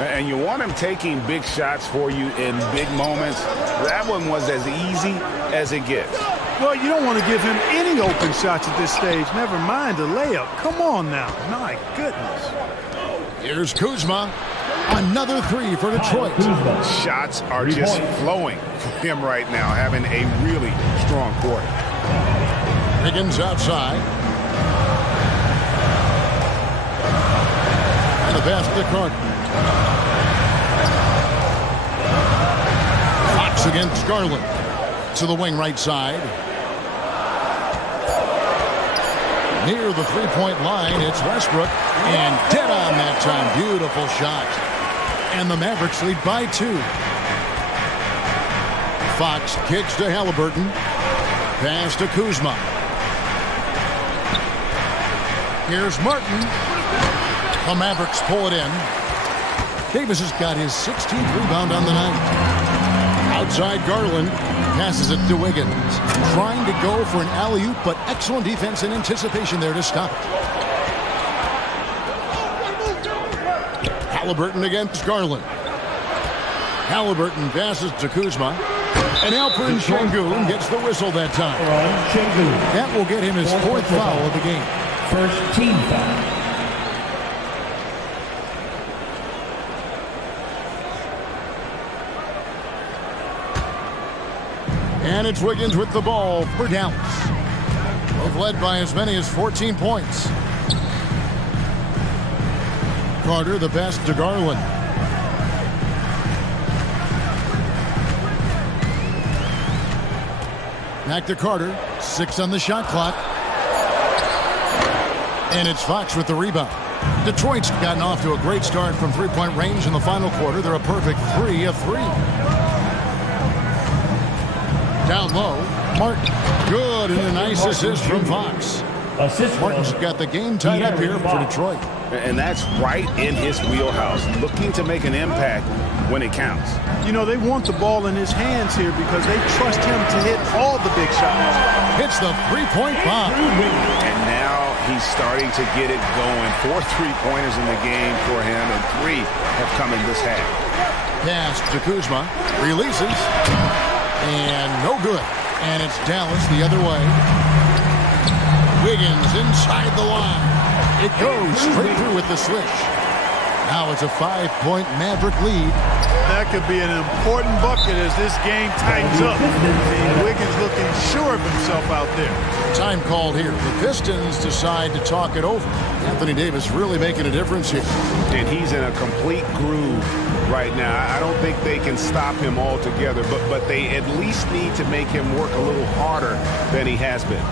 And you want him taking big shots for you in big moments. That one was as easy as it gets. Well, you don't want to give him any open shots at this stage. Never mind a layup. Come on now. My goodness. Here's Kuzma. Another 3 for Detroit. Shots are just flowing for him right now, having a really strong quarter. Wiggins outside. And a pass to Carter. Fox against Garland. To the wing right side. Near the 3-point line, it's Westbrook. And dead on that time. Beautiful shot. And the Mavericks lead by 2. Fox kicks to Halliburton. Pass to Kuzma. Here's Martin. The Mavericks pull it in. Davis has got his 16th rebound on the night. Outside Garland. Passes it to Wiggins. Trying to go for an alley-oop, but excellent defense and anticipation there to stop it. Halliburton against Garland. Halliburton passes to Kuzma. And Alperen Şengün gets the whistle that time. That will get him his fourth foul of the game. First team foul. And it's Wiggins with the ball for Dallas. They've led by as many as 14 points. Carter, the pass to Garland. Back to Carter. 6 on the shot clock. And it's Fox with the rebound. Detroit's gotten off to a great start from three-point range in the final quarter. They're a perfect 3 of 3. Down low, Martin. Good, and a nice assist from Fox. Martin's got the game tied up here for Detroit. And that's right in his wheelhouse, looking to make an impact when it counts. You know, they want the ball in his hands here because they trust him to hit all the big shots. Hits the three-point bomb. And now he's starting to get it going. 4 3-pointers in the game for him, and 3 have come in this half. Pass to Kuzma. Releases. And no good. And it's Dallas the other way. Wiggins inside the line. It goes straight through with the switch. Now it's a 5-point Maverick lead. That could be an important bucket as this game tightens up. Wiggins looking sure of himself out there. Time called here. The Pistons decide to talk it over. Anthony Davis really making a difference here. And he's in a complete groove right now. I don't think they can stop him altogether, but they at least need to make him work a little harder than he has been.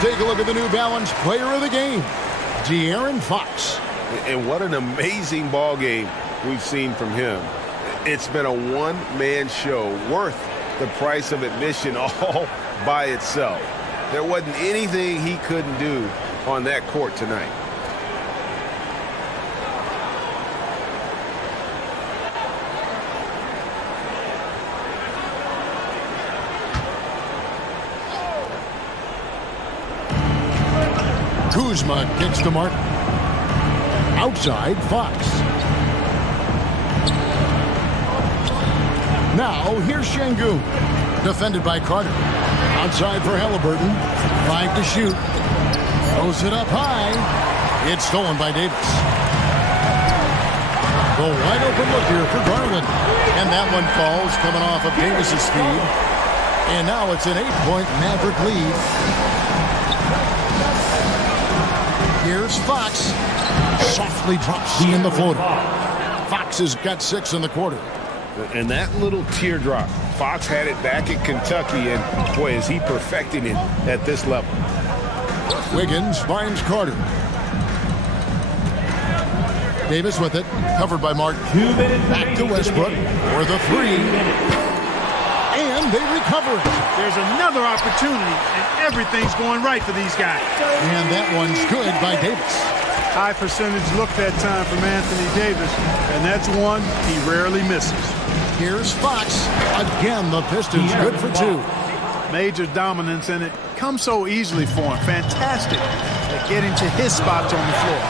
Take a look at the New Balance player of the game, De'Aaron Fox. And what an amazing ball game we've seen from him. It's been a one-man show worth the price of admission all by itself. There wasn't anything he couldn't do on that court tonight. Kuzma kicks to Martin. Outside, Fox. Now, here's Şengün. Defended by Carter. Outside for Halliburton. 5 to shoot. Throws it up high. It's stolen by Davis. The wide open look here for Garland. And that one falls coming off of Davis's speed. And now it's an 8-point Maverick lead. Here's Fox. Softly drops in the floater. Fox has got 6 in the quarter. And that little teardrop, Fox had it back at Kentucky, and boy, is he perfecting it at this level. Wiggins finds Carter. Davis with it, covered by Martin. Back to Westbrook for the 3. And they recover it. There's another opportunity, and everything's going right for these guys. And that one's good by Davis. High percentage look that time from Anthony Davis, and that's one he rarely misses. Here's Fox. Again, the Pistons good for 2. Major dominance, and it comes so easily for him. Fantastic at getting to his spots on the floor.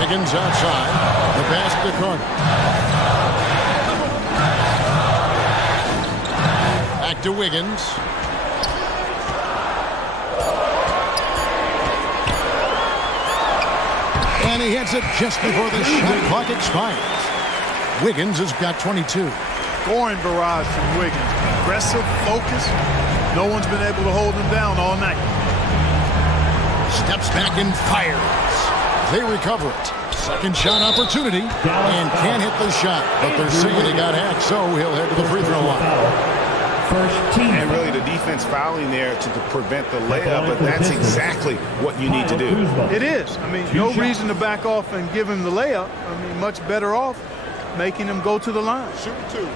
Wiggins outside. The pass to Carter. Back to Wiggins. he hits it just before the shot clock expires. Wiggins has got 22. Scoring barrage from Wiggins. Aggressive, focus. No one's been able to hold him down all night. Steps back and fires. They recover it. Second shot opportunity, and can't hit the shot. But they're saying he got hacked, so he'll head to the free throw line. And really the defense fouling there to prevent the layup, but that's exactly what you need to do. It is. I mean, no reason to back off and give him the layup. I mean, much better off making him go to the line. Shoot two.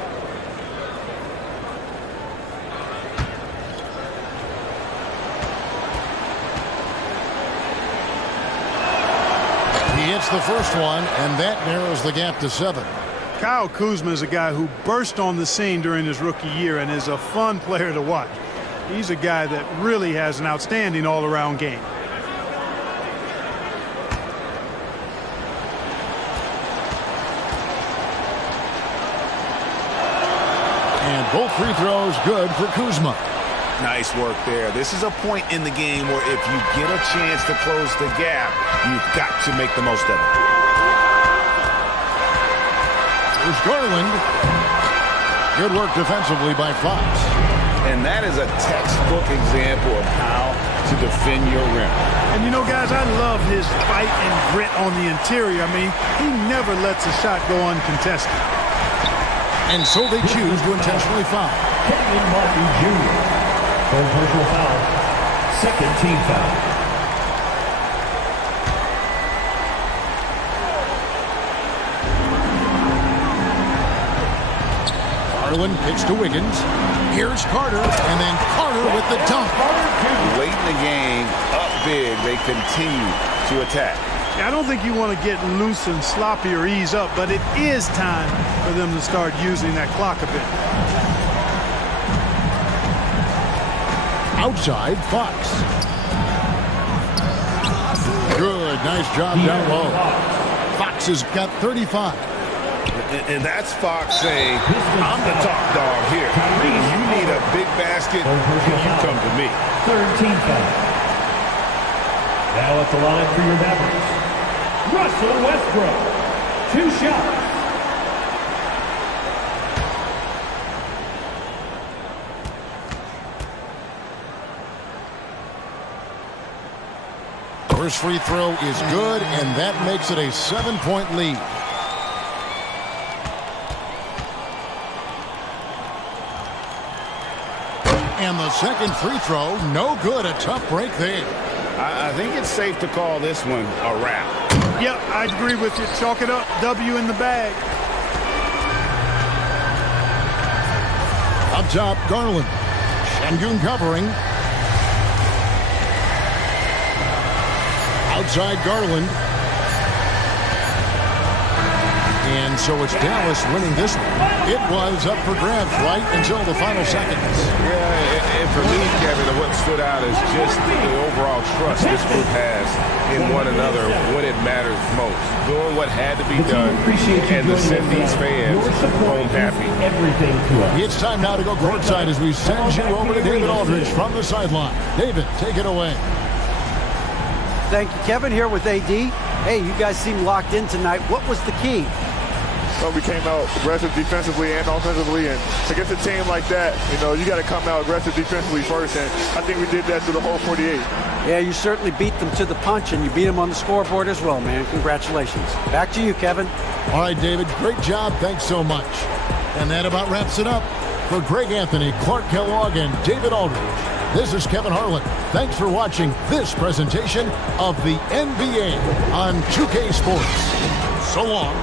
He hits the first one, and that narrows the gap to 7. Kyle Kuzma is a guy who burst on the scene during his rookie year and is a fun player to watch. He's a guy that really has an outstanding all-around game. And both free throws good for Kuzma. Nice work there. This is a point in the game where if you get a chance to close the gap, you've got to make the most of it. Here's Garland. Good work defensively by Fox. And that is a textbook example of how to defend your rim. And you know, guys, I love his fight and grit on the interior. I mean, he never lets a shot go uncontested. And so they choose to intentionally foul. Kenyon Martin Jr. for personal foul. Second team foul. Garland kicks to Wiggins. Here's Carter, and then Carter with the dunk. Late in the game, up big, they continue to attack. Yeah, I don't think you want to get loose and sloppy or ease up, but it is time for them to start using that clock a bit. Outside, Fox. Good, nice job down low. Fox has got 35. And that's Fox saying, I'm the top dog here. You need a big basket, you come to me. Third team foul. Now at the line for your Mavericks, Russell Westbrook. 2 shots. First free throw is good, and that makes it a 7-point lead. And the second free throw, no good. A tough break there. I think it's safe to call this one a wrap. Yep, I agree with you. Chalk it up. W in the bag. Up top, Garland. Şengün covering. Outside Garland. And so it's Dallas winning this one. It was up for grabs right until the final seconds. Yeah, and for me, Kevin, what stood out is just the overall trust this group has in one another when it matters most. Doing what had to be done and to send these fans home happy. It's time now to go courtside as we send you over to David Aldridge from the sideline. David, take it away. Thank you, Kevin. Here with AD. Hey, you guys seem locked in tonight. What was the key? Well, we came out aggressive defensively and offensively, and against a team like that, you know, you got to come out aggressive defensively first, and I think we did that through the whole 48. Yeah, you certainly beat them to the punch, and you beat them on the scoreboard as well, man. Congratulations. Back to you, Kevin. All right, David, great job. Thanks so much. And that about wraps it up. For Greg Anthony, Clark Kellogg, and David Aldridge, this is Kevin Harlan. Thanks for watching this presentation of the NBA on 2K Sports. So long.